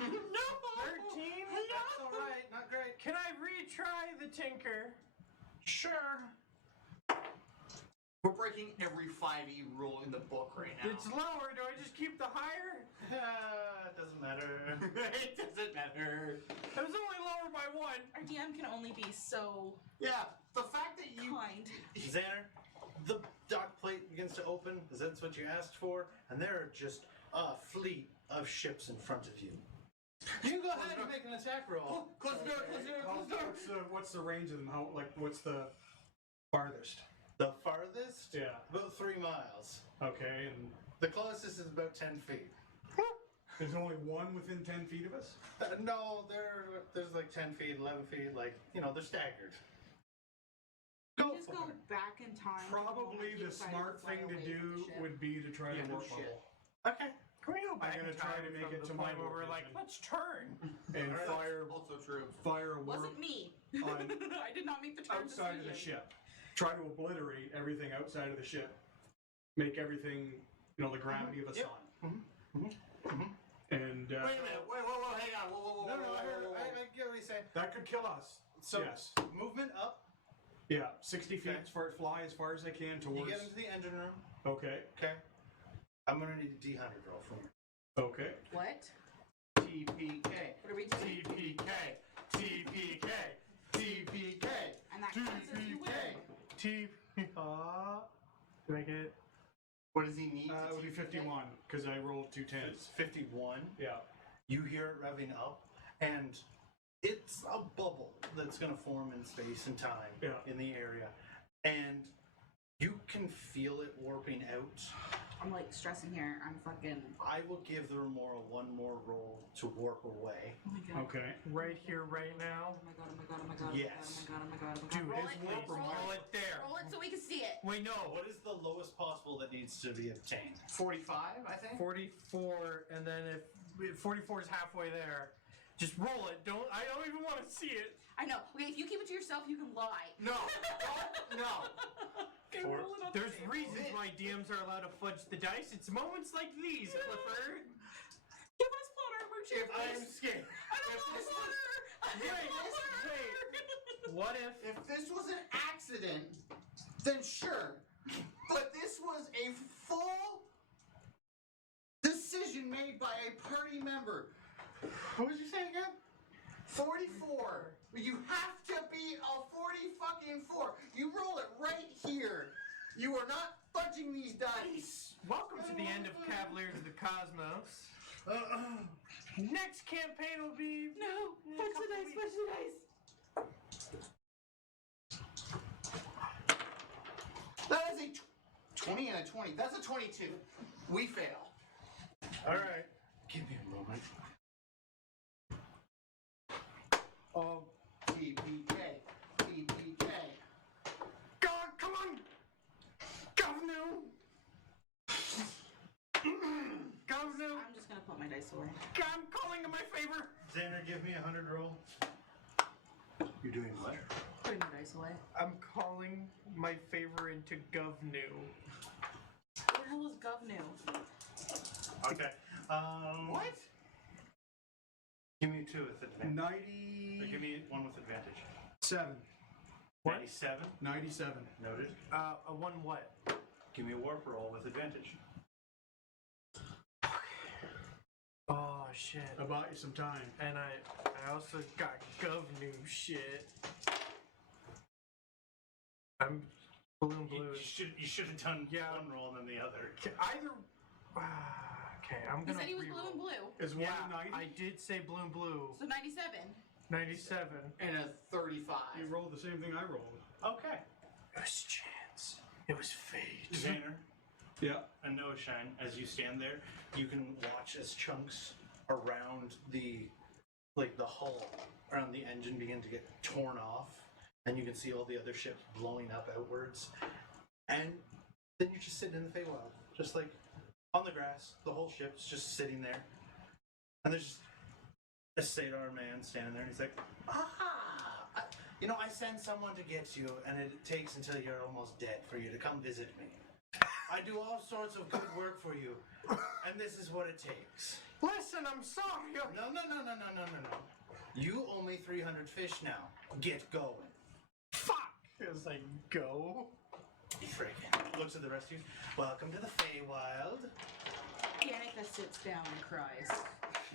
no! 13? That's all right. Not great. Can I retry the Tinker? Sure. We're breaking every 5e rule in the book right now. It's lower. Do I just keep the higher? It doesn't matter. It doesn't matter. It was only lower by 1. Our DM can only be so Yeah, the fact that you kind. Zanner, the dock plate begins to open, as that's what you asked for, and there are just a fleet of ships in front of you. You go ahead and make an attack roll. Close the door, close the door, close the door. What's the range of them? How what's the farthest? The farthest? Yeah. About 3 miles. Okay, and The closest is about 10 feet. there's only one within 10 feet of us. No, there's like 10 feet, 11 feet, like, they're staggered. Go Just for go it. back in time. Probably You the decided smart to fly thing to away do from the ship. would be to try Yeah, to no warp shit. bubble Okay. Can we go back gonna in try time to make from it the to my point where we're like, location. let's turn. and Alright. fire Also true. a warp Wasn't me. on I did not make the turn outside of the decision. ship. Try to obliterate everything outside of the ship. Make everything, the gravity of a Yep. sun. Mhm. And Wait a minute. Wait, whoa, hang on. Whoa. No, I get what he's saying. that could kill us. So, yes. movement up. Yeah, 60 feet Okay. as far as far as they can You towards. get into the engine room. Okay. Okay. I'm going to need a D100 roll from you. Okay. What? TPK. What are we doing? TPK. TPK. TPK. And that counts as you win. T. Do I get it? What does he need? to It would be TPK? 51 because I rolled two It's tens. 51. Yeah. You hear it revving up, and it's a bubble that's going to form in space and time Yeah. in the area. And you can feel it warping out. I'm like stressing here. I'm fucking. I will give the Remora one more roll to warp away. Oh my god. Okay. Right here, right now. Oh my god, oh my god, oh my god. Yes. Oh my god, oh my god, oh my god. Dude, roll his it, warp roll roll it. it there. Roll it so we can see it. Wait, no. What is the lowest possible that needs to be obtained? 45, I think. 44, and then if 44 is halfway there, just roll it. I don't even want to see it. I know. Okay, if you keep it to yourself, you can lie. No. No. Okay, Four. roll it up. There's reasons why DMs are allowed to fudge the dice. It's moments like these, Clifford. Give us plot armor, If I'm this, scared. I don't if know this plot was- armor. I Wait, don't know plot wait. armor. What if? if this was an accident, then sure. But this was a full decision made by a party member. What did you say again? 44. You have to be a 40 fucking 4. You roll it right here. You are not fudging these dice. Welcome to the end of Cavaliers of the Cosmos. Next campaign will be. No, fudge the dice, fudge the dice. That is a 20 and a 20. That's a 22. We fail. All right. Give me a moment. Oh, TPK. TPK. God, come on! Governor! Governor! I'm just gonna put my dice away. I'm calling in my favor! Xander, give me a 100 roll. You're doing what? Putting my dice away. I'm calling my favor into Govnu. What the hell is Govnu? Okay. What? Give me 2 with advantage. 97. Or give me 1 with advantage. 97. 97. Noted. A one what? Give me a warp roll with advantage. shit. I bought you some time. And I also got Govnu shit. I'm blue and blue. You should have done Yeah. one roll and then the other. Either. Okay, I'm He gonna. said he was reroll. blue and blue. Is one Yeah, a 90? I did say blue and blue. So 97. 97. And a 35. You rolled the same thing I rolled. Okay. It was chance. It was fate. Zanner Yeah. and Oisin, as you stand there, you can watch as chunks around the hull, around the engine begin to get torn off, and you can see all the other ships blowing up outwards. And then you're just sitting in the Feywild, just like on the grass. The whole ship's just sitting there, and there's just a Sadar man standing there, and he's like, I send someone to get you, and it takes until you're almost dead for you to come visit me. I do all sorts of good work for you, and this is what it takes. Listen, I'm sorry. No. You owe me 300 fish now. Get going. Fuck. It was like, go. Friggin'. Looks at the rest of you. Welcome to the Feywild. Danica sits down and cries.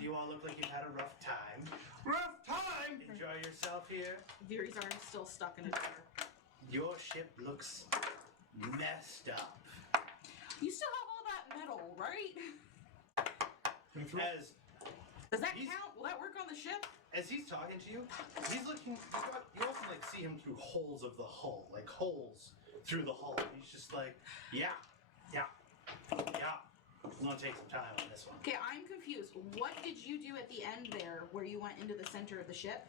You all look like you've had a rough time. Rough time! Enjoy yourself here. Viri's arm's still stuck in a chair. Your ship looks messed up. You still have all that metal, right? As Does that He's- count? Will that work on the ship? As he's talking to you, he's looking. You also see him through holes of the hull, like holes through the hull. He's just like, yeah. I'm gonna take some time on this one. Okay, I'm confused. What did you do at the end there where you went into the center of the ship?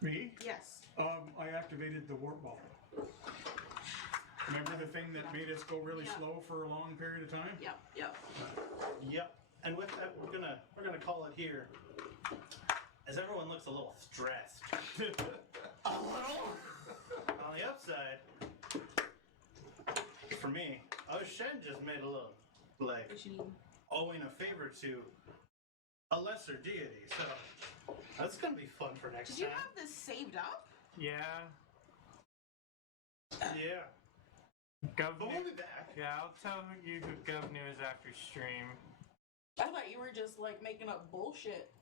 Me? Yes. I activated the warp ball. Remember the thing that made us go really Yeah. slow for a long period of time? Yep. Yep. And with that, we're gonna call it here. As everyone looks a little stressed. A little? On the upside, for me, Oisin just made a little, like, What you need? owing a favor to a lesser deity. So that's gonna be fun for next Did you time. have this saved up? Yeah. Yeah. But we'll Govnu. be back. Yeah, I'll tell you who Govnu is after stream. I thought you were just like making up bullshit.